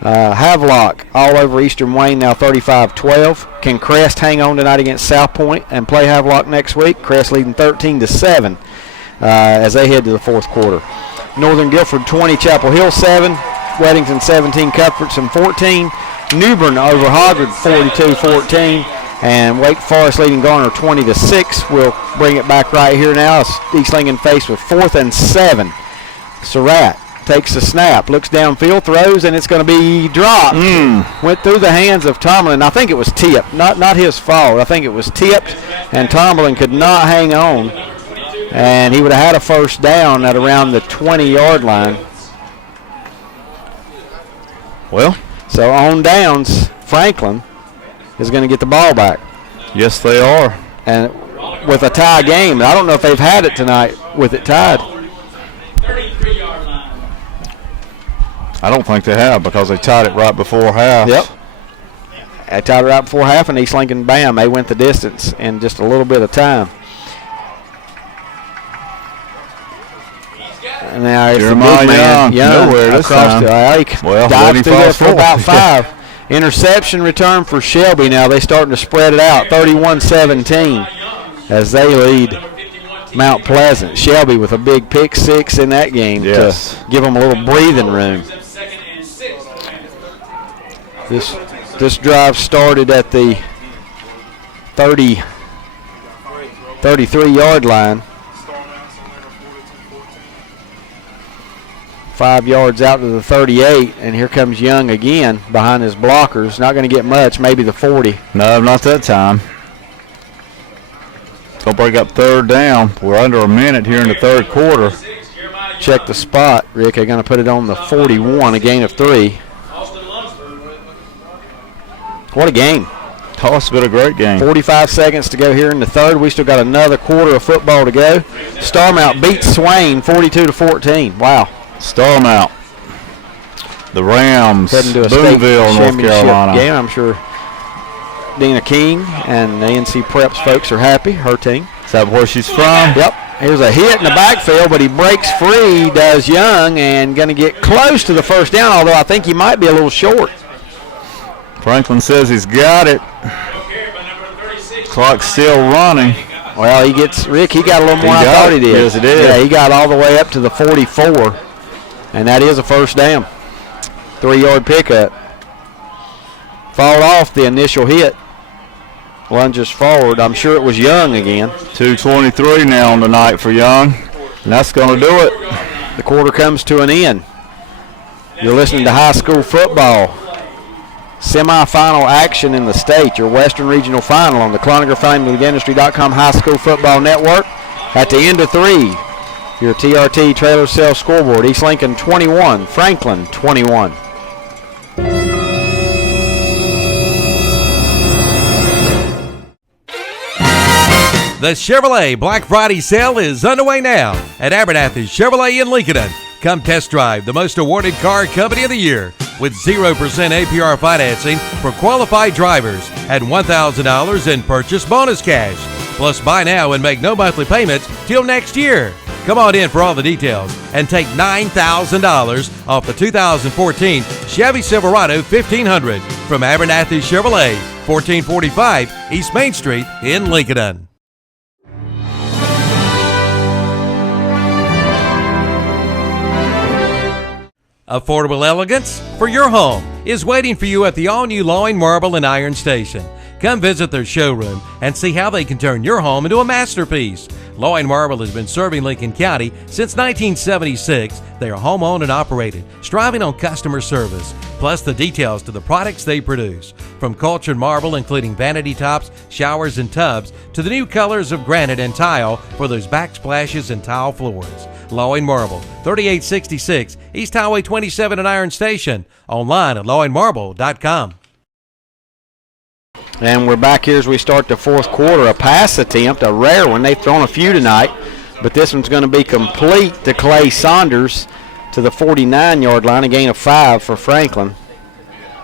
Havelock all over Eastern Wayne, now 35-12. Can Crest hang on tonight against South Point and play Havelock next week? Crest leading 13-7 as they head to the 4th quarter. Northern Guilford 20, Chapel Hill 7, Weddington 17, Cuthbertson 14. Newbern over Hoggard 42-14. And Wake Forest leading Garner 20-6. We'll bring it back right here now. East Lincoln faced with 4th and 7. Surratt takes the snap, looks downfield, throws, and it's going to be dropped. Went through the hands of Tomlin. I think it was tipped, not his fault. I think it was tipped, and Tomlin could not hang on. And he would have had a first down at around the 20-yard line. Well, so on downs, Franklin is going to get the ball back. Yes, they are. And with a tie game, I don't know if they've had it tonight with it tied. 33-yard line. I don't think they have because they tied it right before half. Yep. They tied it right before half, and East Lincoln, bam, they went the distance in just a little bit of time. He's got And now it's the Jeremiah big man, Young, nowhere this across time. the Ike. Well, Dives through there for forward. about 5. Interception return for Shelby. Now they starting to spread it out, 31-17, as they lead Mount Pleasant. Shelby with a big pick 6 in that game to give them a little breathing room. This drive started at the 33-yard line. 5 yards out to the 38, and here comes Young again behind his blockers. Not going to get much, maybe the 40. No, not that time. Gonna break up third down. We're under a minute here in the third quarter. Check the spot, Rick. They're going to put it on the 41, a gain of 3. What a game. Oh, it's been a great game. 45 seconds to go here in the third. We still got another quarter of football to go. Starmount beats Swain 42-14. Wow. Starmount. The Rams. Heading to a Boonville, state North Carolina. game. I'm sure Dina King and the NC Preps folks are happy. Her team. Is that where she's from? Yep. Here's a hit in the backfield, but he breaks free, does Young, and going to get close to the first down, although I think he might be a little short. Franklin says he's got it. Clock's still running. Well, he got a little more He than I got thought he it. did. Yes, he did. Yeah, he got all the way up to the 44, and that is a first down. 3-yard pickup. Fought off the initial hit. Lunges forward. I'm sure it was Young again. 2:23 now on the night for Young, and that's going to do it. The quarter comes to an end. You're listening to high school football. Semi-final action in the state. Your Western Regional Final on the Cloninger-FamilyDentistry.com High School Football Network. At the end of 3, your TRT trailer sales scoreboard. East Lincoln 21, Franklin 21. The Chevrolet Black Friday sale is underway now at Abernathy Chevrolet in Lincoln. Come test drive the most awarded car company of the year with 0% APR financing for qualified drivers and $1,000 in purchase bonus cash. Plus, buy now and make no monthly payments till next year. Come on in for all the details and take $9,000 off the 2014 Chevy Silverado 1500 from Abernathy Chevrolet, 1445 East Main Street in Lincoln. Affordable elegance for your home is waiting for you at the all-new Loin Marble and Iron Station. Come visit their showroom and see how they can turn your home into a masterpiece. Loin Marble has been serving Lincoln County since 1976. They are home-owned and operated, striving on customer service, plus the details to the products they produce. From cultured marble, including vanity tops, showers, and tubs, to the new colors of granite and tile for those backsplashes and tile floors. Loin Marble, 3866 East Highway 27 at Iron Station. Online at loinmarble.com. And we're back here as we start the fourth quarter. A pass attempt, a rare one. They've thrown a few tonight, but this one's going to be complete to Clay Saunders to the 49-yard line, a gain of 5 for Franklin.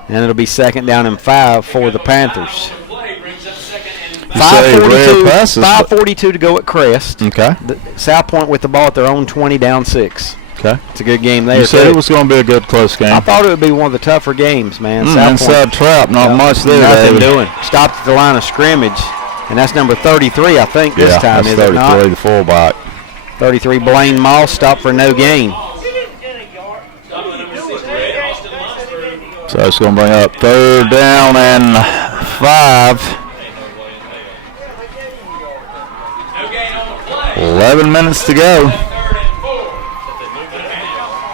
And it'll be second down and 5 for the Panthers. 5:42 to go at Crest. Okay. South Point with the ball at their own 20, down 6. Okay. It's a good game there. You said it was going to be a good close game. I thought it would be one of the tougher games, man. Inside trap, not much there. Nothing doing. Stopped at the line of scrimmage, and that's number 33, I think, this time, that's is 33, it not? the fullback. 33, Blaine Moss, stopped for no gain. So it's going to bring up third down and 5. 11 minutes to go.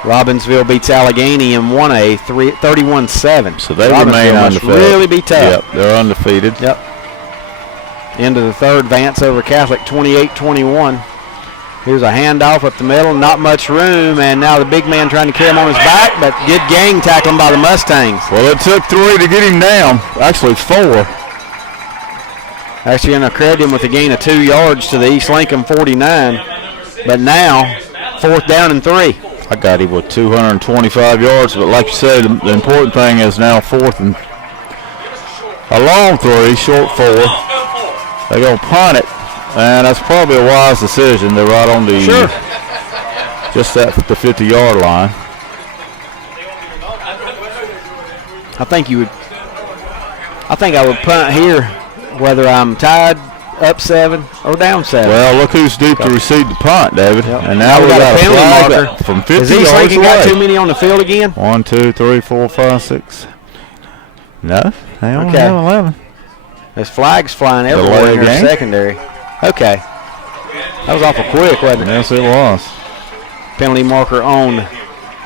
Robbinsville beats Allegheny in 1A, 31-7. So they remain undefeated. Must really be tough. Yep, they're undefeated. Yep. End of the third, Vance over Catholic, 28-21. Here's a handoff up the middle, not much room, and now the big man trying to carry him on his back, but good gang tackling by the Mustangs. Well, it took 3 to get him down. Actually, 4. Actually going to credit him with a gain of 2 yards to the East Lincoln 49, but now 4th down and 3. I got him with 225 yards, but like you said, the important thing is now 4th and a long 3, short 4. They're going to punt it, and that's probably a wise decision. They're right on the just at the 50-yard line. I think I would punt here, whether I'm tied up 7 or down 7. Well, look who's deep to receive the punt, David. Yep. And now we got a penalty flag marker from 50 Has East yards Lincoln away. got too many on the field again? 1, 2, 3, 4, 5, 6. No, they only Okay. have 11. There's flags flying everywhere Delay in their game? secondary. Okay. That was awful quick, wasn't it? Yes, it was. Penalty marker on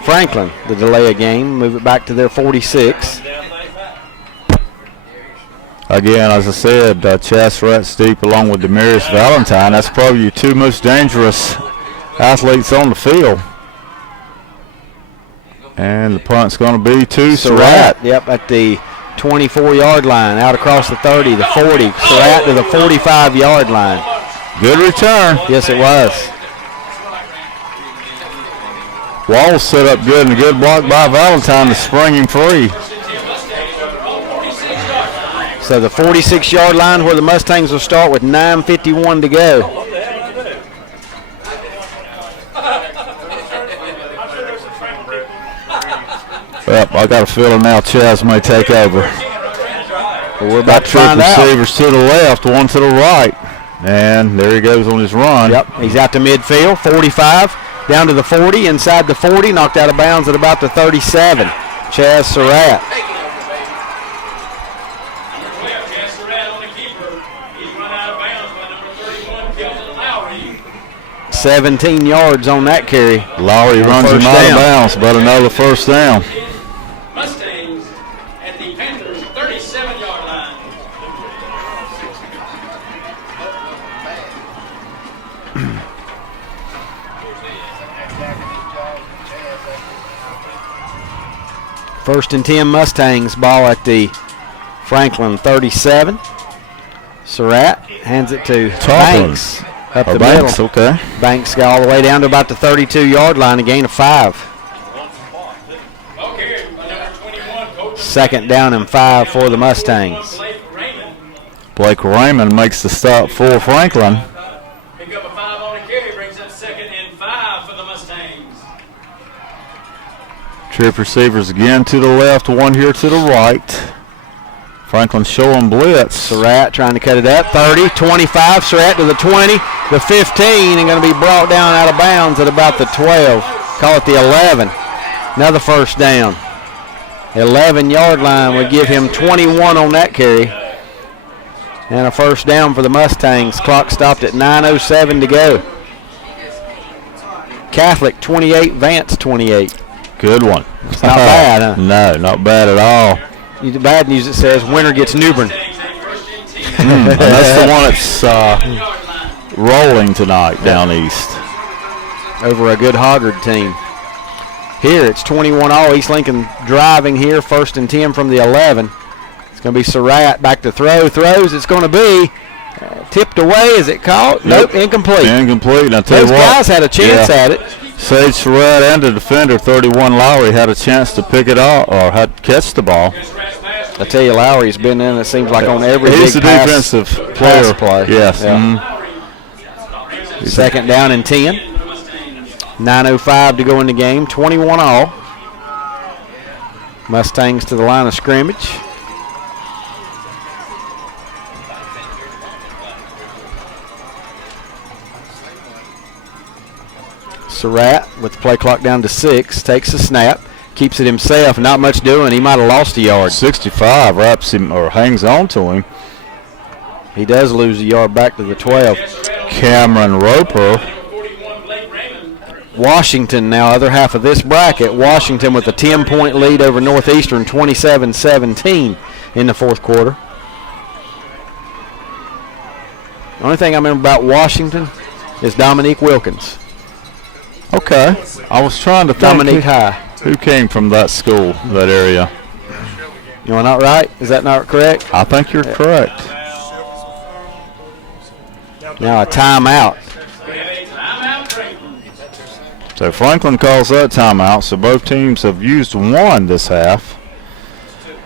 Franklin, the delay of game. Move it back to their 46. Again, as I said, Chaz Surratt's deep along with Demarius Valentine. That's probably your two most dangerous athletes on the field. And the punt's going to be to Surratt. Yep, at the 24-yard line, out across the 30, the 40. Surratt to the 45-yard line. Good return. Yes, it was. Wall set up good and a good block by Valentine to spring him free. So the 46-yard line where the Mustangs will start with 9:51 to go. Yep, I got a feeling now Chaz may take over. Well, we're about to Got find out. receivers to the left, one to the right. And there he goes on his run. Yep, he's out to midfield, 45, down to the 40, inside the 40, knocked out of bounds at about the 37. Chaz Surratt. 17 yards on that carry. Lowry runs him out of bounds, but another first down. Mustangs at the Panthers' 37-yard line. First and 10 Mustangs, ball at the Franklin 37. Surratt hands it to Banks up the Banks, middle. okay. Banks got all the way down to about the 32-yard line, a gain of 5. Second down and 5 for the Mustangs. Blake Raymond makes the stop for Franklin. Pick up a 5 on the carry, brings up 2nd and 5 for the Mustangs. Trip receivers again to the left, one here to the right. Franklin showing blitz. Surratt trying to cut it up. 30, 25, Surratt to the 20, the 15, and going to be brought down out of bounds at about the 12. Call it the 11. Another first down. 11-yard line would give him 21 on that carry. And a first down for the Mustangs. Clock stopped at 9:07 to go. Catholic 28, Vance 28. Good one. It's not bad, huh? No, not bad at all. The bad news, it says winner gets New Bern. And that's the one that's rolling tonight down east. Over a good Hoggard team. Here it's 21-all. East Lincoln driving here. First and 10 from the 11. It's going to be Surratt back to throw. Throws. It's going to be tipped away. Is it caught? Nope, incomplete. Incomplete. And I tell Those you what, guys had a chance at it. Sage Surratt and the defender, 31 Lowry, had a chance to pick it off or had catch the ball. I tell you, Lowry's been in, it seems like, on every He's big a defensive pass player. play. Yes. Yeah. Second down and 10. 9:05 to go in the game. 21-all. Mustangs to the line of scrimmage. Surratt with the play clock down to 6, takes the snap, keeps it himself, not much doing. He might have lost a yard. 65 wraps him or hangs on to him. He does lose a yard back to the 12. Cameron Roper. Washington now, other half of this bracket. Washington with a 10-point lead over Northeastern, 27-17 in the fourth quarter. The only thing I remember about Washington is Dominique Wilkins. Okay. I was trying to think Dominique High. who came from that school, that area. You know, not right? Is that not correct? I think you're correct. Now a timeout. So Franklin calls that timeout, so both teams have used one this half.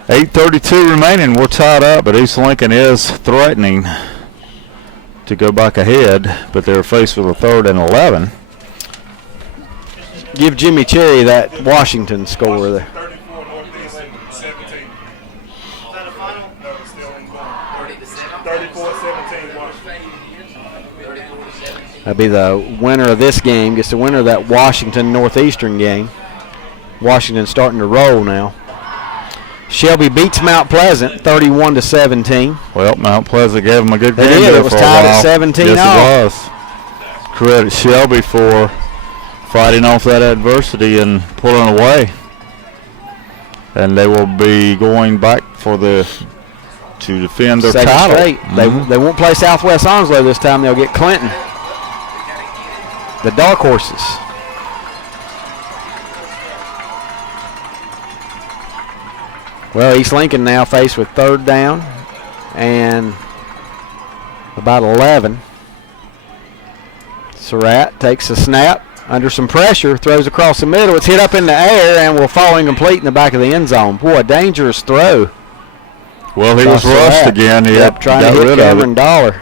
8:32 remaining, we're tied up, but East Lincoln is threatening to go back ahead, but they're faced with a 3rd and 11. Give Jimmy Cherry that Washington score there. 34 Northeast 17. Is that a final? No, it's still in going. 34-17 Washington. That'll be the winner of this game. Gets the winner of that Washington Northeastern game. Washington starting to roll now. Shelby beats Mount Pleasant 31-17. Well, Mount Pleasant gave them a good They game did. there It was for a tied while. at 17 Yes, all. it was. Credit Shelby for fighting off that adversity and pulling away. And they will be going back for to defend their Second title. straight. They won't play Southwest Onslow this time. They'll get Clinton. The Dark Horses. Well, East Lincoln now faced with third down and about 11. Surratt takes a snap under some pressure, throws across the middle. It's hit up in the air and will fall incomplete in the back of the end zone. Boy, a dangerous throw. Well, he was rushed again. He trying to hit Cameron Dollar.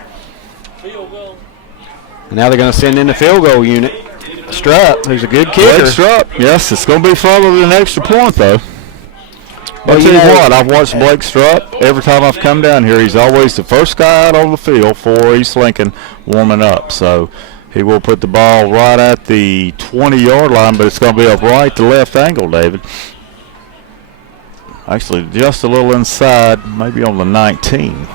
And now they're going to send in the field goal unit. Strupp, who's a good kicker. Blake Strupp. Yes, it's going to be further than an extra point, though. Well, I'll tell you what, I've watched Blake Strupp. Every time I've come down here, he's always the first guy out on the field for East Lincoln warming up. So he will put the ball right at the 20-yard line, but it's going to be a right to left angle, David. Actually, just a little inside, maybe on the 19.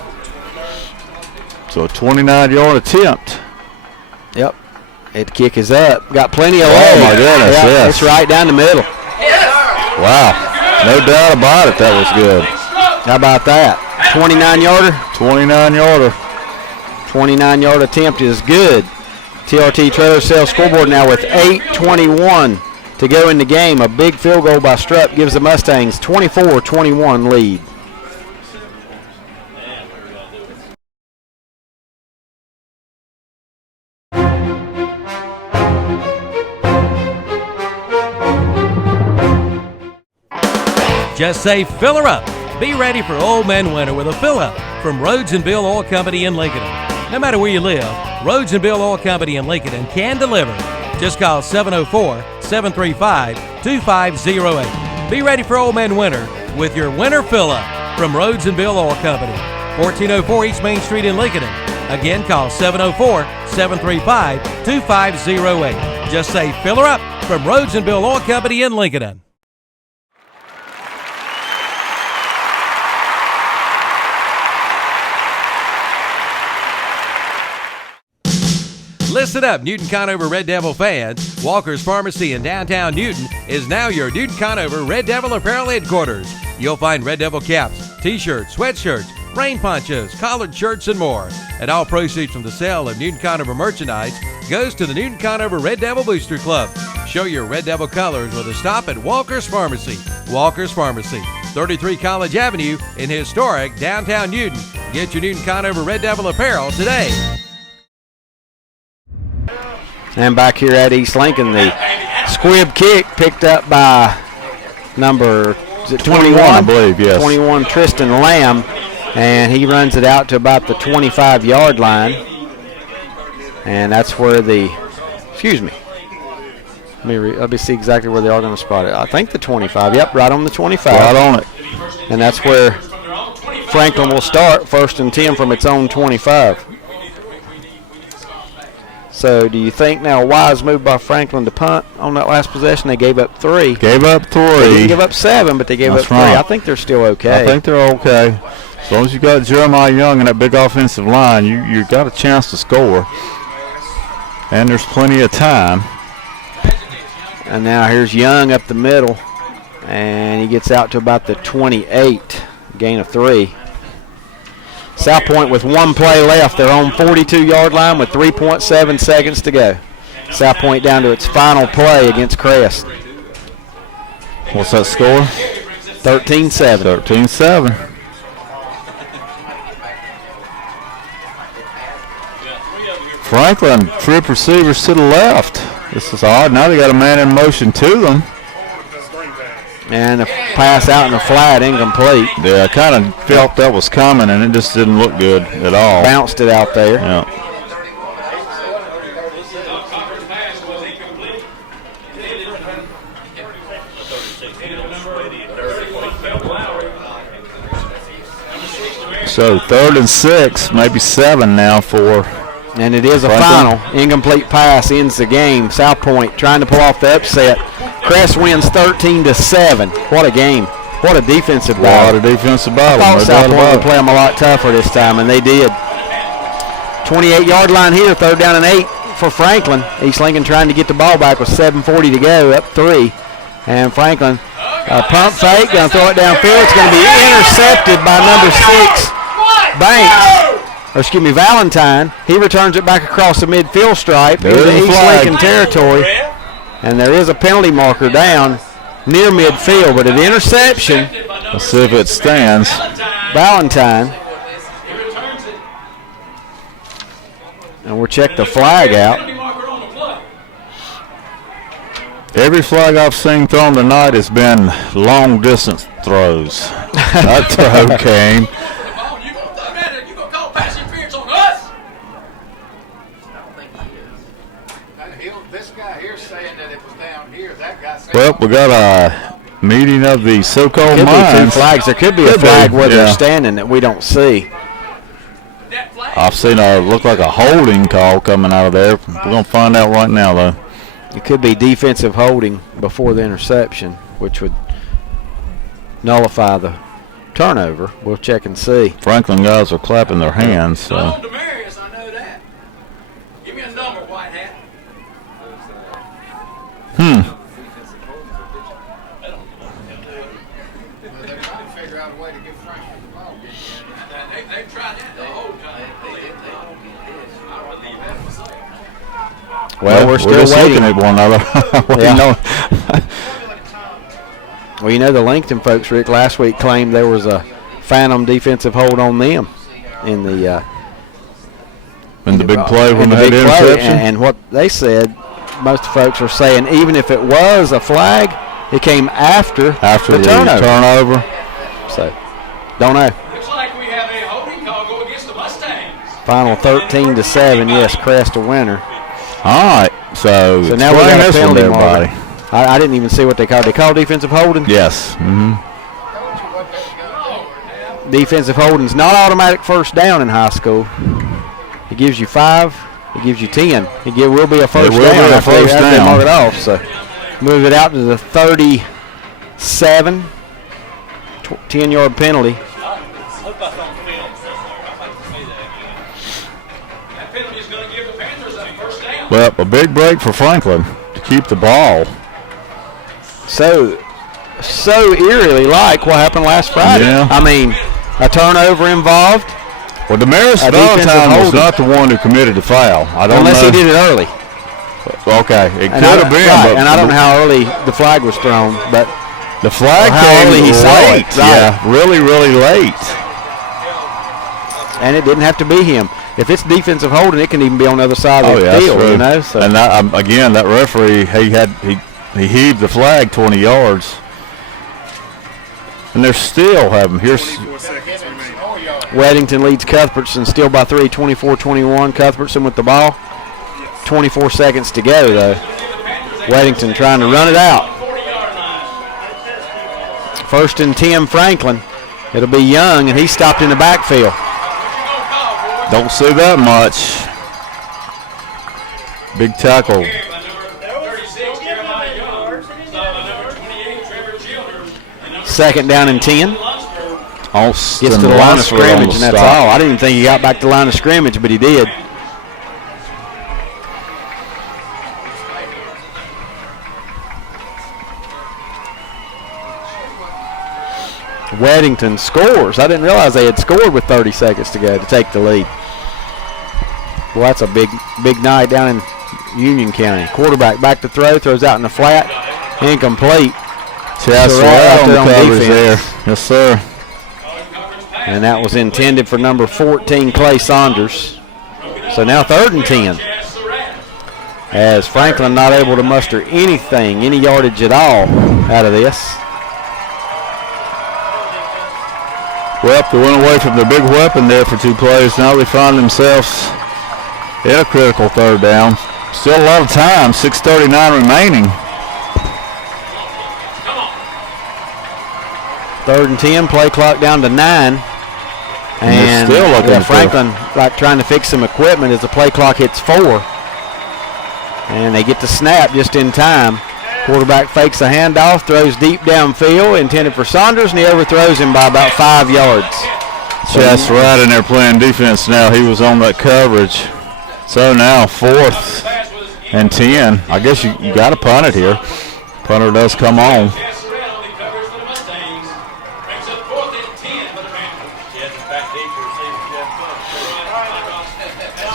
So a 29-yard attempt. Yep. The kick is up. Got plenty of Oh, leg. my goodness, Yep, yes. It's right down the middle. Wow. No doubt about it, that was good. How about that? 29-yarder? 29-yarder. 29-yard attempt is good. TRT Trailer Sales scoreboard now with 8:21 to go in the game. A big field goal by Strupp gives the Mustangs 24-21 lead. Just say fill her up. Be ready for Old Man Winter with a fill up from Rhodes and Bill Oil Company in Lincoln. No matter where you live, Rhodes and Bill Oil Company in Lincoln can deliver. Just call 704-735-2508. Be ready for Old Man Winter with your winter fill up from Rhodes and Bill Oil Company, 1404 East Main Street in Lincoln. Again, call 704-735-2508. Just say fill her up from Rhodes and Bill Oil Company in Lincoln. Listen up, Newton Conover Red Devil fans. Walker's Pharmacy in downtown Newton is now your Newton Conover Red Devil apparel headquarters. You'll find Red Devil caps, t-shirts, sweatshirts, rain ponchos, collared shirts, and more. And all proceeds from the sale of Newton Conover merchandise goes to the Newton Conover Red Devil Booster Club. Show your Red Devil colors with a stop at Walker's Pharmacy. Walker's Pharmacy, 33 College Avenue in historic downtown Newton. Get your Newton Conover Red Devil apparel today. And back here at East Lincoln, the squib kick picked up by number 21, I believe, yes. 21 Tristan Lamb, and he runs it out to about the 25-yard line. And that's where let me see exactly where they are going to spot it. I think the 25. Yep, right on the 25. Right on it. And that's where Franklin will start, 1st and 10 from its own 25. So do you think now a wise move by Franklin to punt on that last possession? They gave up 3. Gave up 3. They didn't give up 7, but they gave up 3. Right. I think they're still okay. I think they're okay. As long as you got Jeremiah Young in that big offensive line, you got a chance to score. And there's plenty of time. And now here's Young up the middle, and he gets out to about the 28, gain of 3. South Point with 1 play left. They're on 42-yard line with 3.7 seconds to go. South Point down to its final play against Crest. What's that score? 13-7. 13-7. Franklin, trip receivers to the left. This is odd. Now they got a man in motion to them. And a pass out in the flat, incomplete. Yeah, I kind of felt that was coming, and it just didn't look good at all. Bounced it out there. Yeah. So 3rd and 6, maybe 7 now for. And it is a Franklin. final. Incomplete pass ends the game. South Point trying to pull off the upset. Crest wins 13-7. What a game. What a defensive battle. What a defensive I battle. thought no South doubt Point about would it. play them a lot tougher this time, and they did. 28-yard line here, 3rd down and 8 for Franklin. East Lincoln trying to get the ball back with 7:40 to go, up 3. And Franklin, pump fake, going to throw it downfield. It's going to be intercepted by number 6, Banks. Or excuse me, Valentine. He returns it back across the midfield stripe into There's the East flag. Lincoln territory. And there is a penalty marker down near midfield, but an interception. Let's see if it stands. Valentine. And we'll check the flag out. Every flag I've seen thrown tonight has been long distance throws. That throw came. Well, we got a meeting of the so-called Could be 2 minds. flags. There could be a Could flag be, where they're yeah. standing that we don't see. I've seen a look like a holding call coming out of there. We're gonna find out right now, though. It could be defensive holding before the interception, which would nullify the turnover. We'll check and see. Franklin guys are clapping their hands. So. Demarius, I know that. Give me a number, White Hat. They're trying to figure out a way to give Franklin the ball. They've tried that the whole time. I would leave that to say. Well, we're still just waiting. looking at one another. Well, Yeah. you know, Well, you know, the Lincoln folks, Rick, last week claimed there was a phantom defensive hold on them in the big play when the they had big the play. interception. And what they said, most folks are saying, even if it was a flag, it came after After the the turnover. So, don't know. Looks like we have a holding call go against the Mustangs. Final 13-7. Yes, Crest a winner. All right, so now we got a this one penalty to marker. everybody. I didn't even see what they called. They called defensive holding. Yes. Mm-hmm. Defensive holding's not automatic first down in high school. It gives you 5. It gives you 10. It will be a first will down be a after first they down. mark it off. So move it out to the 37. 10-yard penalty. That penalty is going to give the Panthers a first down. Well, a big break for Franklin to keep the ball. So eerily like what happened last Friday. Yeah. I mean, a turnover involved. Well, Demarius A defensive Valentine was holding. not the one who committed the foul. I don't Unless know. he did it early. Okay, it And could have been. right, But and I don't know how early the flag was thrown, but the flag how came early he late. saw it. Right. Yeah, really, really late. And it didn't have to be him. If it's defensive holding, it can even be on the other side of the that's field, true. you know. So And that, again, that referee, he heaved the flag 20 yards. And they're still having, here's Weddington leads Cuthbertson still by 3, 24-21. Cuthbertson with the ball. 24 seconds to go, though. Weddington trying to run it out. 1st and 10, Franklin. It'll be Young, and he's stopped in the backfield. don't see that much. Big tackle. 36, Jeremiah Young. Number 28, Trevor Childers. 2nd down and 10. Austin Gets to the line of Lunsford on scrimmage, the and that's stop. all. I didn't even think he got back to the line of scrimmage, but he did. Weddington scores. I didn't realize they had scored with 30 seconds to go to take the lead. Well, that's a big night down in Union County. Quarterback back to throw, throws out in the flat, incomplete. Chasserell Sorrell on the on covers there. defense. Yes, sir. And that was intended for number 14, Clay Saunders. So now 3rd and 10. As Franklin not able to muster anything, any yardage at all out of this. Well, they went away from their big weapon there for 2 plays. Now they find themselves in a critical 3rd down. Still a lot of time, 6:39 remaining. 3rd and 10, play clock down to 9. And still looking for- Franklin like trying to fix some equipment as the play clock hits 4. And they get the snap just in time. Quarterback fakes a handoff, throws deep downfield, intended for Saunders, and he overthrows him by about 5 yards. Chaz Surratt in there playing defense now. He was on that coverage. So now 4th and 10. I guess you got to punt it here. Punter does come on.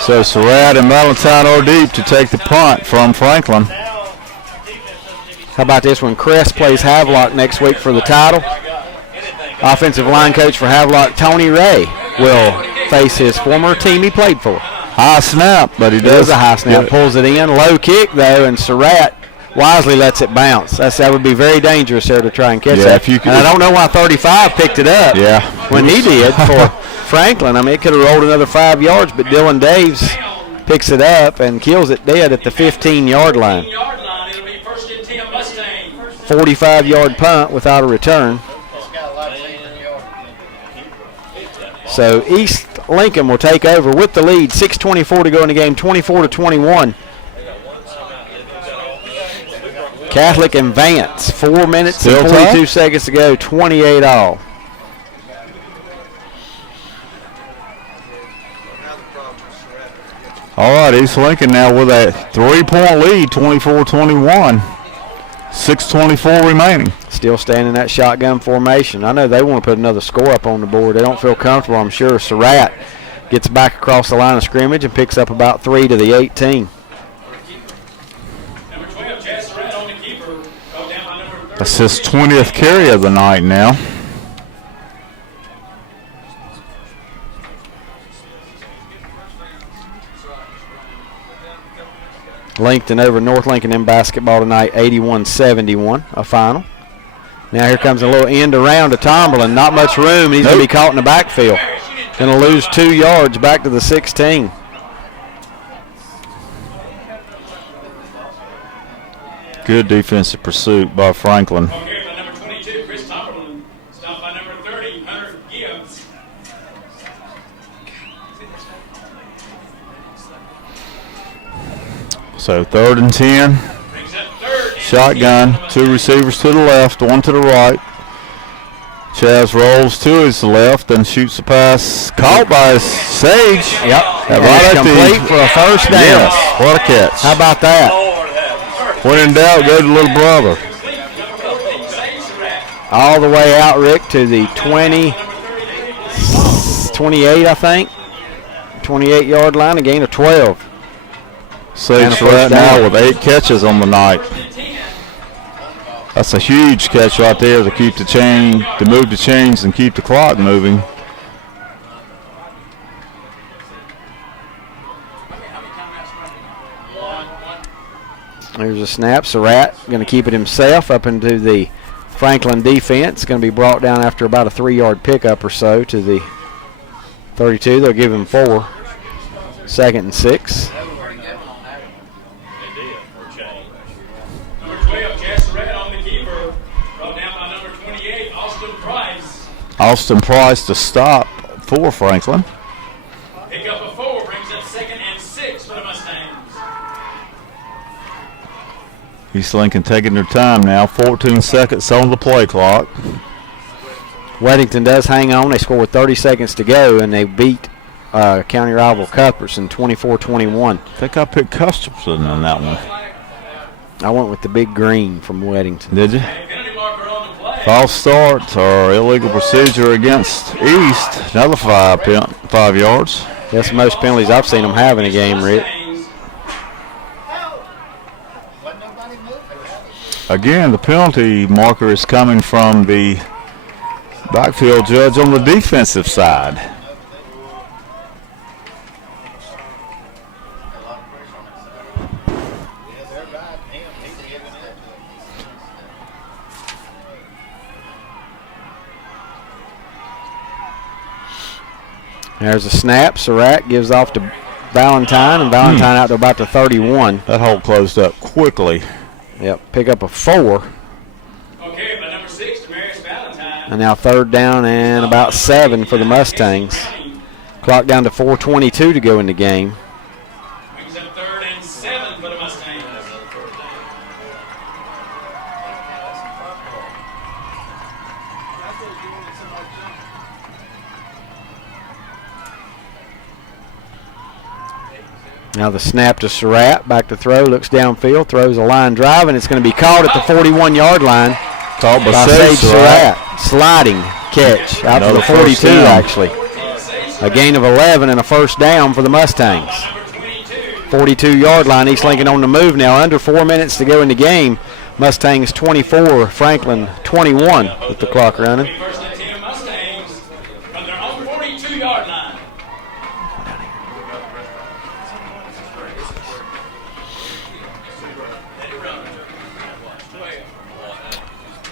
So Surratt and Valentine are deep to take the punt from Franklin. How about this one? Crest plays Havelock next week for the title. Offensive line coach for Havelock, Tony Ray, will face his former team he played for. High snap, but he does a high snap. Pulls it in. Low kick, though, and Surratt wisely lets it bounce. That would be very dangerous there to try and catch that. If you could, and I don't know why 35 picked it up when he did for Franklin. I mean, it could have rolled another 5 yards, but Dylan Daves picks it up and kills it dead at the 15-yard line. 45-yard punt without a return. So East Lincoln will take over with the lead. 6:24 to go in the game, 24-21. Catholic and Vance, 4 minutes Still and 42 seconds to go, 28 all. All right, East Lincoln now with a 3-point lead, 24-21. 6:24 remaining. Still staying in that shotgun formation. I know they want to put another score up on the board. They don't feel comfortable, I'm sure. Surratt gets back across the line of scrimmage and picks up about 3 to the 18. That's his 20th carry of the night now. Lincoln over North Lincoln in basketball tonight, 81-71, a final. Now here comes a little end around to Tomberlin. Not much room. He's going to be caught in the backfield. Going to lose 2 yards back to the 16. Good defensive pursuit by Franklin. So 3rd and 10. Shotgun. 2 receivers to the left, 1 to the right. Chaz rolls to his left and shoots a pass. Caught by Sage. Yep. Right complete for a first down. Yes. What a catch. How about that? When in doubt, go to little brother. All the way out, Rick, to the 28, I think. 28-yard line, a gain of 12. Sage right now with 8 catches on the night. That's a huge catch right there to keep the chain, to move the chains and keep the clock moving. There's a snap. Surratt going to keep it himself up into the Franklin defense. Going to be brought down after about a 3-yard pickup or so to the 32. They'll give him 4. 2nd and 6. Austin Price to stop for Franklin. Pick up a 4, brings up 2nd and 6 for the Mustangs. East Lincoln taking their time now. 14 seconds on the play clock. Weddington does hang on. They score with 30 seconds to go, and they beat county rival Cuthbertson 24-21. I think I picked Cuthbertson on that one. I went with the big green from Weddington. Did you? False start or illegal procedure against East. Another 5 yards. That's the most penalties I've seen them have in a game, Rick. Again, the penalty marker is coming from the backfield judge on the defensive side. There's a snap. Surratt gives off to Valentine, and Valentine out to about the 31. That hole closed up quickly. Yep, pick up a 4. Okay, by number 6, Demarius Valentine. And now 3rd down and about 7 for the Mustangs. Clock down to 4:22 to go in the game. Brings up 3rd and 7 for the Mustangs. Now the snap to Surratt, back to throw, looks downfield, throws a line drive, and it's going to be caught at the 41-yard line. Caught by Sage Surratt. Sliding catch out to Another the 42 first down. actually. A gain of 11 and a 1st down for the Mustangs. 42-yard line, East Lincoln on the move now. Under 4 minutes to go in the game. Mustangs 24, Franklin 21 with the clock running. First and 10 Mustangs from their own 42-yard line.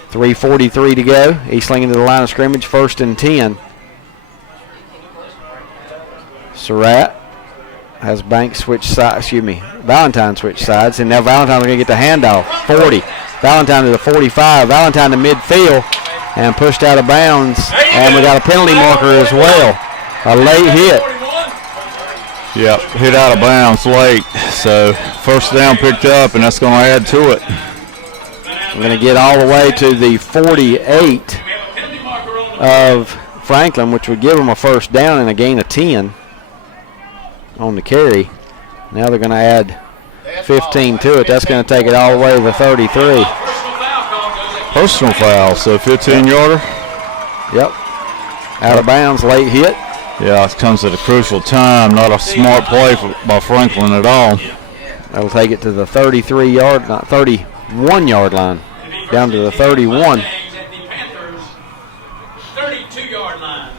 3:43 to go. East Lincoln to the line of scrimmage, 1st and 10. Surratt has Banks switch sides, Valentine switch sides, and now Valentine's going to get the handoff. 40. Valentine to the 45. Valentine to midfield and pushed out of bounds. And we got a penalty marker as well. A late hit. Yep, hit out of bounds late. So 1st down picked up, and that's going to add to it. We're going to get all the way to the 48 of Franklin, which would give them a 1st down and a gain of 10 on the carry. Now they're going to add 15 to it. That's going to take it all the way to the 33. Personal foul, so 15-yarder. Yep. Out of bounds, late hit. Yeah, it comes at a crucial time. Not a smart play by Franklin at all. That'll take it to the 31-yard line, down to the 31. 32-yard line.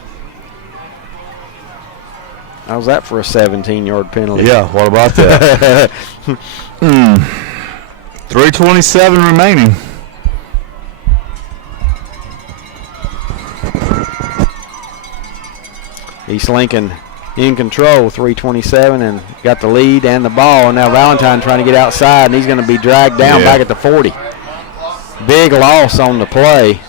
How's that for a 17-yard penalty? Yeah, what about that? 3:27 remaining. East Lincoln in control, 3:27, and got the lead and the ball. And now Valentine trying to get outside, and he's going to be dragged down back at the 40. Big loss on the play.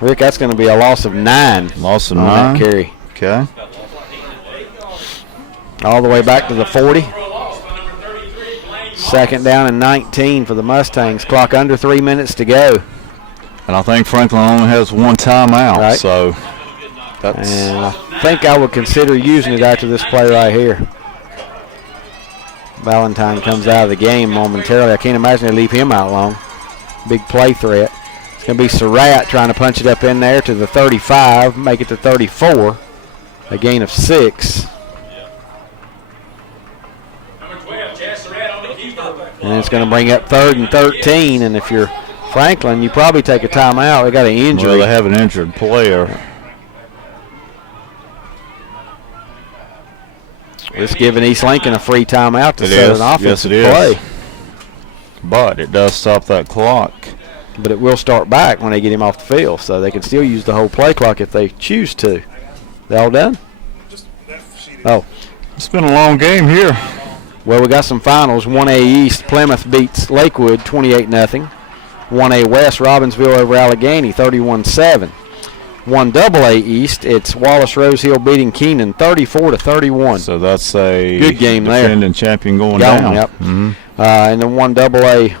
Rick, that's going to be a loss of 9. Loss of on 9. That carry. Okay. All the way back to the 40. 2nd down and 19 for the Mustangs. Clock under 3 minutes to go. And I think Franklin only has 1 timeout, Right. so that's. And I think I would consider using it after this play right here. Valentine comes out of the game momentarily. I can't imagine they leave him out long. Big play threat. It's going to be Surratt trying to punch it up in there to the 35, make it to 34. A gain of 6. And it's going to bring up 3rd and 13. And if you're Franklin, you probably take a timeout. They got an injury. Well, they have an injured player. It's giving East Lincoln a free timeout to It set is. an offensive Yes, it play. is. But it does stop that clock. But it will start back when they get him off the field, so they can still use the whole play clock if they choose to. They all done? Oh. It's been a long game here. Well, we got some finals. 1A East, Plymouth beats Lakewood 28-0. 1A West, Robbinsville over Allegheny 31-7. 1AA East, it's Wallace Rose Hill beating Keenan 34-31. So that's a good game there. Defending champion going down. Yep. Mm-hmm. And then 1AA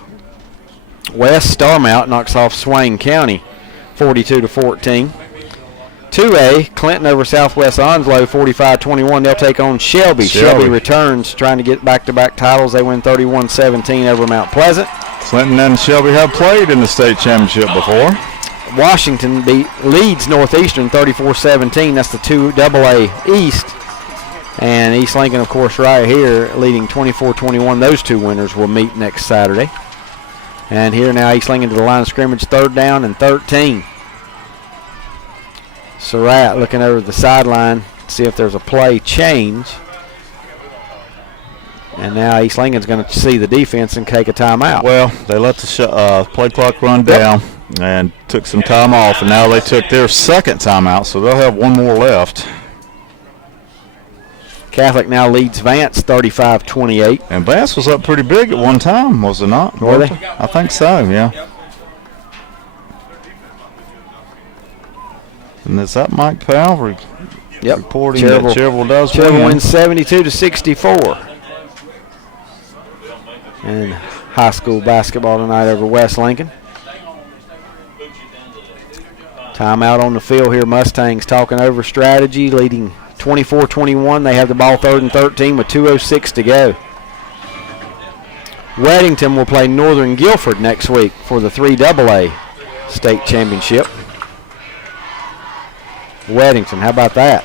West, Starmount knocks off Swain County 42-14. 2A, Clinton over Southwest Onslow 45-21. They'll take on Shelby. Shelby returns, trying to get back-to-back titles. They win 31-17 over Mount Pleasant. Clinton and Shelby have played in the state championship before. Washington leads Northeastern 34-17. That's the 2AA East. And East Lincoln, of course, right here, leading 24-21. Those two winners will meet next Saturday. And here now, East Lincoln to the line of scrimmage, 3rd down and 13. Surratt looking over the sideline to see if there's a play change. And now East Lincoln's going to see the defense and take a timeout. Well, they let the play clock run down and took some time off, and now they took their 2nd timeout, so they'll have 1 more left. Catholic now leads Vance 35-28. And Vance was up pretty big at one time, was it not? Were they? I think so, yeah. And is that Mike Powell reporting that Cherville does win? Cherville wins 72-64. And high school basketball tonight over West Lincoln. Timeout on the field here. Mustangs talking over strategy, leading 24-21. They have the ball 3rd and 13 with 2:06 to go. Weddington will play Northern Guilford next week for the 3AA state championship. Weddington, how about that?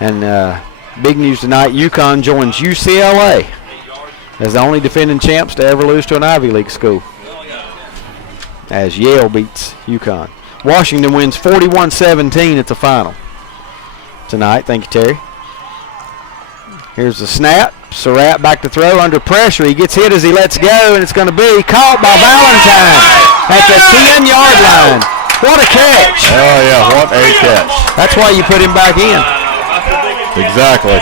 And big news tonight, UConn joins UCLA as the only defending champs to ever lose to an Ivy League school, as Yale beats UConn. Washington wins 41-17 at the final tonight. Thank you, Terry. Here's the snap. Surratt back to throw under pressure. He gets hit as he lets go, and it's going to be caught by Valentine at the 10-yard line. What a catch. Oh, yeah, what a catch. That's why you put him back in. Exactly.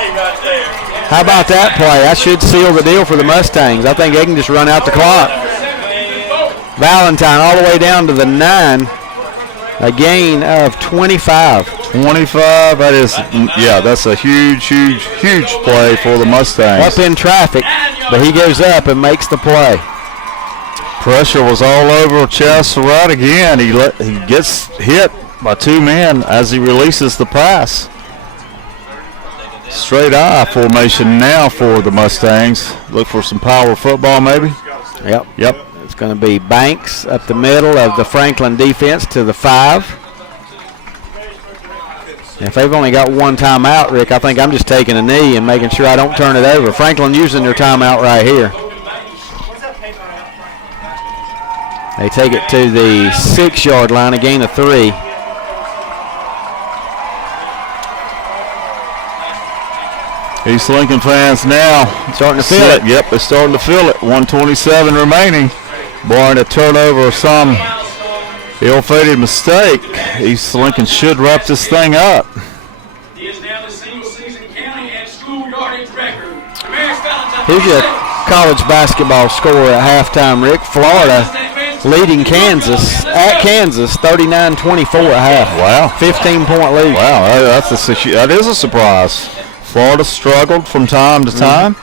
How about that play? That should seal the deal for the Mustangs. I think they can just run out the clock. Valentine all the way down to the 9. A gain of 25. 25, that is, yeah, that's a huge play for the Mustangs. Up in traffic, but he goes up and makes the play. Pressure was all over Chaz Surratt again. He gets hit by 2 men as he releases the pass. Straight eye formation now for the Mustangs. Look for some power football maybe. Yep. Yep. It's going to be Banks up the middle of the Franklin defense to the 5. If they've only got one timeout, Rick, I think I'm just taking a knee and making sure I don't turn it over. Franklin using their timeout right here. They take it to the 6-yard line, a gain of 3. East Lincoln fans now starting to feel it. Yep, they're starting to feel it. 1:27 remaining. Barring a turnover or some ill-fated mistake, East Lincoln should wrap this thing up. He is now the single-season county and school yardage record. Here's your college basketball score at halftime, Rick. Florida leading Kansas at Kansas 39-24 at half. Wow. 15-point lead. Wow, that is a surprise. Florida struggled from time to time.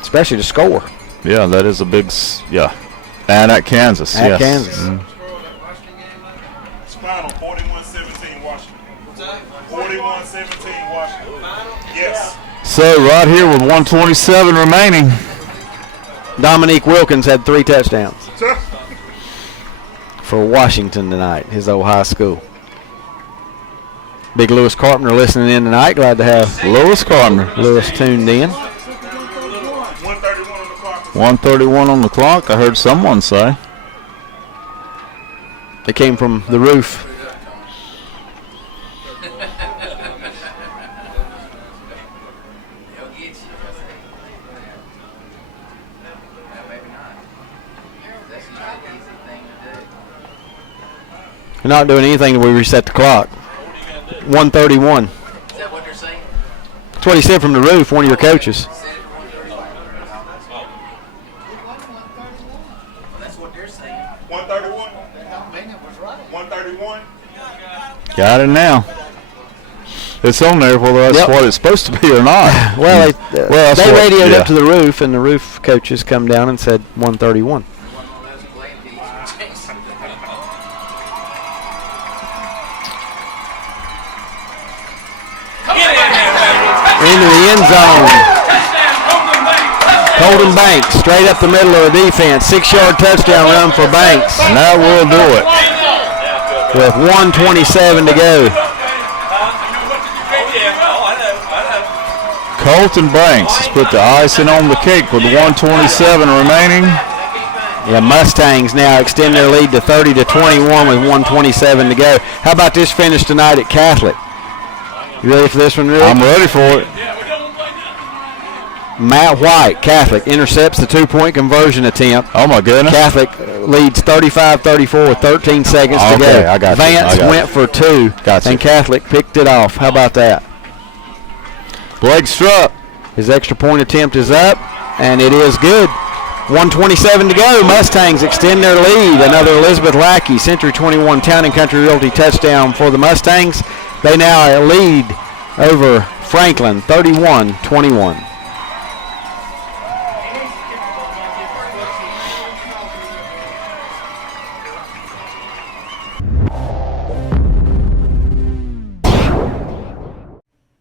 Especially to score. Yeah, that is a big, yeah. And at Kansas, At Kansas. It's final 41-17 Washington. 41-17 Washington. Yes. So right here with 1:27 remaining. Dominique Wilkins had 3 touchdowns for Washington tonight, his old high school. Big Lewis Carpenter listening in tonight. Glad to have Lewis Carpenter. Lewis tuned in. 1:31 on the clock, I heard someone say. They came from the roof. We're not doing anything till we reset the clock. 1:31. Is that what they're saying? That's what he said from the roof, one of your coaches. That's what they're saying. 131. 131. Got it now. It's on there whether that's what it's supposed to be or not. Well, they radioed yeah. up to the roof, and the roof coaches come down and said 131. Into the end zone. Colton Banks straight up the middle of the defense. 6-yard touchdown run for Banks. And that will do it. With 1:27 to go. Colton Banks has put the icing on the cake with 1:27 remaining. Yeah, Mustangs now extend their lead to 30-21 with 1:27 to go. How about this finish tonight at Catholic? You ready for this one, Rick? I'm ready for it. Matt White, Catholic, intercepts the two-point conversion attempt. Oh, my goodness. Catholic leads 35-34 with 13 seconds to go. Okay, I got you. Vance went for two, and Catholic picked it off. How about that? Blake Strupp. His extra point attempt is up, and it is good. 1:27 to go. Mustangs extend their lead. Another Elizabeth Lackey, Century 21 Town and Country Realty touchdown for the Mustangs. They now lead over Franklin, 31-21.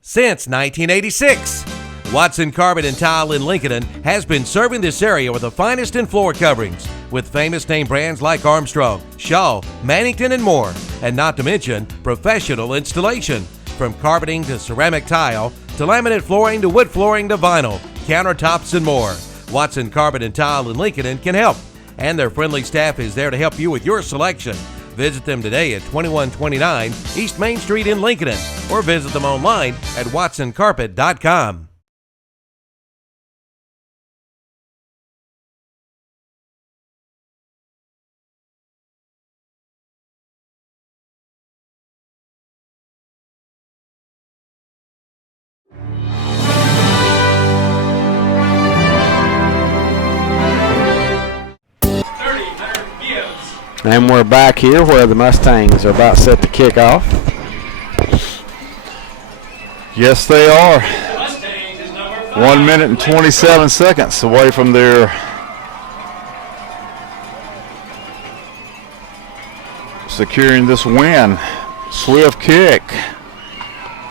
Since 1986, Watson Carpet and Tile in Lincoln has been serving this area with the finest in floor coverings, with famous name brands like Armstrong, Shaw, Mannington, and more, and not to mention professional installation, from carpeting to ceramic tile to laminate flooring to wood flooring to vinyl, countertops, and more. Watson Carpet and Tile in Lincoln can help, and their friendly staff is there to help you with your selection. Visit them today at 2129 East Main Street in Lincoln, or visit them online at watsoncarpet.com. And we're back here where the Mustangs are about set to kick off. Yes, they are. 1 minute and 27 seconds away from their securing this win. Swift kick.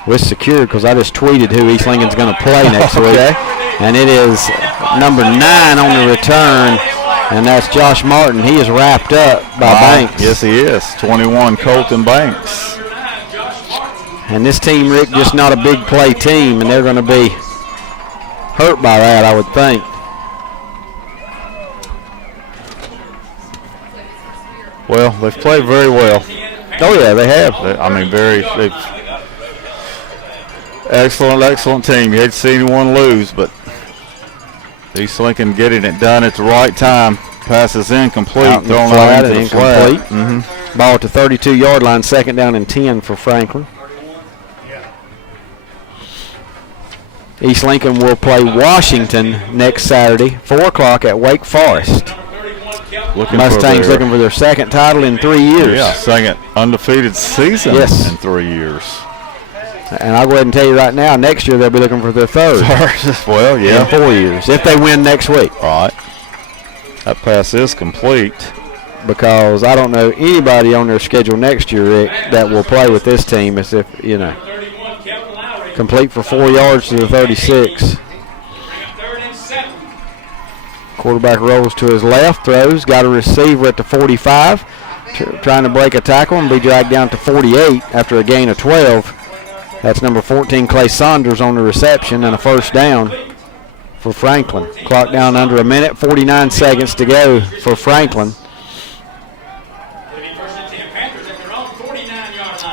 We're secured because I just tweeted who East Lincoln's going to play next week. And it is number 9 on the return. And that's Josh Martin. He is wrapped up by Banks. Yes, he is. 21, Colton Banks. And this team, Rick, just not a big play team, and they're going to be hurt by that, I would think. Well, they've played very well. Oh, yeah, they have. Excellent team. You hate to see anyone lose, but East Lincoln getting it done at the right time. Passes incomplete. Thrown flat and incomplete. Ball at the 32-yard line, second down and 10 for Franklin. East Lincoln will play Washington next Saturday, 4 o'clock at Wake Forest. Mustangs looking for their second title in 3 years. Yeah, second undefeated season in 3 years. And I'll go ahead and tell you right now, next year they'll be looking for their third. Well, yeah. In 4 years, if they win next week. Right. That pass is complete. Because I don't know anybody on their schedule next year, Rick, that will play with this team as if, complete for 4 yards to the 36. Quarterback rolls to his left, throws, got a receiver at the 45, trying to break a tackle and be dragged down to 48 after a gain of 12. That's number 14, Clay Saunders, on the reception, and a first down for Franklin. Clock down under a minute, 49 seconds to go for Franklin.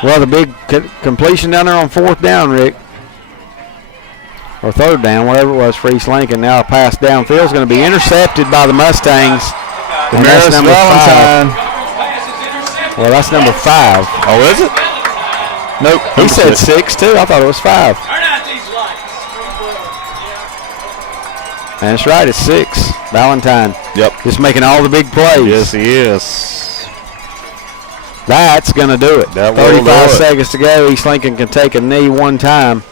Well, the big completion down there on 4th down, Rick, or 3rd down, whatever it was for East Lincoln. Now a pass downfield is going to be intercepted by the Mustangs. And that's number 5. Well, that's number 5. Oh, is it? Nope. He said 6 too. I thought it was 5. That's right, it's 6. Valentine. Yep. Just making all the big plays. Yes, he is. That's going to do it. 35 seconds to go. East Lincoln can take a knee one time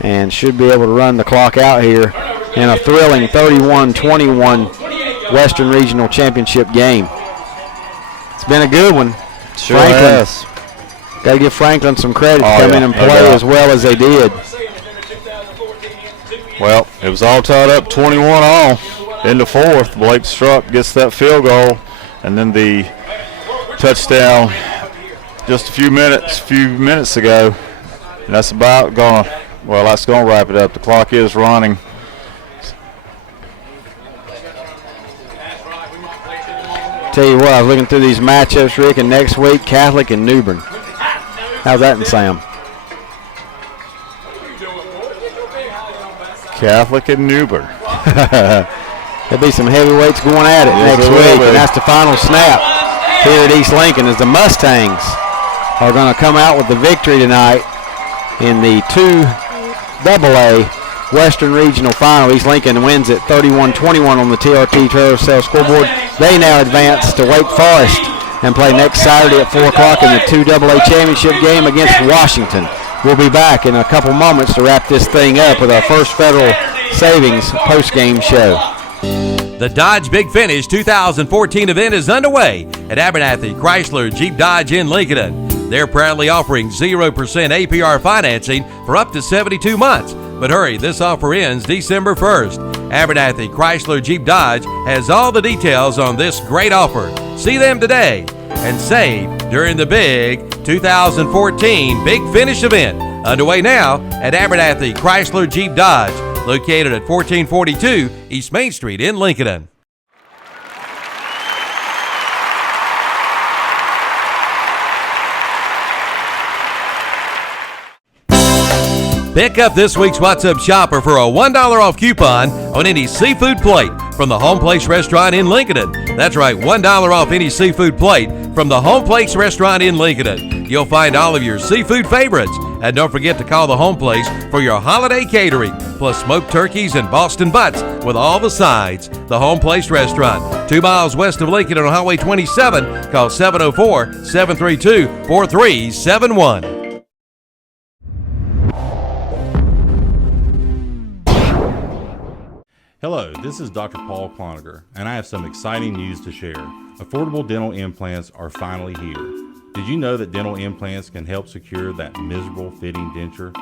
and should be able to run the clock out here in a thrilling 31-21 Western Regional Championship game. It's been a good one. Sure has. Got to give Franklin some credit to come in and play as well as they did. Well, it was all tied up 21-all in the 4th. Blake Strupp gets that field goal, and then the touchdown just a few minutes ago. And that's about going. Well, that's going to wrap it up. The clock is running. Tell you what, I was looking through these matchups, Rick, and next week, Catholic and New Bern. How's that sound? Catholic and Newbern. There'll be some heavyweights going at it Yes, next there will week, be. and that's the final snap here at East Lincoln as the Mustangs are going to come out with the victory tonight in the 2AA Western Regional Final. East Lincoln wins at 31-21 on the TRT Trailer Sale scoreboard. They now advance to Wake Forest and play next Saturday at 4 o'clock in the 2AA championship game against Washington. We'll be back in a couple moments to wrap this thing up with our first Federal Savings post-game show. The Dodge Big Finish 2014 event is underway at Abernathy Chrysler Jeep Dodge in Lincoln. They're proudly offering 0% APR financing for up to 72 months. But hurry, this offer ends December 1st. Abernathy Chrysler Jeep Dodge has all the details on this great offer. See them today and save during the big 2014 Big Finish event. Underway now at Abernathy Chrysler Jeep Dodge, located at 1442 East Main Street in Lincoln. Pick up this week's What's Up Shopper for a $1 off coupon on any seafood plate from the Home Place Restaurant in Lincoln. That's right, $1 off any seafood plate from the Home Place Restaurant in Lincoln. You'll find all of your seafood favorites. And don't forget to call the Home Place for your holiday catering, plus smoked turkeys and Boston butts with all the sides. The Home Place Restaurant, 2 miles west of Lincoln on Highway 27. Call 704-732-4371. Hello, this is Dr. Paul Cloninger, and I have some exciting news to share. Affordable dental implants are finally here. Did you know that dental implants can help secure that miserable fitting denture?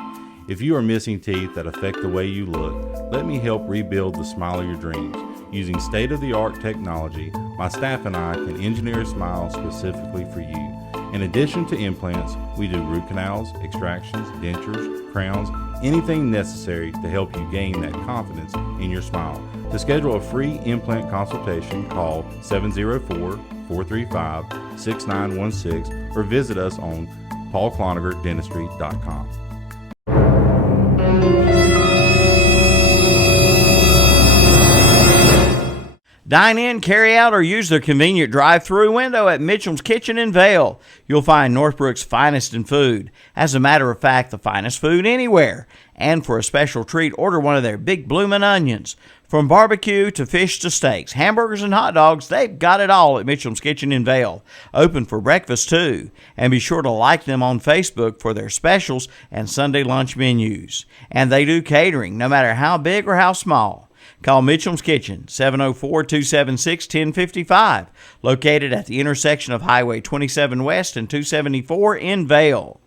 If you are missing teeth that affect the way you look, let me help rebuild the smile of your dreams. Using state-of-the-art technology, my staff and I can engineer a smile specifically for you. In addition to implants, we do root canals, extractions, dentures, crowns, anything necessary to help you gain that confidence in your smile. To schedule a free implant consultation, call 704-435-6916 or visit us on paulclonigerdentistry.com. Dine in, carry out, or use their convenient drive-through window at Mitchell's Kitchen in Vale. You'll find Northbrook's finest in food. As a matter of fact, the finest food anywhere. And for a special treat, order one of their big bloomin' onions. From barbecue to fish to steaks, hamburgers and hot dogs, they've got it all at Mitchell's Kitchen in Vale. Open for breakfast too. And be sure to like them on Facebook for their specials and Sunday lunch menus. And they do catering, no matter how big or how small. Call Mitchell's Kitchen, 704-276-1055, located at the intersection of Highway 27 West and 274 in Vale.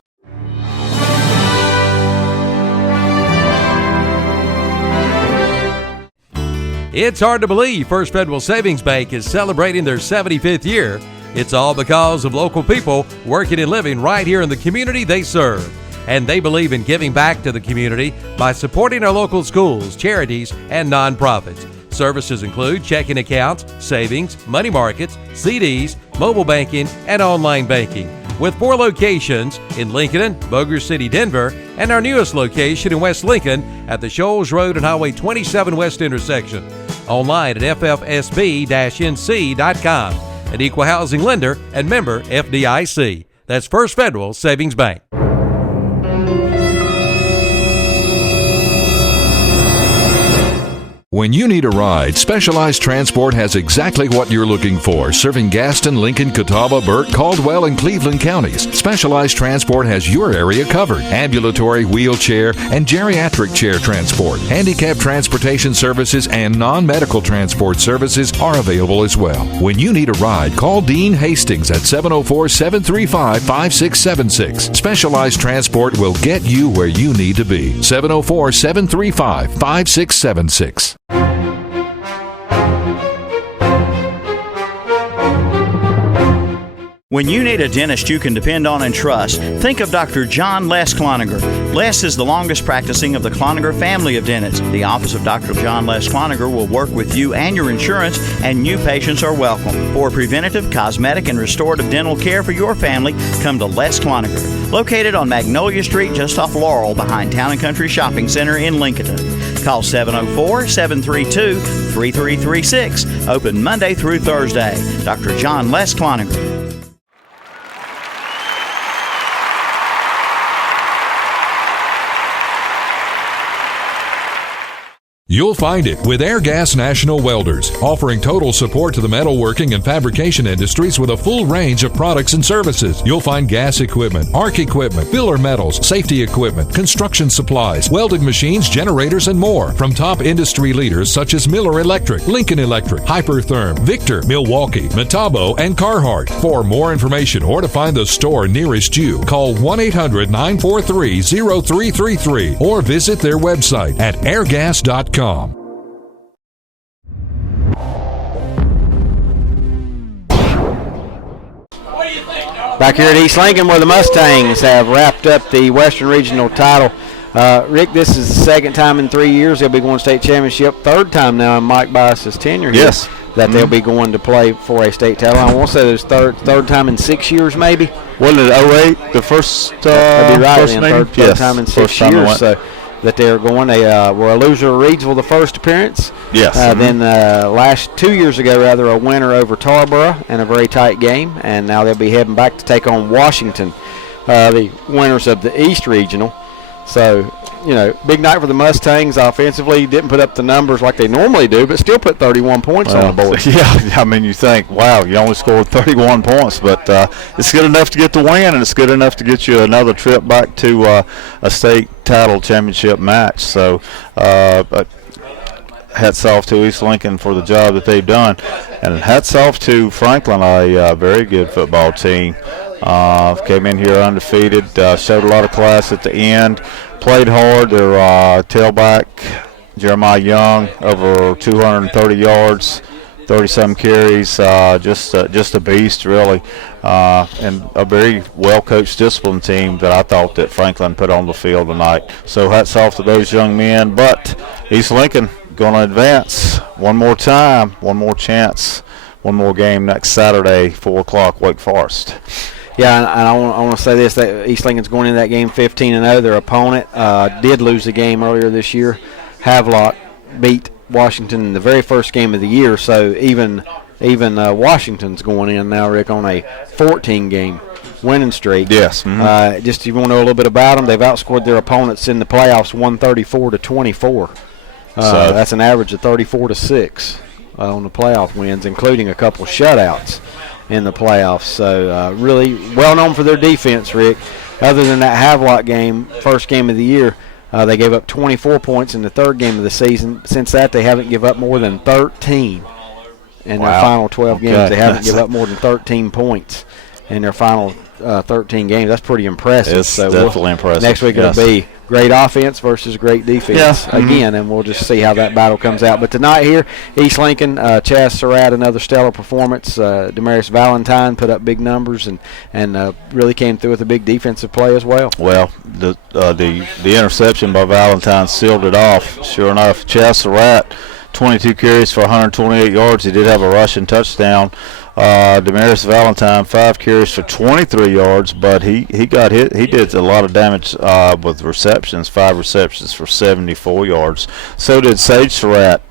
It's hard to believe First Federal Savings Bank is celebrating their 75th year. It's all because of local people working and living right here in the community they serve. And they believe in giving back to the community by supporting our local schools, charities, and nonprofits. Services include checking accounts, savings, money markets, CDs, mobile banking, and online banking. With 4 locations in Lincoln, Bossier City, Denver, and our newest location in West Lincoln at the Shoals Road and Highway 27 West intersection. Online at ffsb-nc.com. An equal housing lender and member FDIC. That's First Federal Savings Bank. When you need a ride, Specialized Transport has exactly what you're looking for, serving Gaston, Lincoln, Catawba, Burke, Caldwell, and Cleveland counties. Specialized Transport has your area covered. Ambulatory, wheelchair, and geriatric chair transport. Handicap transportation services and non-medical transport services are available as well. When you need a ride, call Dean Hastings at 704-735-5676. Specialized Transport will get you where you need to be. 704-735-5676. When you need a dentist you can depend on and trust, think of Dr. John Les Cloninger. Les is the longest practicing of the Cloninger family of dentists. The office of Dr. John Les Cloninger will work with you and your insurance, and new patients are welcome. For preventative, cosmetic, and restorative dental care for your family, come to Les Cloninger. Located on Magnolia Street just off Laurel behind Town & Country Shopping Center in Lincoln. Call 704-732-3336. Open Monday through Thursday. Dr. John Les Cloninger. You'll find it with Airgas National Welders, offering total support to the metalworking and fabrication industries with a full range of products and services. You'll find gas equipment, arc equipment, filler metals, safety equipment, construction supplies, welding machines, generators, and more from top industry leaders such as Miller Electric, Lincoln Electric, Hypertherm, Victor, Milwaukee, Metabo, and Carhartt. For more information or to find the store nearest you, call 1-800-943-0333 or visit their website at airgas.com. Back here at East Lincoln, where the Mustangs have wrapped up the Western Regional title. Rick, this is the second time in 3 years they'll be going to state championship. Third time now in Mike Bias's tenure here that they'll be going to play for a state title. I want to say it's third time in 6 years, maybe. Wasn't it 08 the first? That'd be right. First Then, third time in 6 years. So that they're going. They were a loser of Reidsville the first appearance. Yes. Then 2 years ago, a winner over Tarboro in a very tight game, and now they'll be heading back to take on Washington, the winners of the East Regional. So, big night for the Mustangs offensively. Didn't put up the numbers like they normally do, but still put 31 points on the board. Yeah, I mean, you think, wow, you only scored 31 points, but it's good enough to get the win, and it's good enough to get you another trip back to a state title championship match. So, hats off to East Lincoln for the job that they've done, and hats off to Franklin, a very good football team. Came in here undefeated, showed a lot of class at the end, played hard. Their tailback, Jeremiah Young, over 230 yards, 30-some carries, just a beast, really, and a very well-coached, disciplined team that I thought that Franklin put on the field tonight. So hats off to those young men, but East Lincoln going to advance one more time, one more chance, one more game next Saturday, 4 o'clock, Wake Forest. Yeah, and I want to say this, that East Lincoln's going into that game 15-0. Their opponent did lose the game earlier this year. Havelock beat Washington in the very first game of the year, so even Washington's going in now, Rick, on a 14-game winning streak. Yes. Mm-hmm. Just if you want to know a little bit about them, they've outscored their opponents in the playoffs 134-24. So that's an average of 34-6 on the playoff wins, including a couple shutouts in the playoffs. So really well known for their defense, Rick. Other than that Havelock game, first game of the year, they gave up 24 points in the third game of the season. Since that, they haven't given up more than 13 in their final 12 games. They haven't given up more than 13 points in their final 13 games. That's pretty impressive. It's definitely impressive. Next week it'll be great offense versus great defense again, and we'll just see how that battle comes out. But tonight here, East Lincoln, Chaz Surratt, another stellar performance. Damaris Valentine put up big numbers and really came through with a big defensive play as well. Well, the interception by Valentine sealed it off. Sure enough, Chaz Surratt, 22 carries for 128 yards. He did have a rushing touchdown. Damaris Valentine, 5 carries for 23 yards, but he got hit. He did a lot of damage with receptions, 5 receptions for 74 yards. So did Sage Surratt.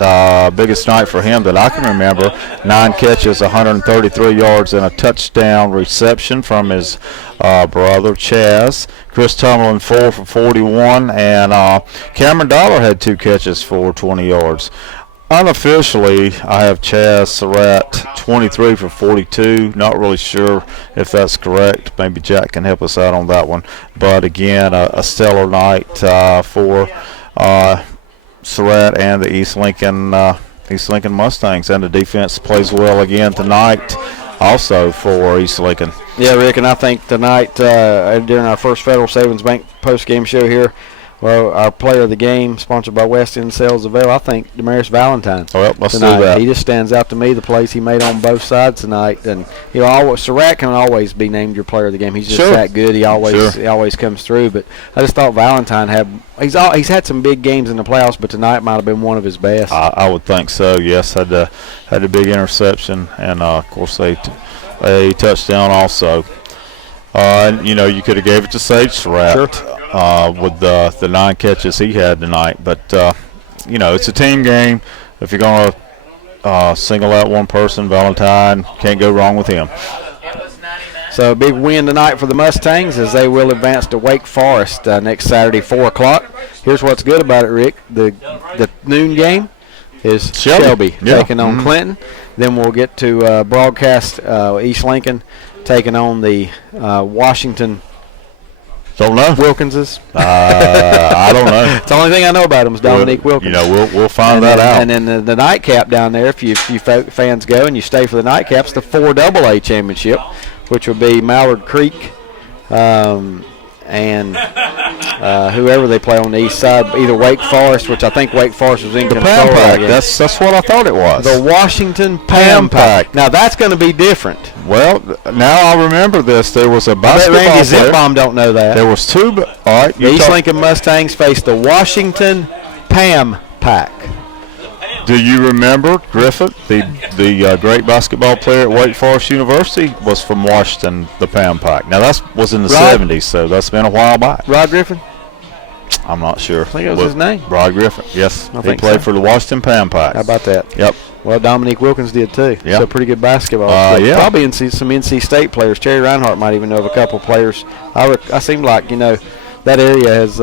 Biggest night for him that I can remember. 9 catches, 133 yards, and a touchdown reception from his brother Chaz. Chris Tumlin, 4 for 41, and Cameron Dollar had 2 catches for 20 yards. Unofficially, I have Chaz Surratt 23 for 42. Not really sure if that's correct. Maybe Jack can help us out on that one. But again, a stellar night for Surratt and the East Lincoln Mustangs. And the defense plays well again tonight also for East Lincoln. Yeah, Rick, and I think tonight during our first Federal Savings Bank post-game show here, Well, our player of the game, sponsored by West End Sales of Vail, I think Damaris Valentine. Well, let's tonight. do that. He just stands out to me, the plays he made on both sides tonight. And Surratt can always be named your player of the game. He's just that good. He always comes through. But I just thought Valentine he's had some big games in the playoffs, but tonight might have been one of his best. I would think so. Yes, had a big interception, and of course a touchdown also. And you could have gave it to Sage Surratt. Sure. With the 9 catches he had tonight. But, it's a team game. If you're going to single out one person, Valentine, can't go wrong with him. So a big win tonight for the Mustangs as they will advance to Wake Forest next Saturday, 4 o'clock. Here's what's good about it, Rick. The noon game is Shelby taking on Clinton. Then we'll get to broadcast East Lincoln taking on the Washington Don't know. Wilkinses. I don't know. It's the only thing I know about them is Dominique Wilkins. We'll find that out. And then the nightcap down there, if you fans go and you stay for the nightcaps, the 4AA championship, which would be Mallard Creek and whoever they play on the east side, either Wake Forest, which I think Wake Forest was in the control. Pam Pack. That's what I thought it was. The Washington Pam Pack. Now that's going to be different. Well, now I remember this. There was a basketball Randy player. Zipbaum don't know that. There was two. All right, the East Lincoln Mustangs faced the Washington Pam Pack. Do you remember Griffith, the great basketball player at Wake Forest University, was from Washington, the Pam Pack. Now that was in the 70s, so that's been a while back. Rod Griffin? I'm not sure. I think it was his name. Rod Griffin. Yes, I he think played for the Washington Pam Pack. How about that? Yep. Well, Dominique Wilkins did too. Yep. So pretty good basketball. Yeah. Probably some NC State players. Terry Reinhardt might even know of a couple players. I seem like that area has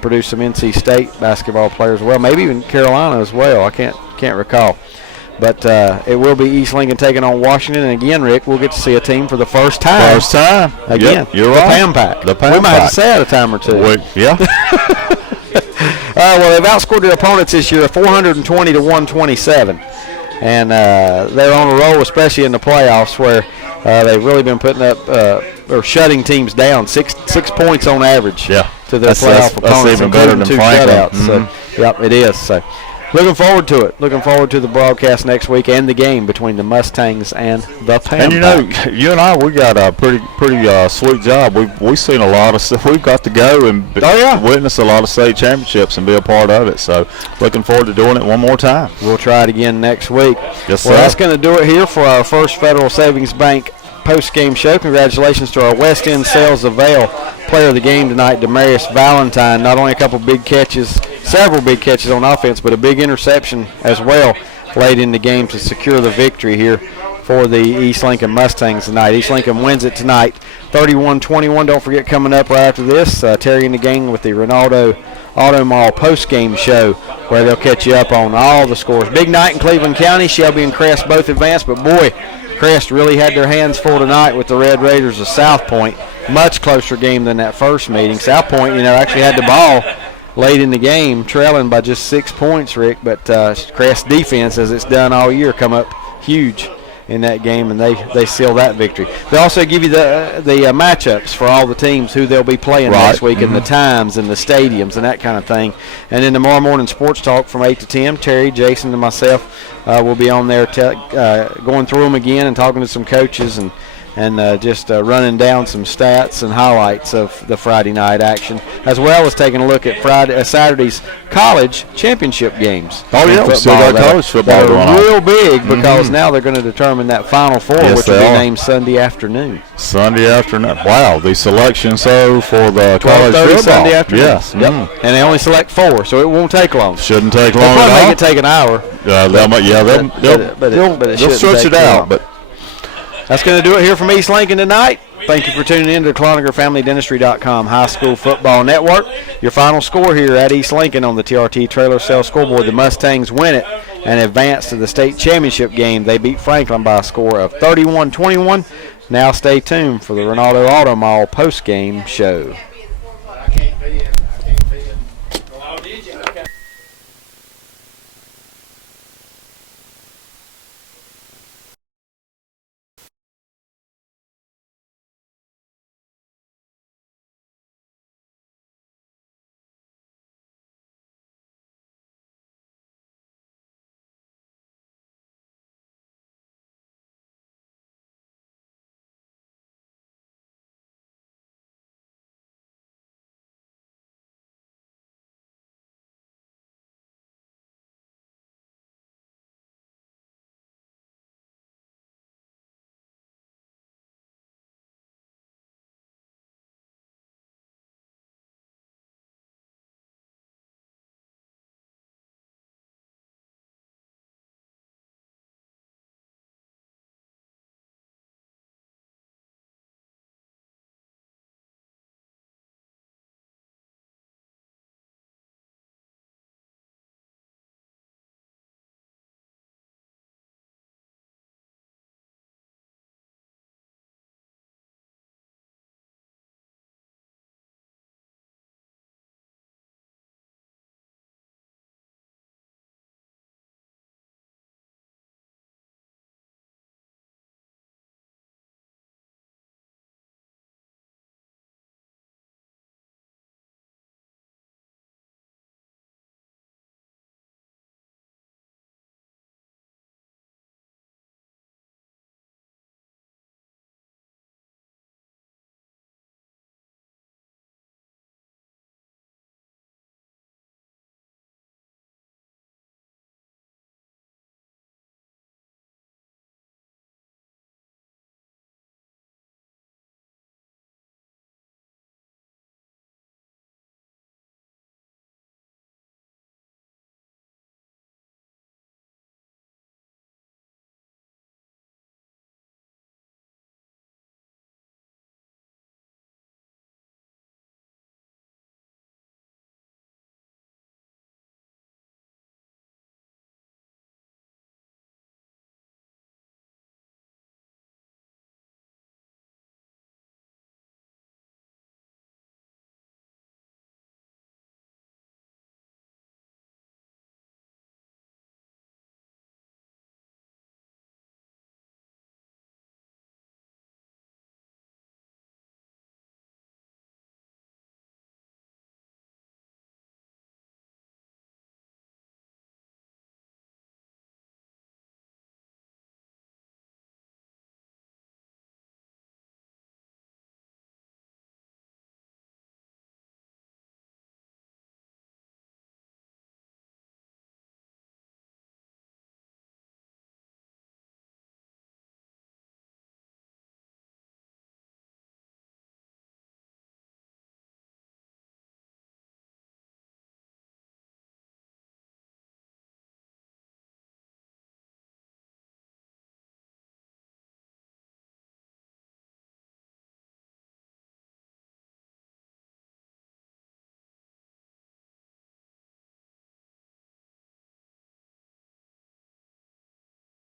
produced some NC State basketball players as well. Maybe even Carolina as well. I can't recall. But it will be East Lincoln taking on Washington. And again, Rick, we'll get to see a team for the first time. First time. Again. Yep, you're the right. Pam Pack. The Pam We might Pack. have to say it a time or two. Yeah. Well, they've outscored their opponents this year 420 to 127. And they're on a roll, especially in the playoffs, where they've really been putting up or shutting teams down 6 points on average to their playoff opponents. That's even better than 2 Franklin. shutouts. So, yep, it is. So, looking forward to it. Looking forward to the broadcast next week and the game between the Mustangs and the Pam Pack. You and I, we got a pretty sweet job. We've seen a lot of stuff. We've got to go and witness a lot of state championships and be a part of it. So looking forward to doing it one more time. We'll try it again next week. Yes, sir. Well, that's going to do it here for our first Federal Savings Bank post-game show. Congratulations to our West End Sales of Vail player of the game tonight, Damaris Valentine. Not only a couple big catches, several big catches on offense, but a big interception as well late in the game to secure the victory here for the East Lincoln Mustangs tonight. East Lincoln wins it tonight 31-21. Don't forget, coming up right after this, Terry and the gang with the Ronaldo Auto Mall post-game show where they'll catch you up on all the scores. Big night in Cleveland County. Shelby and Crest both advanced, but boy, Crest really had their hands full tonight with the Red Raiders of South Point. Much closer game than that first meeting. South Point, actually had the ball late in the game, trailing by just 6 points, Rick. But Crest defense, as it's done all year, come up huge in that game, and they seal that victory. They also give you the matchups for all the teams, who they'll be playing next week, and the times and the stadiums and that kind of thing. And then tomorrow morning sports talk from 8 to 10. Terry, Jason, and myself will be on there going through them again and talking to some coaches and just running down some stats and highlights of the Friday night action, as well as taking a look at Saturday's college championship games. Oh, yeah, we still got college football going on. Real big because now they're going to determine that Final Four, which will be named Sunday afternoon. Sunday afternoon. Wow, the selection for the college football. Sunday afternoon. Yes. Yep. And they only select 4, so it won't take long. Shouldn't take long They'll at all. probably make it take an hour. They'll stretch it out, but that's going to do it here from East Lincoln tonight. Thank you for tuning in to the CloningerFamilyDentistry.com High School Football Network. Your final score here at East Lincoln on the TRT Trailer Sales Scoreboard. The Mustangs win it and advance to the state championship game. They beat Franklin by a score of 31-21. Now stay tuned for the Ronaldo Auto Mall post-game show.